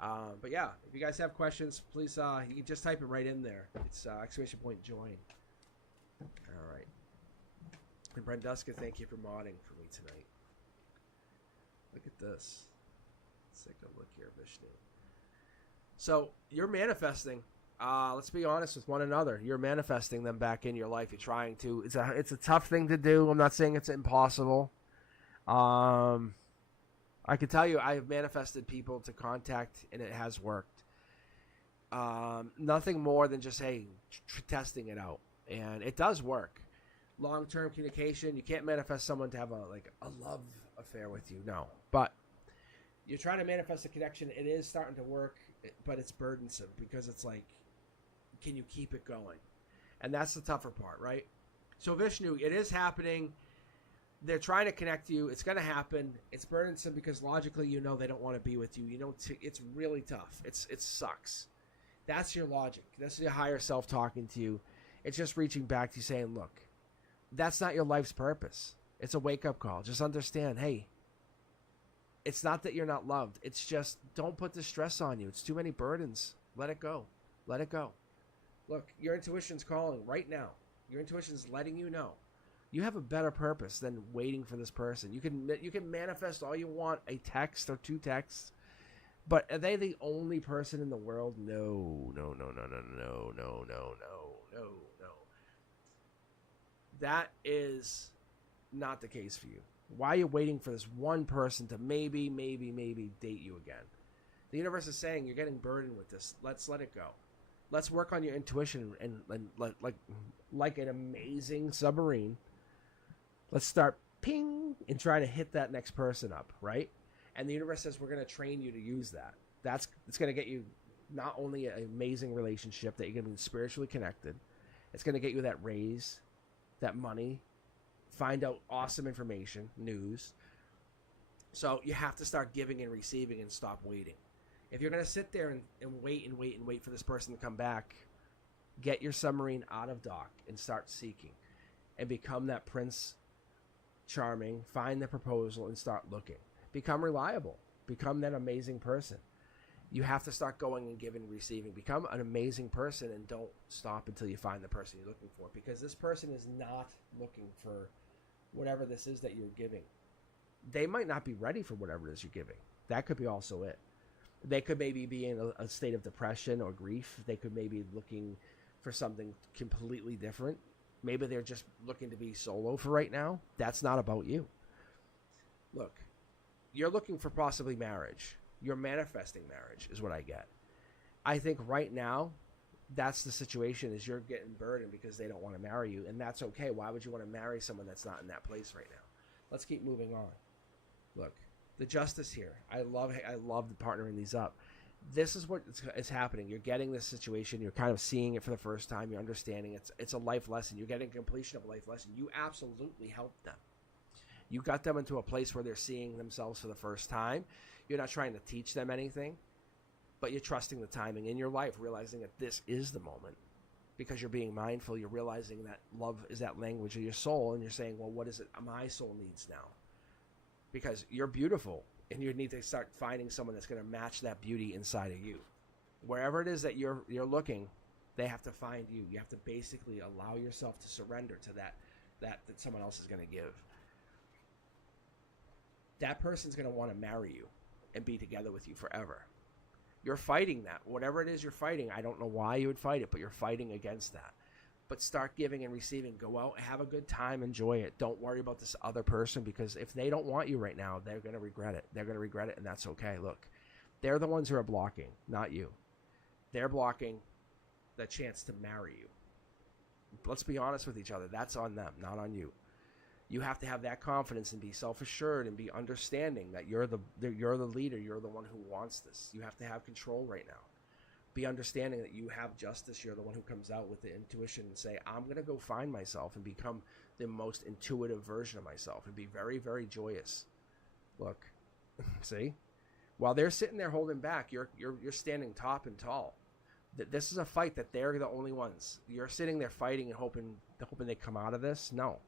But yeah, if you guys have questions, please you can just type it right in there. It's exclamation point join. All right. And Brenduska, thank you for modding for me tonight. Look at this. Let's take a look here, Vishnu. So you're manifesting. Let's be honest with one another. You're manifesting them back in your life. You're trying to. It's a tough thing to do. I'm not saying it's impossible. I can tell you I have manifested people to contact, and it has worked. Nothing more than just, hey, testing it out. And it does work. Long-term communication. You can't manifest someone to have a love affair with you. No. But you're trying to manifest a connection. It is starting to work, but it's burdensome because it's like, can you keep it going? And that's the tougher part, right? So Vishnu, it is happening. They're trying to connect you. It's going to happen. It's burdensome because logically, you know, they don't want to be with you. You know, it's really tough. It sucks. That's your logic. That's your higher self talking to you. It's just reaching back to you saying, look, that's not your life's purpose. It's a wake-up call. Just understand, hey, it's not that you're not loved. It's just don't put the stress on you. It's too many burdens. Let it go. Let it go. Look, your intuition's calling right now. Your intuition's letting you know. You have a better purpose than waiting for this person. You can manifest all you want, a text or two texts, but are they the only person in the world? No. That is not the case for you. Why are you waiting for this one person to maybe date you again? The universe is saying you're getting burdened with this. Let's let it go. Let's work on your intuition and like an amazing submarine. Let's start ping and try to hit that next person up, right? And the universe says we're going to train you to use that. It's going to get you not only an amazing relationship that you're going to be spiritually connected. It's going to get you that raise, that money, find out awesome information, news. So you have to start giving and receiving and stop waiting. If you're going to sit there and wait for this person to come back, get your submarine out of dock and start seeking and become that Prince Charming, find the proposal and start looking. Become reliable. Become that amazing person. You have to start going and giving and receiving. Become an amazing person and don't stop until you find the person you're looking for, because this person is not looking for whatever this is that you're giving. They might not be ready for whatever it is you're giving. That could be also it. They could maybe be in a state of depression or grief. They could maybe be looking for something completely different. Maybe they're just looking to be solo for right now. That's not about you. Look, you're looking for possibly marriage. You're manifesting marriage is what I get. I think right now, that's the situation, is you're getting burdened because they don't want to marry you, and that's okay. Why would you want to marry someone that's not in that place right now? Let's keep moving on. Look, the justice here. I love partnering these up. This is what is happening. You're getting this situation. You're kind of seeing it for the first time. You're understanding it's a life lesson. You're getting completion of a life lesson. You absolutely helped them. You got them into a place where they're seeing themselves for the first time. You're not trying to teach them anything, but you're trusting the timing in your life, realizing that this is the moment. Because you're being mindful, you're realizing that love is that language of your soul, and you're saying, well, what is it my soul needs now? Because you're beautiful, and you need to start finding someone that's going to match that beauty inside of you. Wherever it is that you're looking, they have to find you. You have to basically allow yourself to surrender to that someone else is going to give. That person's going to want to marry you and be together with you forever. You're fighting that. Whatever it is you're fighting, I don't know why you would fight it, but you're fighting against that. But start giving and receiving. Go out, have a good time, enjoy it. Don't worry about this other person, because if they don't want you right now, they're going to regret it. They're going to regret it, and that's okay. Look, they're the ones who are blocking, not you. They're blocking the chance to marry you. Let's be honest with each other. That's on them, not on you. You have to have that confidence and be self-assured and be understanding that you're the leader. You're the one who wants this. You have to have control right now. Be understanding that you have justice. You're the one who comes out with the intuition and say, I'm going to go find myself and become the most intuitive version of myself and be very, very joyous. Look, see? While they're sitting there holding back, you're standing top and tall. This is a fight that they're the only ones. You're sitting there fighting and hoping they come out of this. No.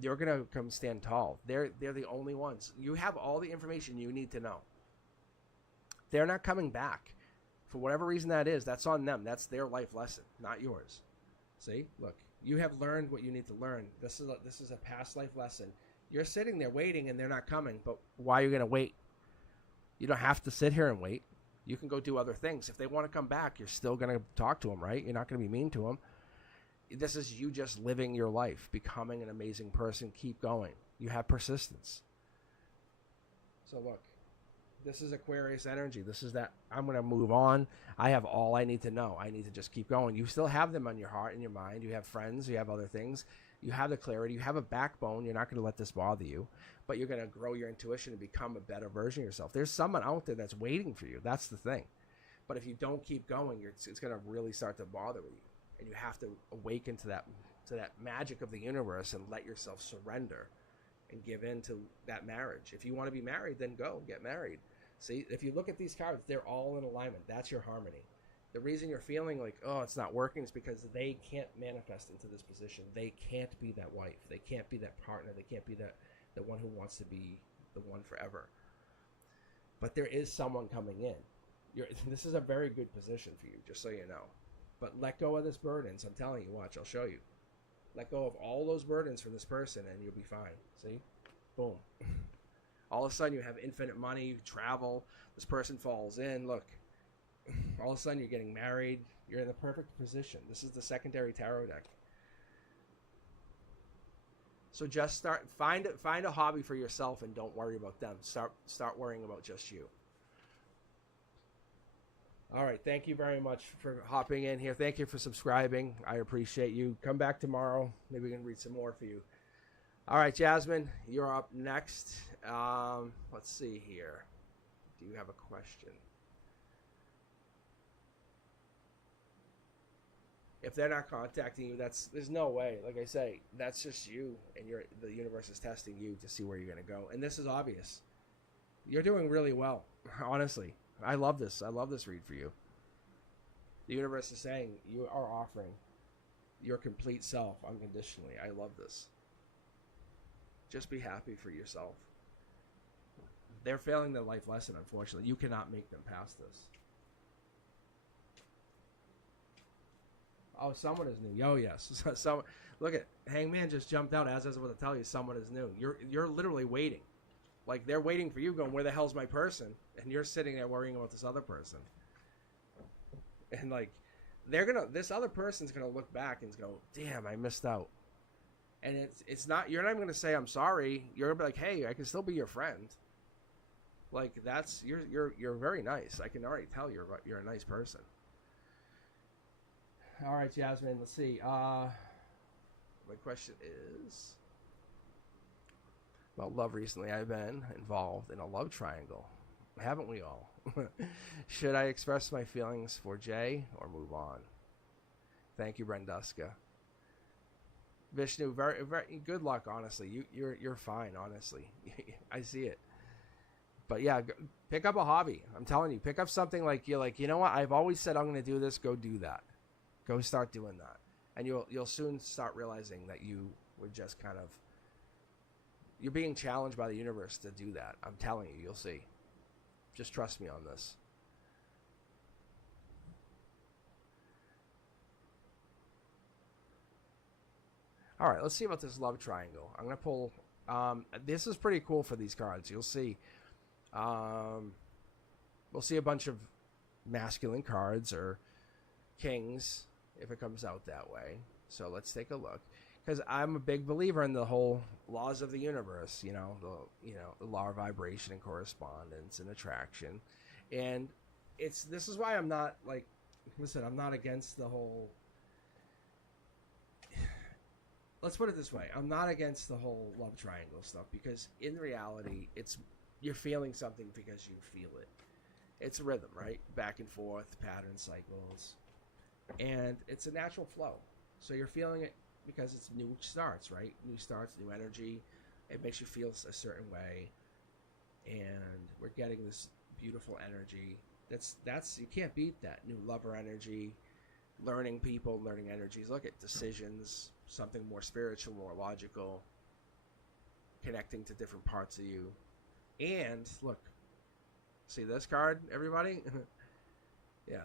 You're going to come stand tall. They're the only ones. You have all the information you need to know. They're not coming back. For whatever reason that is, that's on them. That's their life lesson, not yours. See? Look, you have learned what you need to learn. This is a past life lesson. You're sitting there waiting and they're not coming, but why are you going to wait? You don't have to sit here and wait. You can go do other things. If they want to come back, you're still going to talk to them, right? You're not going to be mean to them. This is you just living your life, becoming an amazing person. Keep going. You have persistence. So look, this is Aquarius energy. This is that I'm going to move on. I have all I need to know. I need to just keep going. You still have them on your heart and your mind. You have friends. You have other things. You have the clarity. You have a backbone. You're not going to let this bother you, but you're going to grow your intuition and become a better version of yourself. There's someone out there that's waiting for you. That's the thing. But if you don't keep going, it's going to really start to bother you. And you have to awaken to that magic of the universe and let yourself surrender and give in to that marriage. If you want to be married, then go get married. See, if you look at these cards, they're all in alignment. That's your harmony. The reason you're feeling like, oh, it's not working is because they can't manifest into this position. They can't be that wife. They can't be that partner. They can't be the one who wants to be the one forever. But there is someone coming in. This is a very good position for you, just so you know. But let go of this burdens. I'm telling you, watch, I'll show you. Let go of all those burdens for this person and you'll be fine. See? Boom. All of a sudden you have infinite money, you travel, this person falls in. Look, all of a sudden you're getting married. You're in the perfect position. This is the secondary tarot deck. So just find a hobby for yourself and don't worry about them. Start worrying about just you. All right, thank you very much for hopping in here. Thank you for subscribing. I appreciate you. Come back tomorrow. Maybe we can read some more for you. All right, Jasmine, you're up next. Let's see here. Do you have a question? If they're not contacting you, there's no way. Like I say, that's just you, and the universe is testing you to see where you're going to go. And this is obvious. You're doing really well, honestly. I love this. I love this read for you. The universe is saying you are offering your complete self unconditionally. I love this. Just be happy for yourself. They're failing their life lesson, unfortunately. You cannot make them past this. Oh, someone is new. Oh, yes. Look at Hangman just jumped out as I was about to tell you someone is new. You're literally waiting. Like, they're waiting for you going, where the hell's my person? And you're sitting there worrying about this other person. And, like, this other person's going to look back and go, damn, I missed out. And it's not, you're not even going to say, I'm sorry. You're going to be like, hey, I can still be your friend. Like, you're very nice. I can already tell you're a nice person. All right, Jasmine, let's see. My question is, about love recently. I've been involved in a love triangle. Haven't we all? Should I express my feelings for Jay or move on? Thank you, Brenduska. Vishnu, very, very good luck, honestly. You're fine, honestly. I see it. But yeah, pick up a hobby. I'm telling you, pick up something like you're like, you know what? I've always said I'm going to do this. Go do that. Go start doing that. And you'll soon start realizing that you were just kind of, you're being challenged by the universe to do that. I'm telling you, you'll see. Just trust me on this. All right, let's see about this love triangle. I'm going to pull. This is pretty cool for these cards. You'll see. We'll see a bunch of masculine cards or kings if it comes out that way. So let's take a look. Because I'm a big believer in the whole laws of the universe, the law of vibration and correspondence and attraction. And this is why I'm not I'm not against the whole. Let's put it this way. I'm not against the whole love triangle stuff because in reality, you're feeling something because you feel it. It's rhythm, right? Back and forth, pattern cycles. And it's a natural flow. So you're feeling it because it's new starts, right? New starts, new energy. It makes you feel a certain way. And we're getting this beautiful energy. That's you can't beat that. New lover energy, learning people, learning energies. Look at decisions, something more spiritual, more logical, connecting to different parts of you. And look, see this card, everybody? Yeah.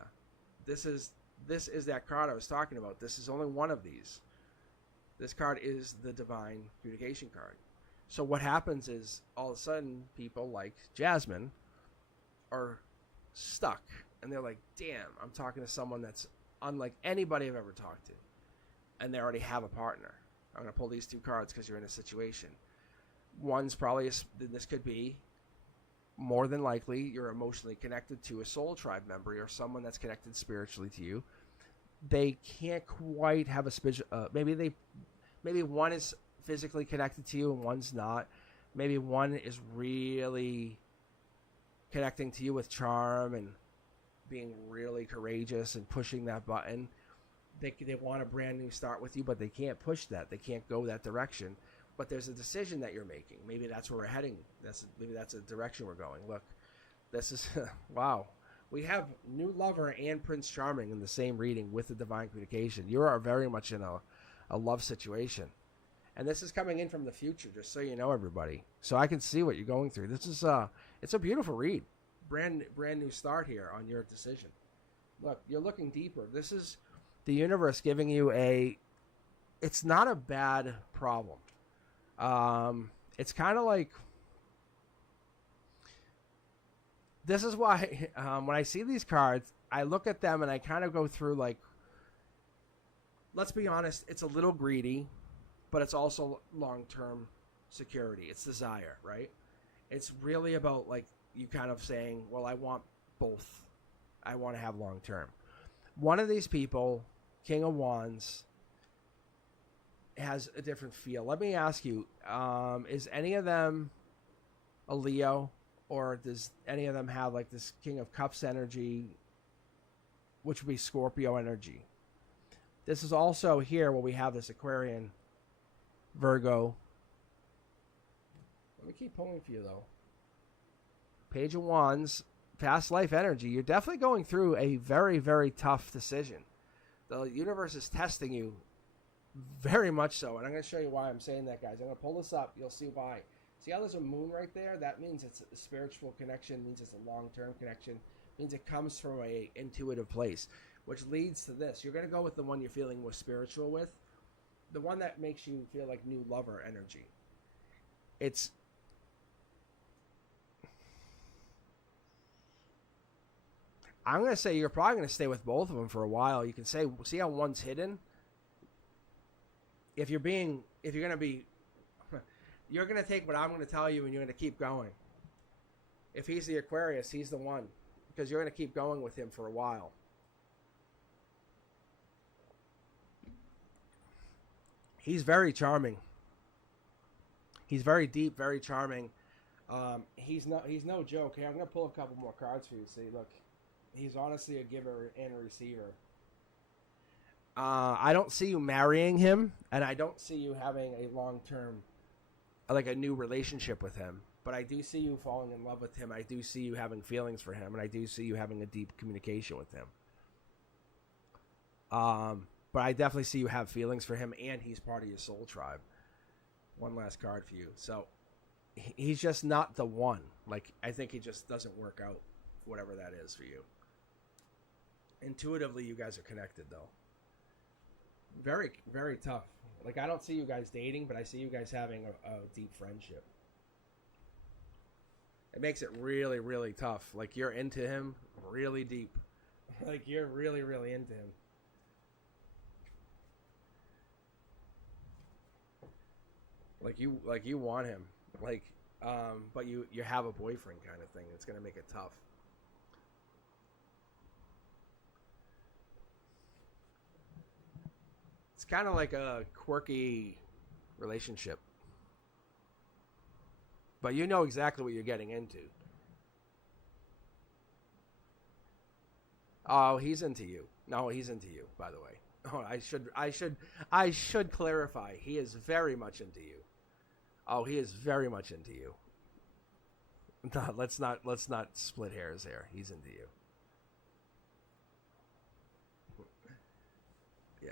This is that card I was talking about. This is only one of these. This card is the divine communication card. So what happens is all of a sudden people like Jasmine are stuck and they're like, damn, I'm talking to someone that's unlike anybody I've ever talked to. And they already have a partner. I'm going to pull these two cards because you're in a situation. One's probably, this could be more than likely you're emotionally connected to a soul tribe member or someone that's connected spiritually to you. They can't quite have a maybe one is physically connected to you and one's not. Maybe one is really connecting to you with charm and being really courageous and pushing that button. They want a brand new start with you, but they can't push that. They can't go that direction. But there's a decision that you're making. Maybe that's where we're heading. Maybe that's a direction we're going. Look, this is, wow. We have new lover and Prince Charming in the same reading with the divine communication. You are very much in a love situation. And this is coming in from the future, just so you know, everybody. So I can see what you're going through. This is it's a beautiful read. Brand new start here on your decision. Look, you're looking deeper. This is the universe giving you it's not a bad problem. It's kind of like, this is why when I see these cards, I look at them and I kind of go through like, let's be honest, it's a little greedy, but it's also long-term security. It's desire, right? It's really about like you kind of saying, well, I want both. I want to have long-term. One of these people, King of Wands, has a different feel. Let me ask you, is any of them a Leo, or does any of them have like this King of Cups energy, which would be Scorpio energy? This is also here where we have this Aquarian, Virgo. Let me keep pulling for you though. Page of Wands, past life energy. You're definitely going through a very, very tough decision. The universe is testing you very much so, and I'm going to show you why I'm saying that, guys. I'm going to pull this up. You'll see why. See how there's a moon right there? That means it's a spiritual connection, means it's a long-term connection, means it comes from a intuitive place, which leads to this. You're going to go with the one you're feeling more spiritual with, the one that makes you feel like new lover energy. I'm going to say you're probably going to stay with both of them for a while. You can see how one's hidden? If you're going to be, you're going to take what I'm going to tell you and you're going to keep going. If he's the Aquarius, he's the one, because you're going to keep going with him for a while. He's very charming. He's very deep, very charming. He's no joke. Here, I'm going to pull a couple more cards for you. See, look, he's honestly a giver and a receiver. I don't see you marrying him, and I don't see you having a long-term, like a new relationship with him. But I do see you falling in love with him. I do see you having feelings for him, and I do see you having a deep communication with him. But I definitely see you have feelings for him, and he's part of your soul tribe. One last card for you. So he's just not the one. Like, I think he just doesn't work out, whatever that is for you. Intuitively, you guys are connected, though. Very, very tough. Like, I don't see you guys dating, but I see you guys having a deep friendship. It makes it really, really tough. Like, you're into him really deep. Like, you're really, really into him. Like you want him. Like, but you have a boyfriend kind of thing. It's gonna make it tough. It's kind of like a quirky relationship. But you know exactly what you're getting into. Oh, he's into you. No, he's into you, by the way. Oh, I should clarify. He is very much into you. Oh, he is very much into you. No, let's not split hairs here. He's into you. Yeah.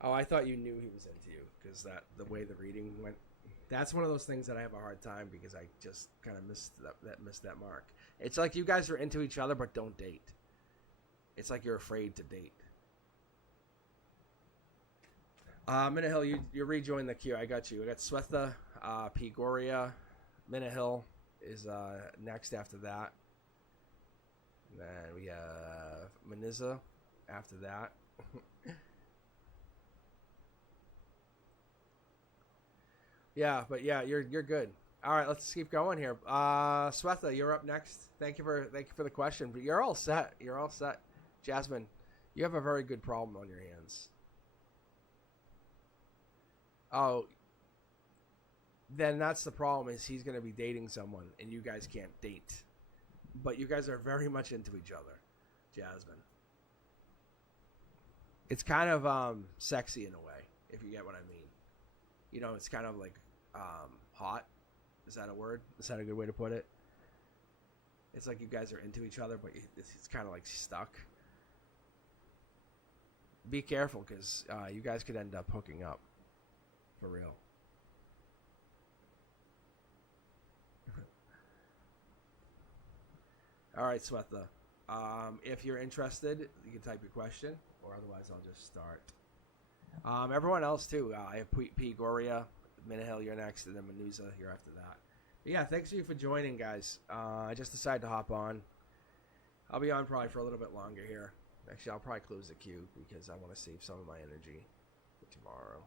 Oh, I thought you knew he was into you because the way the reading went. That's one of those things that I have a hard time because I just kind of missed that mark. It's like you guys are into each other but don't date. It's like you're afraid to date. Minahill, you rejoin the queue. I got you. I got Swetha, P. Goria. Minahill is next after that. And then we have Maniza after that. Yeah, but yeah, you're good. All right, let's keep going here. Swetha, you're up next. Thank you for the question. But you're all set. You're all set. Jasmine, you have a very good problem on your hands. Oh, then that's the problem is he's going to be dating someone and you guys can't date. But you guys are very much into each other, Jasmine. It's kind of sexy in a way, if you get what I mean. You know, it's kind of like hot. Is that a word? Is that a good way to put it? It's like you guys are into each other, but it's kind of like stuck. Be careful because you guys could end up hooking up. For real. All right, Swetha. If you're interested, you can type your question, or otherwise I'll just start. Everyone else, too. I have P. Goria, Minahill, you're next, and then Manuza, you're after that. But yeah, thanks to you for joining, guys. I just decided to hop on. I'll be on probably for a little bit longer here. Actually, I'll probably close the queue because I want to save some of my energy for tomorrow.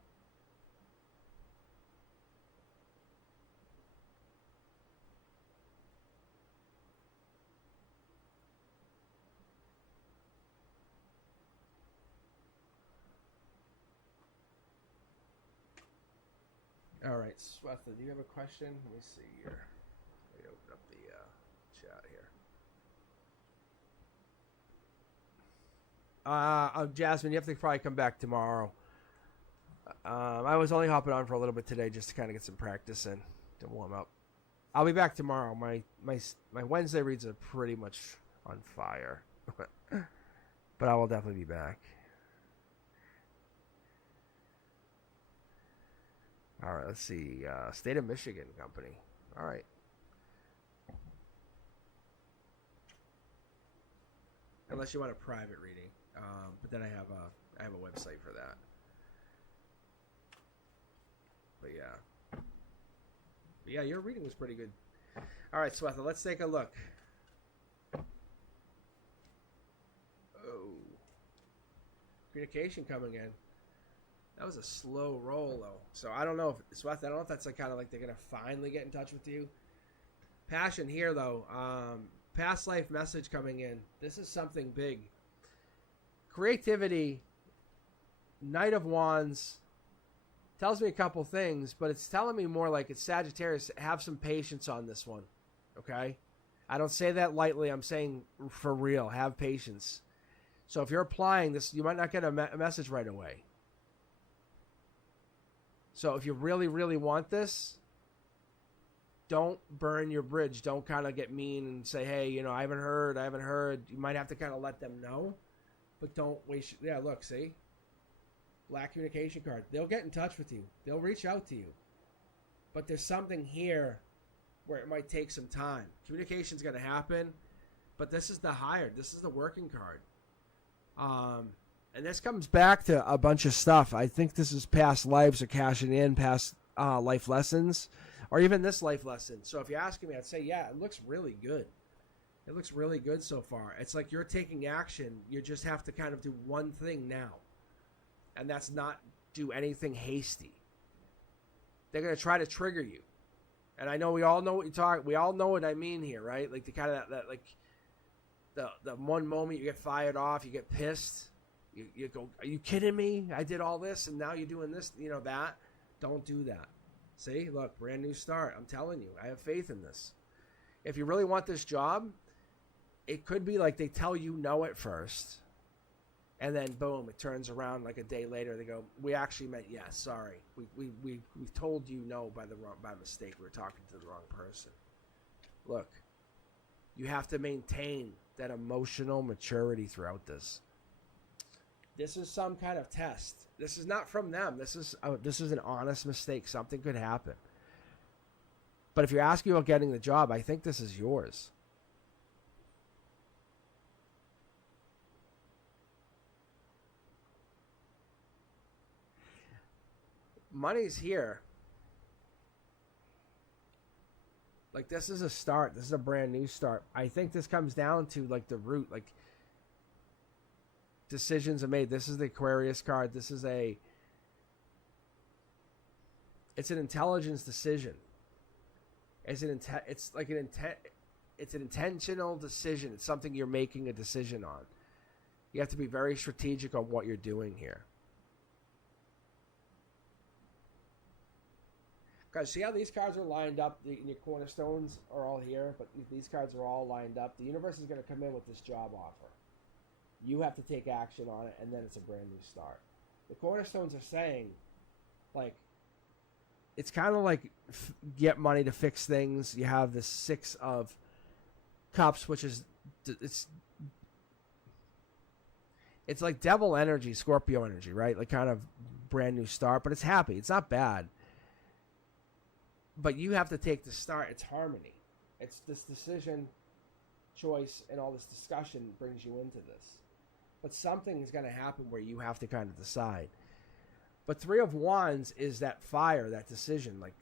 All right, Swetha, do you have a question? Let me see here. Let me open up the chat here. Jasmine, you have to probably come back tomorrow. I was only hopping on for a little bit today just to kind of get some practice in to warm up. I'll be back tomorrow. My Wednesday reads are pretty much on fire, but I will definitely be back. All right, let's see. State of Michigan Company. All right. Unless you want a private reading, but then I have a website for that. But yeah, your reading was pretty good. All right, Swetha, let's take a look. Oh, communication coming in. That was a slow roll, though. So I don't know if Swetha, I don't know if that's like kind of like they're gonna finally get in touch with you. Passion here, though. Past life message coming in. This is something big. Creativity. Knight of Wands. Tells me a couple things, but it's telling me more like it's Sagittarius. Have some patience on this one, okay? I don't say that lightly. I'm saying for real. Have patience. So if you're applying this, you might not get a message right away. So if you really, really want this, don't burn your bridge. Don't kind of get mean and say, hey, you know, I haven't heard. You might have to kind of let them know, but don't waste. Yeah, look, see? Black communication card. They'll get in touch with you. They'll reach out to you. But there's something here where it might take some time. Communication's going to happen, but this is the hired. This is the working card. And this comes back to a bunch of stuff. I think this is past lives or cashing in, past life lessons, or even this life lesson. So if you're asking me, I'd say, yeah, it looks really good. It looks really good so far. It's like you're taking action. You just have to kind of do one thing now. And that's not do anything hasty. They're going to try to trigger you. And I know we all know what you talk. We all know what I mean here, right? Like the kind of that like the one moment you get fired off, you get pissed. You go, are you kidding me? I did all this and now you're doing this, that. Don't do that. See, look, brand new start. I'm telling you, I have faith in this. If you really want this job, it could be like they tell you no at first. And then boom, it turns around like a day later. They go, we actually meant yes, sorry. We told you no by mistake. We were talking to the wrong person. Look, you have to maintain that emotional maturity throughout this. This is some kind of test. This is not from them. This is an honest mistake. Something could happen. But if you're asking about getting the job, I think this is yours. Money's here. Like, this is a start. This is a brand new start. I think this comes down to, like, the root. Like, decisions are made. This is the Aquarius card. This is it's an intelligence decision. It's an intentional decision. It's something you're making a decision on. You have to be very strategic on what you're doing here. Guys, see how these cards are lined up? Your cornerstones are all here, but these cards are all lined up. The universe is going to come in with this job offer. You have to take action on it, and then it's a brand new start. The cornerstones are saying, like, it's kind of like get money to fix things. You have the 6 of Cups, which is it's like devil energy, Scorpio energy, right? Like kind of brand new start, but it's happy. It's not bad. But you have to take the start. It's harmony. It's this decision, choice, and all this discussion brings you into this. But something is going to happen where you have to kind of decide. But 3 of Wands is that fire, that decision. Like,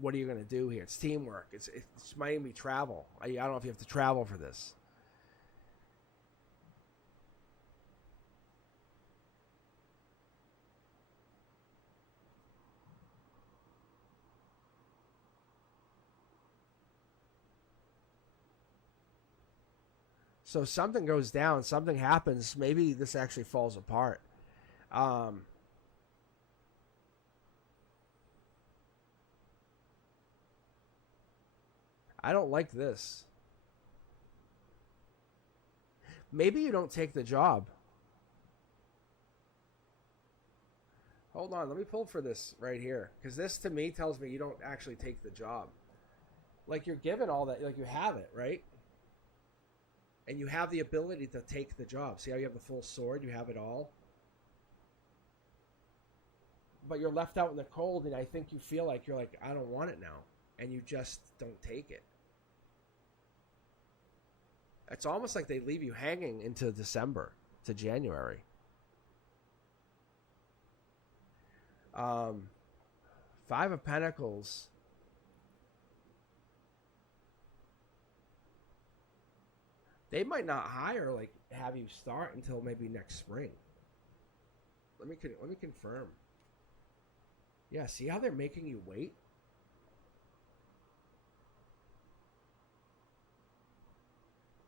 what are you going to do here? It's teamwork. It might even be travel. I don't know if you have to travel for this. So something goes down, something happens. Maybe this actually falls apart. I don't like this. Maybe you don't take the job. Hold on, let me pull for this right here. Because this, to me, tells me you don't actually take the job. Like, you're given all that. Like, you have it, right? And you have the ability to take the job. See how you have the full sword? You have it all. But you're left out in the cold, and I think you feel like you're like, I don't want it now. And you just don't take it. It's almost like they leave you hanging into December to January. 5 of Pentacles. They might not hire, like, have you start until maybe next spring. Let me confirm. Yeah, see how they're making you wait?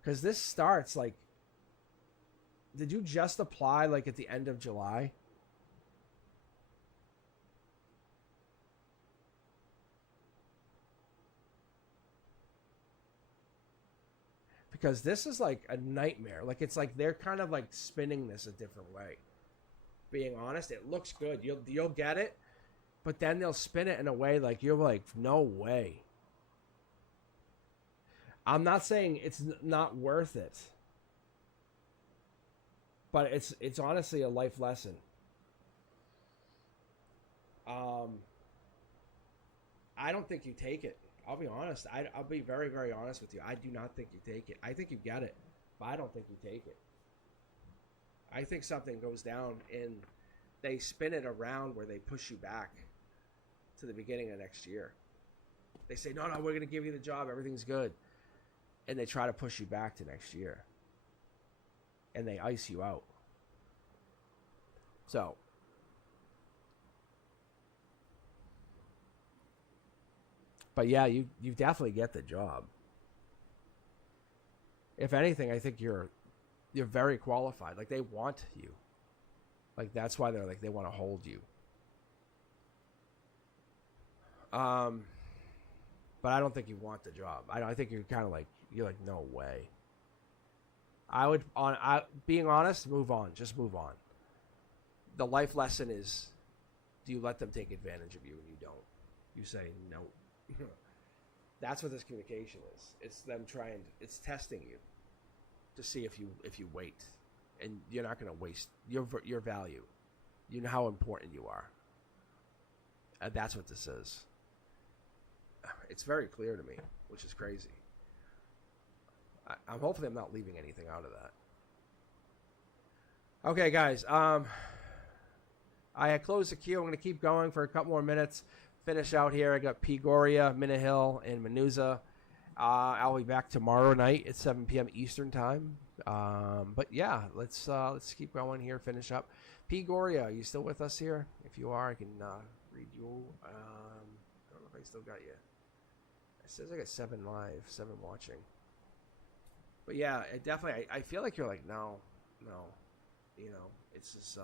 Because this starts, like, did you just apply, like, at the end of July? Because this is like a nightmare. Like, it's like they're kind of like spinning this a different way. Being honest, it looks good. You'll get it, but then they'll spin it in a way like you're like, no way. I'm not saying it's not worth it, but it's honestly a life lesson. I don't think you take it. I'll be honest. I'll be very, very honest with you. I do not think you take it. I think you get it, but I don't think you take it. I think something goes down and they spin it around where they push you back to the beginning of next year. They say, no, we're going to give you the job. Everything's good. And they try to push you back to next year. And they ice you out. So, but yeah, you definitely get the job. If anything, I think you're very qualified. Like, they want you. Like, that's why they're like, they want to hold you. But I don't think you want the job. I think you're kind of like, you're like, no way. Being honest, move on. Just move on. The life lesson is, do you let them take advantage of you and you don't? You say no. That's what this communication is. It's them it's testing you to see if you wait. And you're not going to waste your value. You know how important you are. And that's what this is. It's very clear to me, which is crazy. Hopefully I'm not leaving anything out of that. Okay, guys. I had closed the queue. I'm going to keep going for a couple more minutes. Finish out here. I got Peoria, Minahill, and Manuza. I'll be back tomorrow night at 7 p.m. Eastern time. But yeah, let's keep going here. Finish up. Peoria, are you still with us here? If you are, I can read you. I don't know if I still got you. It says I got 7 live, 7 watching. But yeah, I feel like you're like, no. It's just,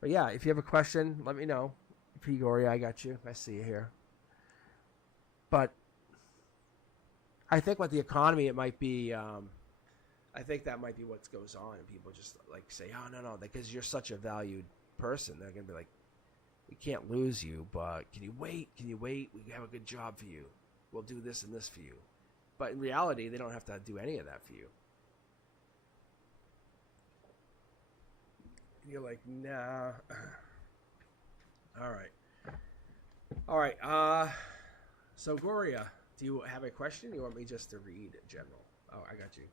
but yeah, if you have a question, let me know. Peoria, I got you. I see you here. But I think with the economy, it might be, I think that might be what goes on. And people just like say, oh, no, because you're such a valued person. They're going to be like, we can't lose you, but can you wait? We have a good job for you. We'll do this and this for you. But in reality, they don't have to do any of that for you. You're like, nah. All right. So Goria, do you have a question? You want me just to read general? Oh, I got you.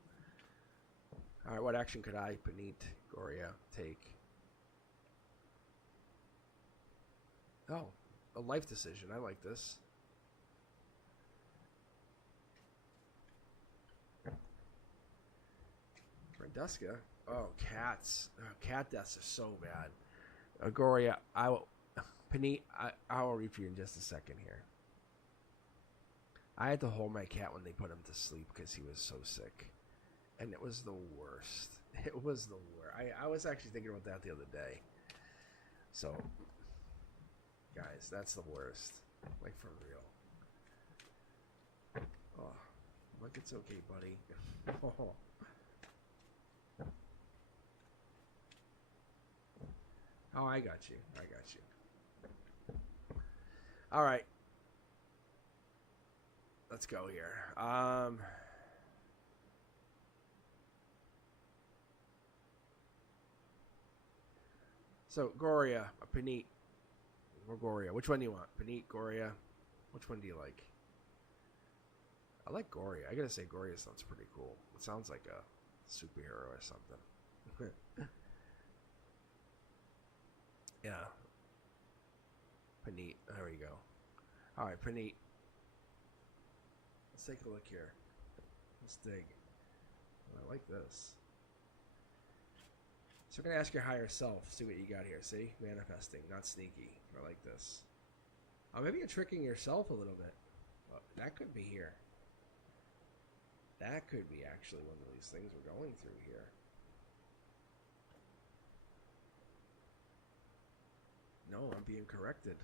All right. What action could I, Paneet, Goria, take? Oh, a life decision. I like this. Branduska. Oh, cats. Cat deaths are so bad. Goria, Paneet, I will read for you in just a second here. I had to hold my cat when they put him to sleep because he was so sick. And it was the worst. It was the worst. I was actually thinking about that the other day. So, guys, that's the worst. Like, for real. Oh, look, it's okay, buddy. Oh. Oh, I got you. All right. Let's go here. So, Goria, Paneet, or Goria. Which one do you want? Paneet, Goria. Which one do you like? I like Goria. I gotta say, Goria sounds pretty cool. It sounds like a superhero or something. Yeah. Paneet. There we go. All right, Paneet. Let's take a look here. Let's dig. I like this. So we're going to ask your higher self. See what you got here. See? Manifesting, not sneaky. I like this. Oh, maybe you're tricking yourself a little bit. Well, that could be here. That could be actually one of these things we're going through here. No, I'm being corrected.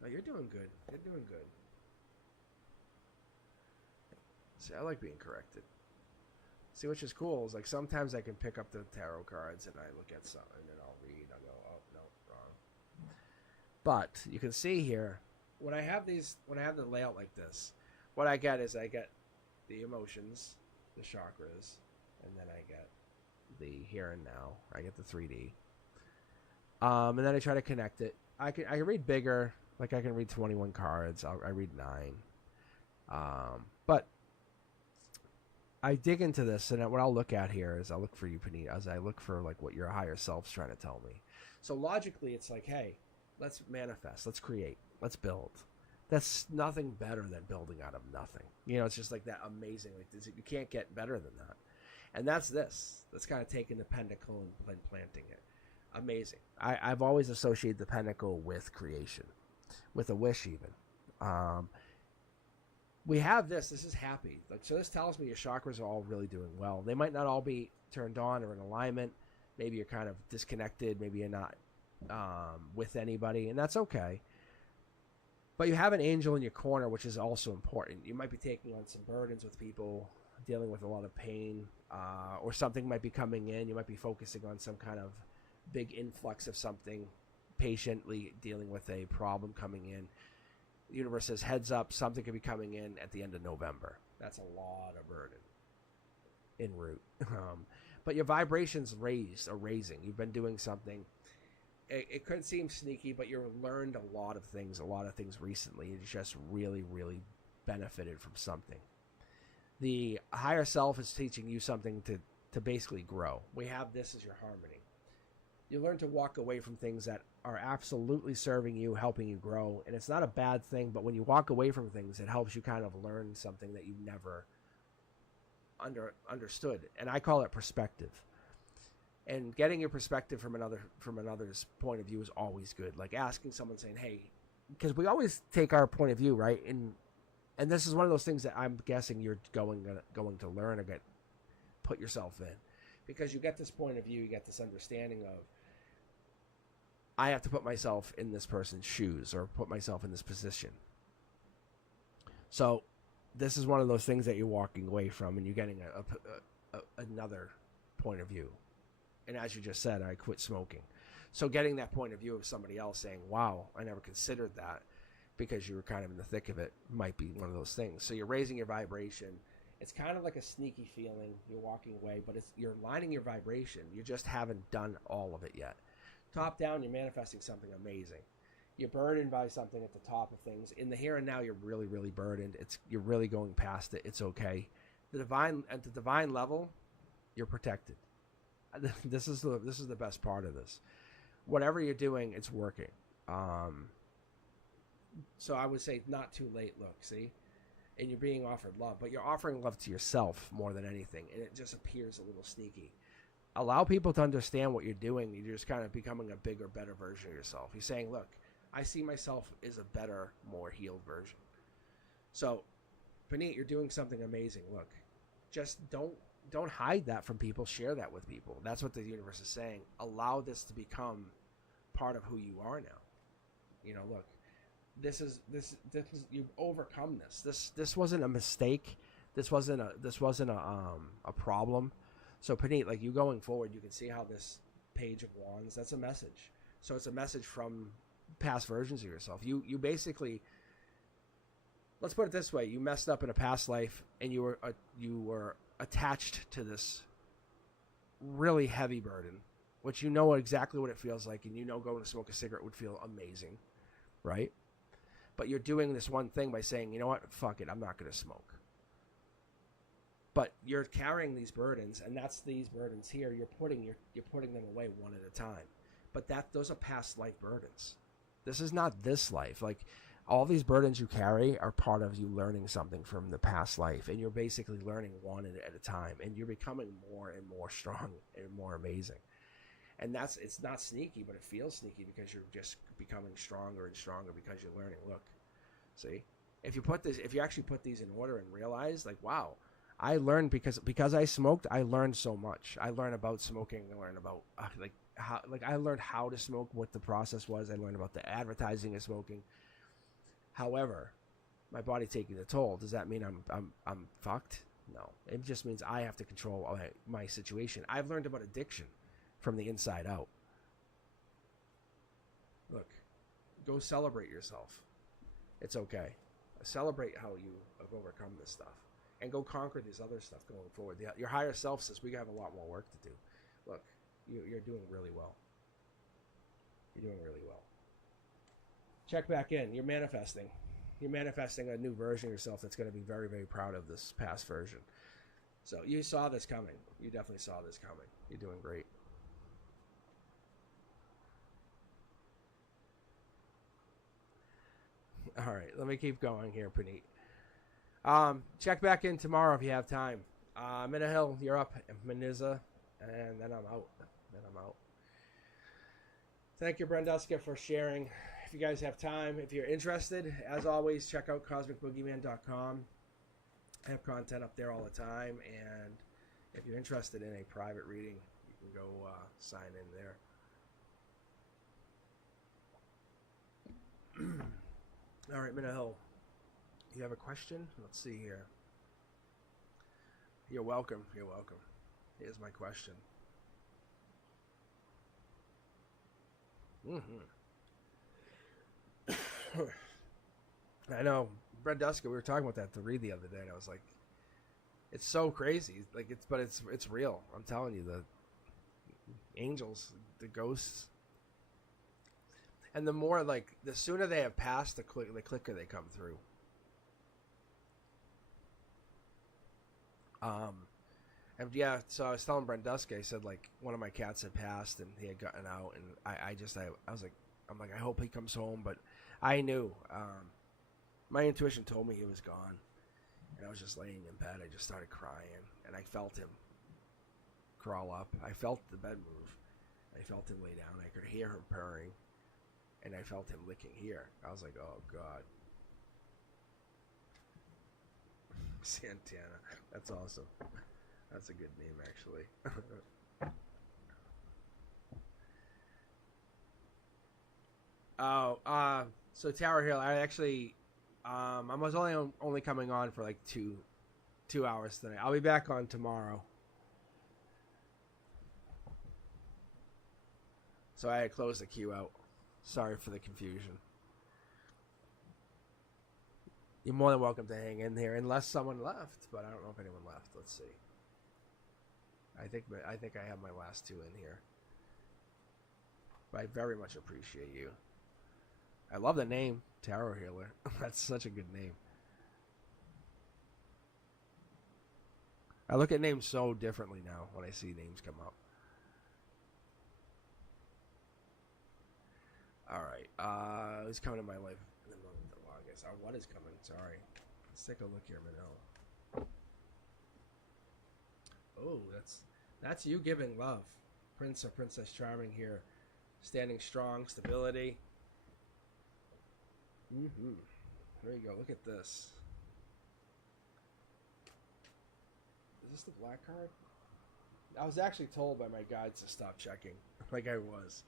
No, you're doing good. You're doing good. See, I like being corrected. See, which is cool is like sometimes I can pick up the tarot cards and I look at something and then I'll read. I'll go, oh no, wrong. But you can see here when I have the layout like this, what I get is I get the emotions, the chakras, and then I get the here and now. I get the 3D. And then I try to connect it. I can read bigger. Like I can read 21 cards. I read 9. But I dig into this, and what I'll look at here is I'll look for you, Panita, as I look for like what your higher self's trying to tell me. So logically, it's like, hey, let's manifest, let's create, let's build. That's nothing better than building out of nothing. You know, it's just like that amazing. Like you can't get better than that. And that's this. That's kind of taking the pinnacle and planting it. Amazing. I've always associated the pinnacle with creation, with a wish even. We have this. This is happy. Like, so this tells me your chakras are all really doing well. They might not all be turned on or in alignment. Maybe you're kind of disconnected. Maybe you're not with anybody, and that's okay. But you have an angel in your corner, which is also important. You might be taking on some burdens with people, dealing with a lot of pain, or something might be coming in. You might be focusing on some kind of big influx of something, patiently dealing with a problem coming in. The universe says, heads up, something could be coming in at the end of November. That's a lot of burden en route. But your vibrations raising. You've been doing something. It could seem sneaky, but you've learned a lot of things recently. You just really, really benefited from something. The higher self is teaching you something to basically grow. We have this as your harmony. You learn to walk away from things that are absolutely serving you, helping you grow. And it's not a bad thing, but when you walk away from things, it helps you kind of learn something that you never understood. And I call it perspective. And getting your perspective from another's point of view is always good. Like asking someone, saying, hey, because we always take our point of view, right? And this is one of those things that I'm guessing you're going to learn or put yourself in. Because you get this point of view, you get this understanding of, I have to put myself in this person's shoes or put myself in this position. So this is one of those things that you're walking away from, and you're getting another point of view. And as you just said, I quit smoking. So getting that point of view of somebody else saying, wow, I never considered that, because you were kind of in the thick of it, might be one of those things. So you're raising your vibration. It's kind of like a sneaky feeling. You're walking away, but you're lining your vibration. You just haven't done all of it yet. Top down, you're manifesting something amazing. You're burdened by something at the top of things. In the here and now, you're really, really burdened. You're really going past it. It's okay. At the divine level, you're protected. This is the best part of this. Whatever you're doing, it's working. So I would say not too late. Look, see, and you're being offered love, but you're offering love to yourself more than anything, and it just appears a little sneaky. Allow people to understand what you're doing. You're just kind of becoming a bigger, better version of yourself. You're saying, look, I see myself as a better, more healed version. So, Panit, you're doing something amazing. Look, just don't hide that from people. Share that with people. That's what the universe is saying. Allow this to become part of who you are now. You know, look, this is you've overcome this. This wasn't a mistake. This wasn't a problem. So, Panit, like you going forward, you can see how this page of wands, that's a message. So it's a message from past versions of yourself. You basically, let's put it this way, you messed up in a past life, and you were attached to this really heavy burden, which you know exactly what it feels like, and you know going to smoke a cigarette would feel amazing, right? But you're doing this one thing by saying, you know what, fuck it, I'm not going to smoke. But you're carrying these burdens, and that's these burdens here. You're putting them away one at a time. But those are past life burdens. This is not this life. Like, all these burdens you carry are part of you learning something from the past life, and you're basically learning one at a time, and you're becoming more and more strong and more amazing. And it's not sneaky, but it feels sneaky because you're just becoming stronger and stronger because you're learning. Look, see, if you actually put these in order and realize, like, wow, I learned because I smoked. I learned so much. I learned about smoking. I learned about I learned how to smoke, what the process was. I learned about the advertising of smoking. However, my body taking the toll. Does that mean I'm fucked? No. It just means I have to control my situation. I've learned about addiction from the inside out. Look, go celebrate yourself. It's okay. Celebrate how you have overcome this stuff. And go conquer this other stuff going forward. Your higher self says we have a lot more work to do. Look, you're doing really well. You're doing really well. Check back in. You're manifesting. You're manifesting a new version of yourself that's going to be very, very proud of this past version. So you saw this coming. You definitely saw this coming. You're doing great. All right, let me keep going here, Puneet. Check back in tomorrow if you have time. Minahill, you're up. Maniza, and then I'm out. Thank you, Brenduska, for sharing. If you guys have time, if you're interested, as always, check out cosmicboogeyman.com. I have content up there all the time, and if you're interested in a private reading, you can go sign in there. All right, Minahill, you have a question? Let's see here. You're welcome. Here's my question. I know, Brenduska, we were talking about that to read the other day, and I was like, it's so crazy. Like it's real. I'm telling you, the angels, the ghosts, and the more the sooner they have passed, the quicker they come through. And yeah, so I was telling Brenduska, I said one of my cats had passed and he had gotten out, and I was like, I hope he comes home, but I knew. My intuition told me he was gone, and I was just laying in bed. I just started crying, and I felt him crawl up. I felt the bed move. I felt him lay down. I could hear him purring, and I felt him licking here. I was like, oh God. Santana. That's awesome. That's a good name, actually. So Tower Hill, I actually, I was only coming on for 2 hours tonight. I'll be back on tomorrow. So I had closed the queue out. Sorry for the confusion. You're more than welcome to hang in here, unless someone left, but I don't know if anyone left. Let's see. I think I have my last two in here. But I very much appreciate you. I love the name, Tarot Healer. That's such a good name. I look at names so differently now when I see names come up. Alright, who's coming in my life in the moment the longest? What is coming? Sorry. Let's take a look here, Manel. Oh, that's you giving love. Prince or Princess Charming here. Standing strong, stability. There you go. Look at this. Is this the black card? I was actually told by my guides to stop checking. Like I was.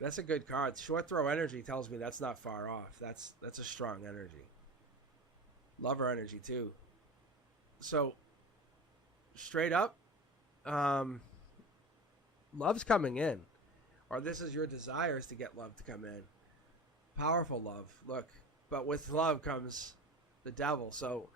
That's a good card. Short throw energy tells me that's not far off. That's a strong energy. Lover energy too. So straight up, love's coming in. Or this is your desires to get love to come in. Powerful love. Look, but with love comes the devil. So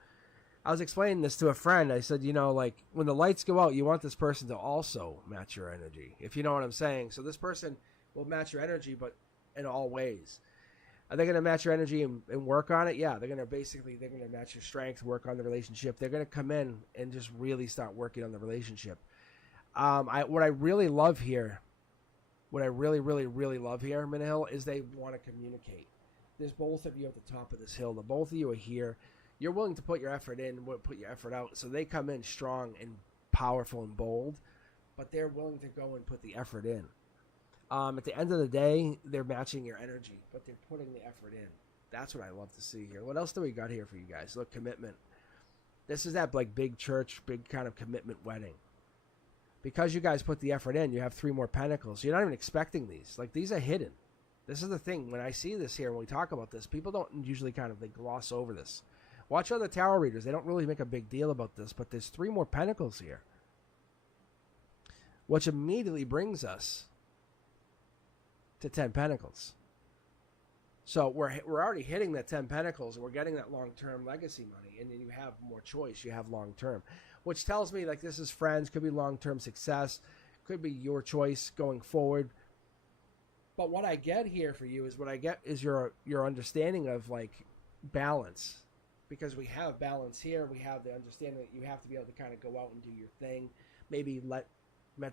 I was explaining this to a friend. I said, when the lights go out, you want this person to also match your energy, if you know what I'm saying. So this person will match your energy, but in all ways. Are they going to match your energy and work on it? Yeah, they're going to match your strength, work on the relationship. They're going to come in and just really start working on the relationship. What I really love here, Minahill, is they want to communicate. There's both of you at the top of this hill. The both of you are here. You're willing to put your effort in, put your effort out. So they come in strong and powerful and bold, but they're willing to go and put the effort in. At the end of the day, they're matching your energy, but they're putting the effort in. That's what I love to see here. What else do we got here for you guys? Look, commitment. This is that big church, big kind of commitment wedding. Because you guys put the effort in, you have 3 more pentacles. You're not even expecting these. These are hidden. This is the thing. When I see this here, when we talk about this, people don't usually they gloss over this. Watch other tarot readers. They don't really make a big deal about this, but there's 3 more pentacles here. Which immediately brings us to 10 pentacles. So we're already hitting that 10 pentacles, and we're getting that long-term legacy money, and then you have more choice. You have long-term, which tells me this is friends, could be long-term success, could be your choice going forward. But what I get here for you is your understanding of balance. because we have balance here. We have the understanding that you have to be able to kind of go out and do your thing. Maybe let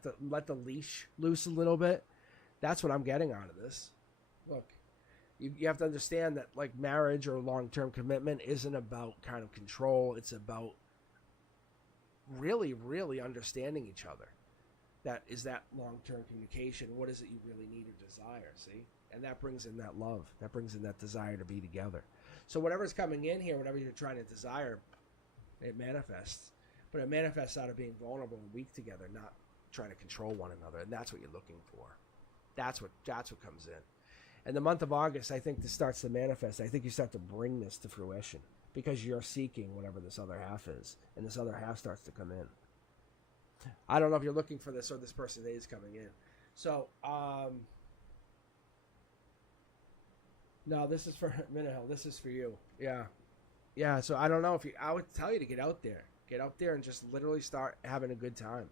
the leash loose a little bit. That's what I'm getting out of this. Look, you have to understand that like marriage or long-term commitment isn't about kind of control. It's about really, really understanding each other. That is that long-term communication. What is it you really need or desire? See? And that brings in that love. That brings in that desire to be together. So whatever's coming in here, whatever you're trying to desire, it manifests. But it manifests out of being vulnerable and weak together, not trying to control one another. And that's what you're looking for. That's what comes in. And the month of August, I think this starts to manifest. I think you start to bring this to fruition because you're seeking whatever this other half is. And this other half starts to come in. I don't know if you're looking for this or this person is coming in. So, no, this is for Minahil. This is for you. Yeah. Yeah, so I don't know if you... I would tell you to get out there. Get out there and just literally start having a good time.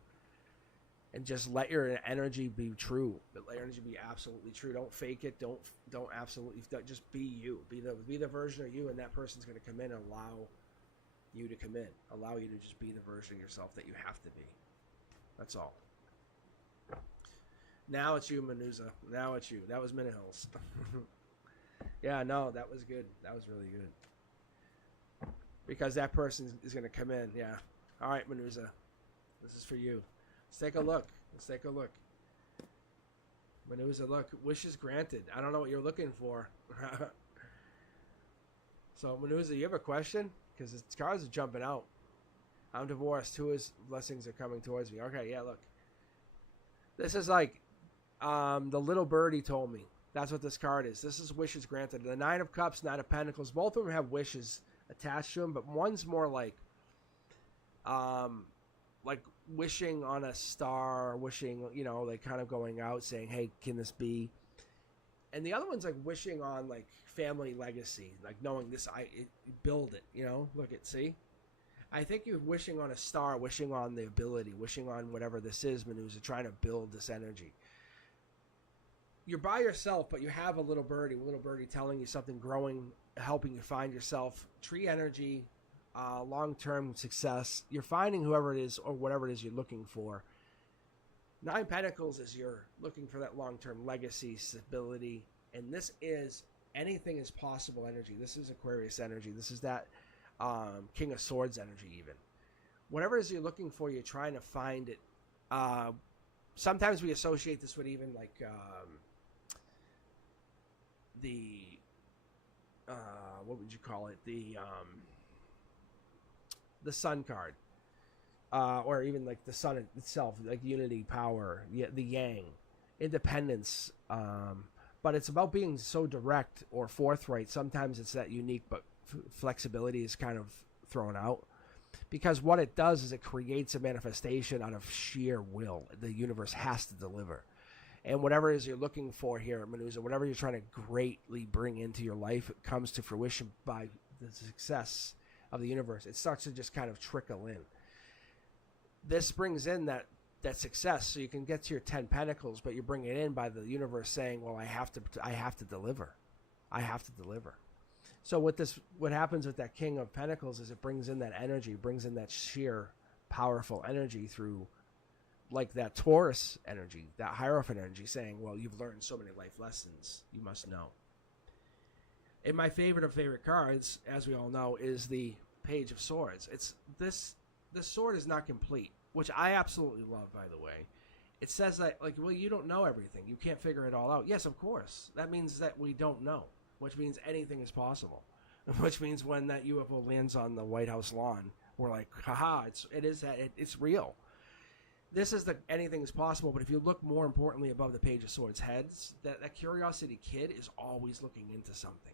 And just let your energy be true. Let your energy be absolutely true. Don't fake it. Don't absolutely... Just be you. Be the version of you, and that person's going to come in and allow you to come in. Allow you to just be the version of yourself that you have to be. That's all. Now it's you, Manuza. Now it's you. That was Minahil's. Yeah, no, that was good. That was really good. Because that person is going to come in. Yeah. All right, Manuza. This is for you. Let's take a look. Let's take a look. Manuza, look. Wishes granted. I don't know what you're looking for. So, Manuza, you have a question? Because the cards are jumping out. I'm divorced. Who is blessings are coming towards me? Okay, yeah, look. This is like the little birdie told me. That's what this card is. This is wishes granted. The Nine of Cups, Nine of Pentacles, both of them have wishes attached to them, but one's more like wishing on a star, wishing, like kind of going out saying, hey, can this be? And the other one's like wishing on like family legacy, like knowing this, build it, look at, see? I think you're wishing on a star, wishing on the ability, wishing on whatever this is, Manuza, trying to build this energy. You're by yourself, but you have a little birdie telling you something, growing, helping you find yourself. Tree energy, long-term success. You're finding whoever it is or whatever it is you're looking for. Nine Pentacles is you're looking for that long-term legacy, stability. And this is anything is possible energy. This is Aquarius energy. This is that King of Swords energy even. Whatever it is you're looking for, you're trying to find it. Sometimes we associate this with even like what would you call it? The Sun card. Or even like the sun itself, like unity, power, the yang, independence. But it's about being so direct or forthright. Sometimes it's that unique, but flexibility is kind of thrown out. Because what it does is it creates a manifestation out of sheer will. The universe has to deliver. And whatever it is you're looking for here, Manuza, whatever you're trying to greatly bring into your life, it comes to fruition by the success of the universe. It starts to just kind of trickle in. This brings in that success, so you can get to your 10 Pentacles, but you bring it in by the universe saying, well, I have to deliver. I have to deliver. So what happens with that King of Pentacles is it brings in that energy, brings in that sheer powerful energy through like that Taurus energy, that Hierophant energy saying, well, you've learned so many life lessons, you must know. And my favorite of favorite cards, as we all know, is the Page of Swords. It's this sword is not complete, which I absolutely love, by the way. It says that, like, well, you don't know everything. You can't figure it all out. Yes, of course. That means that we don't know, which means anything is possible. Which means when that UFO lands on the White House lawn, we're like, haha, it's real. This is anything is possible, but if you look more importantly above the Page of Swords heads, that curiosity kid is always looking into something.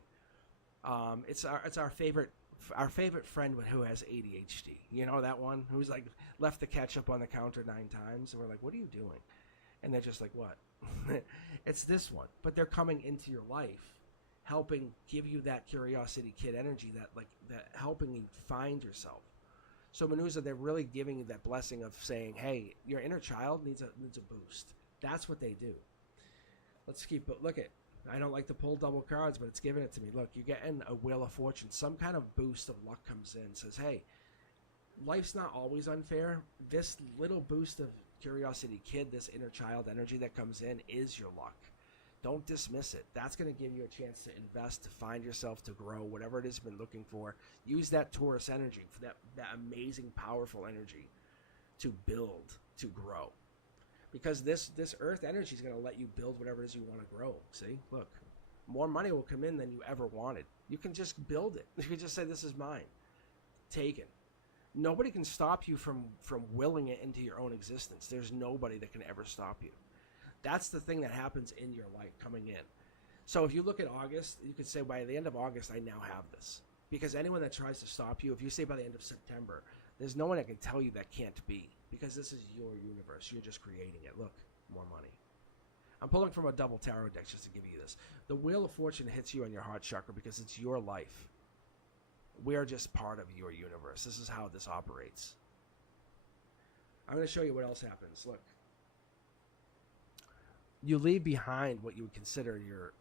It's our favorite friend who has ADHD. You know that one who's like left the ketchup on the counter 9 times, and we're like, what are you doing? And they're just like, what? It's this one. But they're coming into your life, helping give you that curiosity kid energy, that helping you find yourself. So Manuza, they're really giving you that blessing of saying, hey, your inner child needs a boost. That's what they do. Let's keep look at I don't like to pull double cards, but it's giving it to me. Look, you're getting a Wheel of Fortune. Some kind of boost of luck comes in. Says, hey, life's not always unfair. This little boost of curiosity kid, this inner child energy that comes in is your luck. Don't dismiss it. That's going to give you a chance to invest, to find yourself, to grow, whatever it is you've been looking for. Use that Taurus energy, for that amazing, powerful energy to build, to grow. Because this earth energy is going to let you build whatever it is you want to grow. See? Look. More money will come in than you ever wanted. You can just build it. You can just say, this is mine. Taken. Nobody can stop you from willing it into your own existence. There's nobody that can ever stop you. That's the thing that happens in your life coming in. So if you look at August, you could say, by the end of August, I now have this. Because anyone that tries to stop you, if you say by the end of September, there's no one that can tell you that can't be. Because this is your universe. You're just creating it. Look, more money. I'm pulling from a double tarot deck just to give you this. The Wheel of Fortune hits you on your heart chakra because it's your life. We are just part of your universe. This is how this operates. I'm going to show you what else happens. Look. You leave behind what you would consider your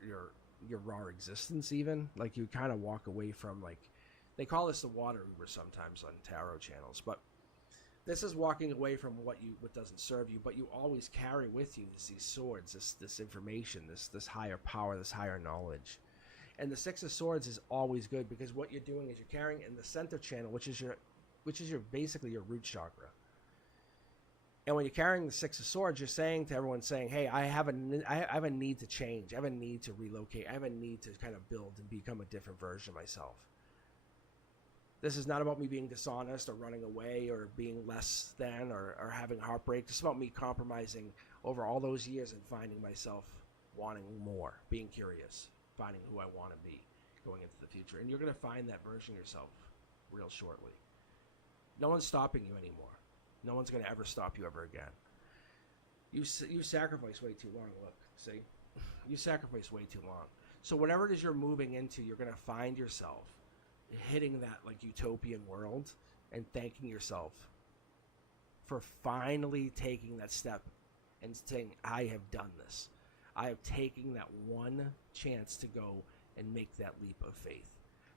raw existence even. Like you kind of walk away from, like, they call this the water Uber sometimes on tarot channels, but this is walking away from what doesn't serve you, but you always carry with you these swords, this information, this higher power, this higher knowledge. And the Six of Swords is always good because what you're doing is you're carrying in the center channel, which is your basically your root chakra. And when you're carrying the Six of Swords, you're saying to everyone, hey, I have a need to change. I have a need to relocate. I have a need to kind of build and become a different version of myself. This is not about me being dishonest or running away or being less than or having heartbreak. It's about me compromising over all those years and finding myself wanting more, being curious, finding who I want to be going into the future. And you're going to find that version of yourself real shortly. No one's stopping you anymore. No one's going to ever stop you ever again. You sacrifice way too long. Look, see? You sacrifice way too long. So whatever it is you're moving into, you're going to find yourself hitting that like utopian world and thanking yourself for finally taking that step and saying, I have done this. I have taken that one chance to go and make that leap of faith.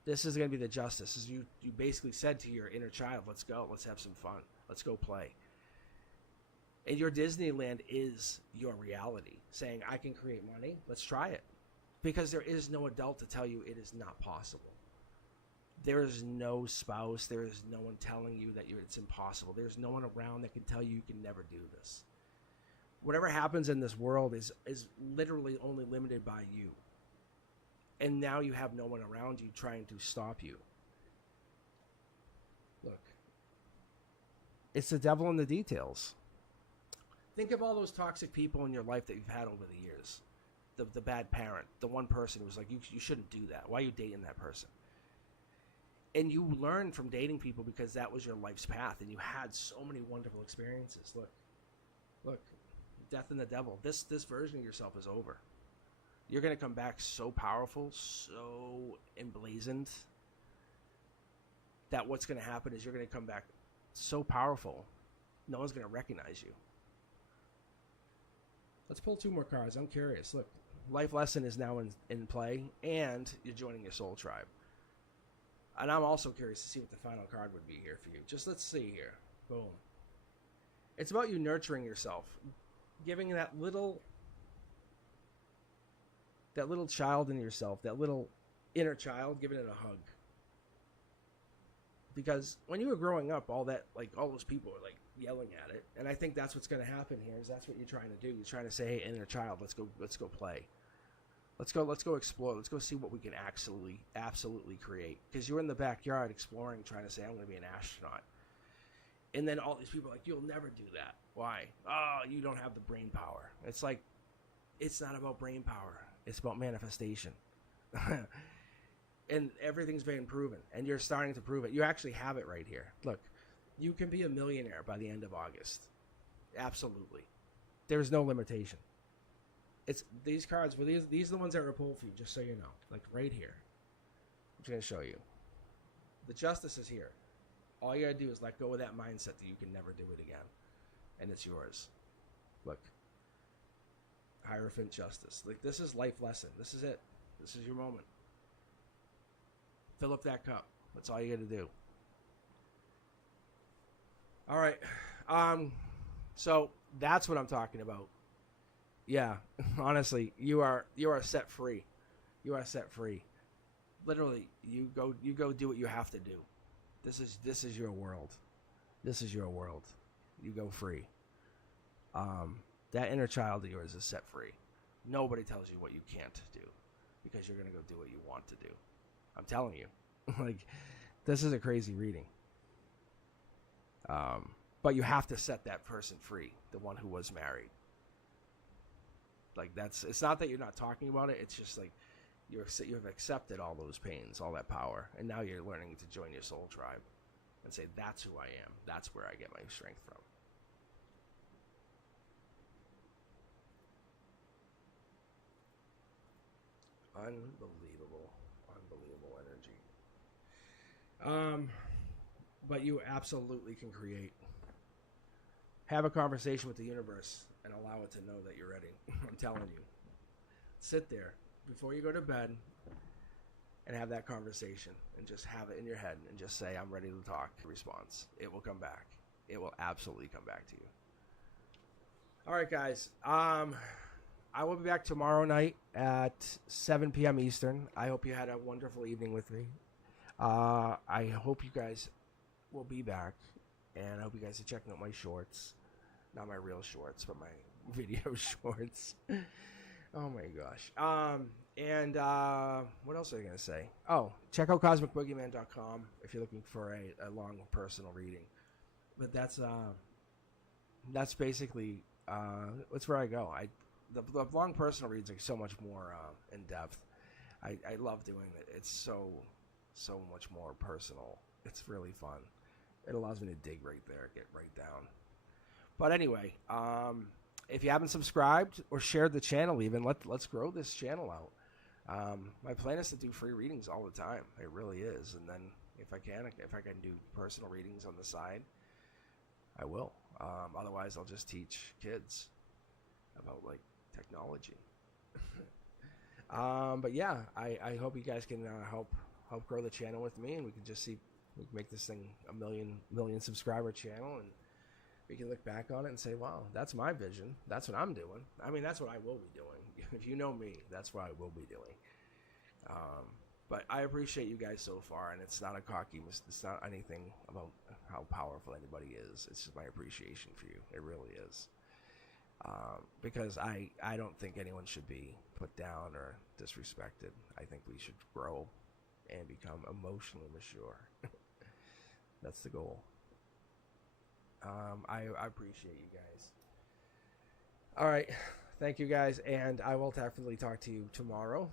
This is going to be the justice. As you basically said to your inner child, let's go, let's have some fun, let's go play. And your Disneyland is your reality, saying, I can create money, let's try it. Because there is no adult to tell you it is not possible. There is no spouse, there is no one telling you that it's impossible. There's no one around that can tell you can never do this. Whatever happens in this world is literally only limited by you. And now you have no one around you trying to stop you. Look. It's the devil in the details. Think of all those toxic people in your life that you've had over the years. The bad parent, the one person who was like, you shouldn't do that. Why are you dating that person? And you learn from dating people because that was your life's path. And you had so many wonderful experiences. Look. Death and the devil. This version of yourself is over. You're going to come back so powerful, so emblazoned, that what's going to happen is you're going to come back so powerful, no one's going to recognize you. Let's pull two more cards. I'm curious. Look, life lesson is now in play, and you're joining your soul tribe. And I'm also curious to see what the final card would be here for you. Just let's see here. Boom. It's about you nurturing yourself. Giving that little child in yourself, that little inner child, giving it a hug. Because when you were growing up, all those people were like yelling at it, and I think that's what's going to happen here. Is that's what you're trying to do? You're trying to say, hey, inner child, let's go play, let's go explore, let's go see what we can absolutely create. Because you're in the backyard exploring, trying to say, I'm going to be an astronaut. And then all these people are like, you'll never do that. Why? Oh, you don't have the brain power. It's like, it's not about brain power. It's about manifestation. And everything's been proven. And you're starting to prove it. You actually have it right here. Look, you can be a millionaire by the end of August. Absolutely. There's no limitation. It's these cards, these are the ones that were pulled for you, just so you know. Like right here. I'm just going to show you. The justice is here. All you gotta do is let go of that mindset that you can never do it again. And it's yours. Look. Hierophant Justice. Like, this is life lesson. This is it. This is your moment. Fill up that cup. That's all you got to do. All right. So that's what I'm talking about. Yeah, honestly, you are set free. You are set free. Literally, you go do what you have to do. This is your world. This is your world. You go free. That inner child of yours is set free. Nobody tells you what you can't do because you're going to go do what you want to do. I'm telling you. Like, this is a crazy reading. But you have to set that person free, the one who was married. Like, it's not that you're not talking about it. It's just like you've accepted all those pains, all that power. And now you're learning to join your soul tribe and say, that's who I am. That's where I get my strength from. Unbelievable energy. But you absolutely can create. Have a conversation with the universe and allow it to know that you're ready. I'm telling you. Sit there before you go to bed and have that conversation and just have it in your head and just say, I'm ready to talk. Response. It will come back. It will absolutely come back to you. All right, guys. I will be back tomorrow night at 7 p.m. Eastern. I hope you had a wonderful evening with me. I hope you guys will be back, and I hope you guys are checking out my shorts. Not my real shorts, but my video shorts. Oh my gosh. And what else was I going to say? Oh, check out CosmicBoogeyman.com if you're looking for a long personal reading. But that's basically that's where I go. The long personal reads are so much more in depth. I love doing it. It's so much more personal. It's really fun. It allows me to dig right there, get right down. But anyway, if you haven't subscribed or shared the channel even, let's grow this channel out. My plan is to do free readings all the time. It really is. And then if I can do personal readings on the side, I will. Otherwise, I'll just teach kids about, like, technology. But yeah, I hope you guys can help grow the channel with me, and we can make this thing a million subscriber channel, and we can look back on it and say, wow, that's my vision. That's what I'm doing. I mean, that's what I will be doing. If you know me, that's what I will be doing. But I appreciate you guys so far, and it's not a cocky, it's not anything about how powerful anybody is. It's just my appreciation for you. It really is. Because I don't think anyone should be put down or disrespected. I think we should grow and become emotionally mature. That's the goal. I appreciate you guys. All right. Thank you guys. And I will definitely talk to you tomorrow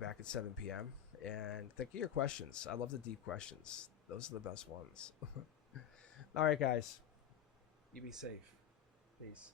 back at 7 p.m. And think of your questions. I love the deep questions. Those are the best ones. All right, guys. You be safe. Peace.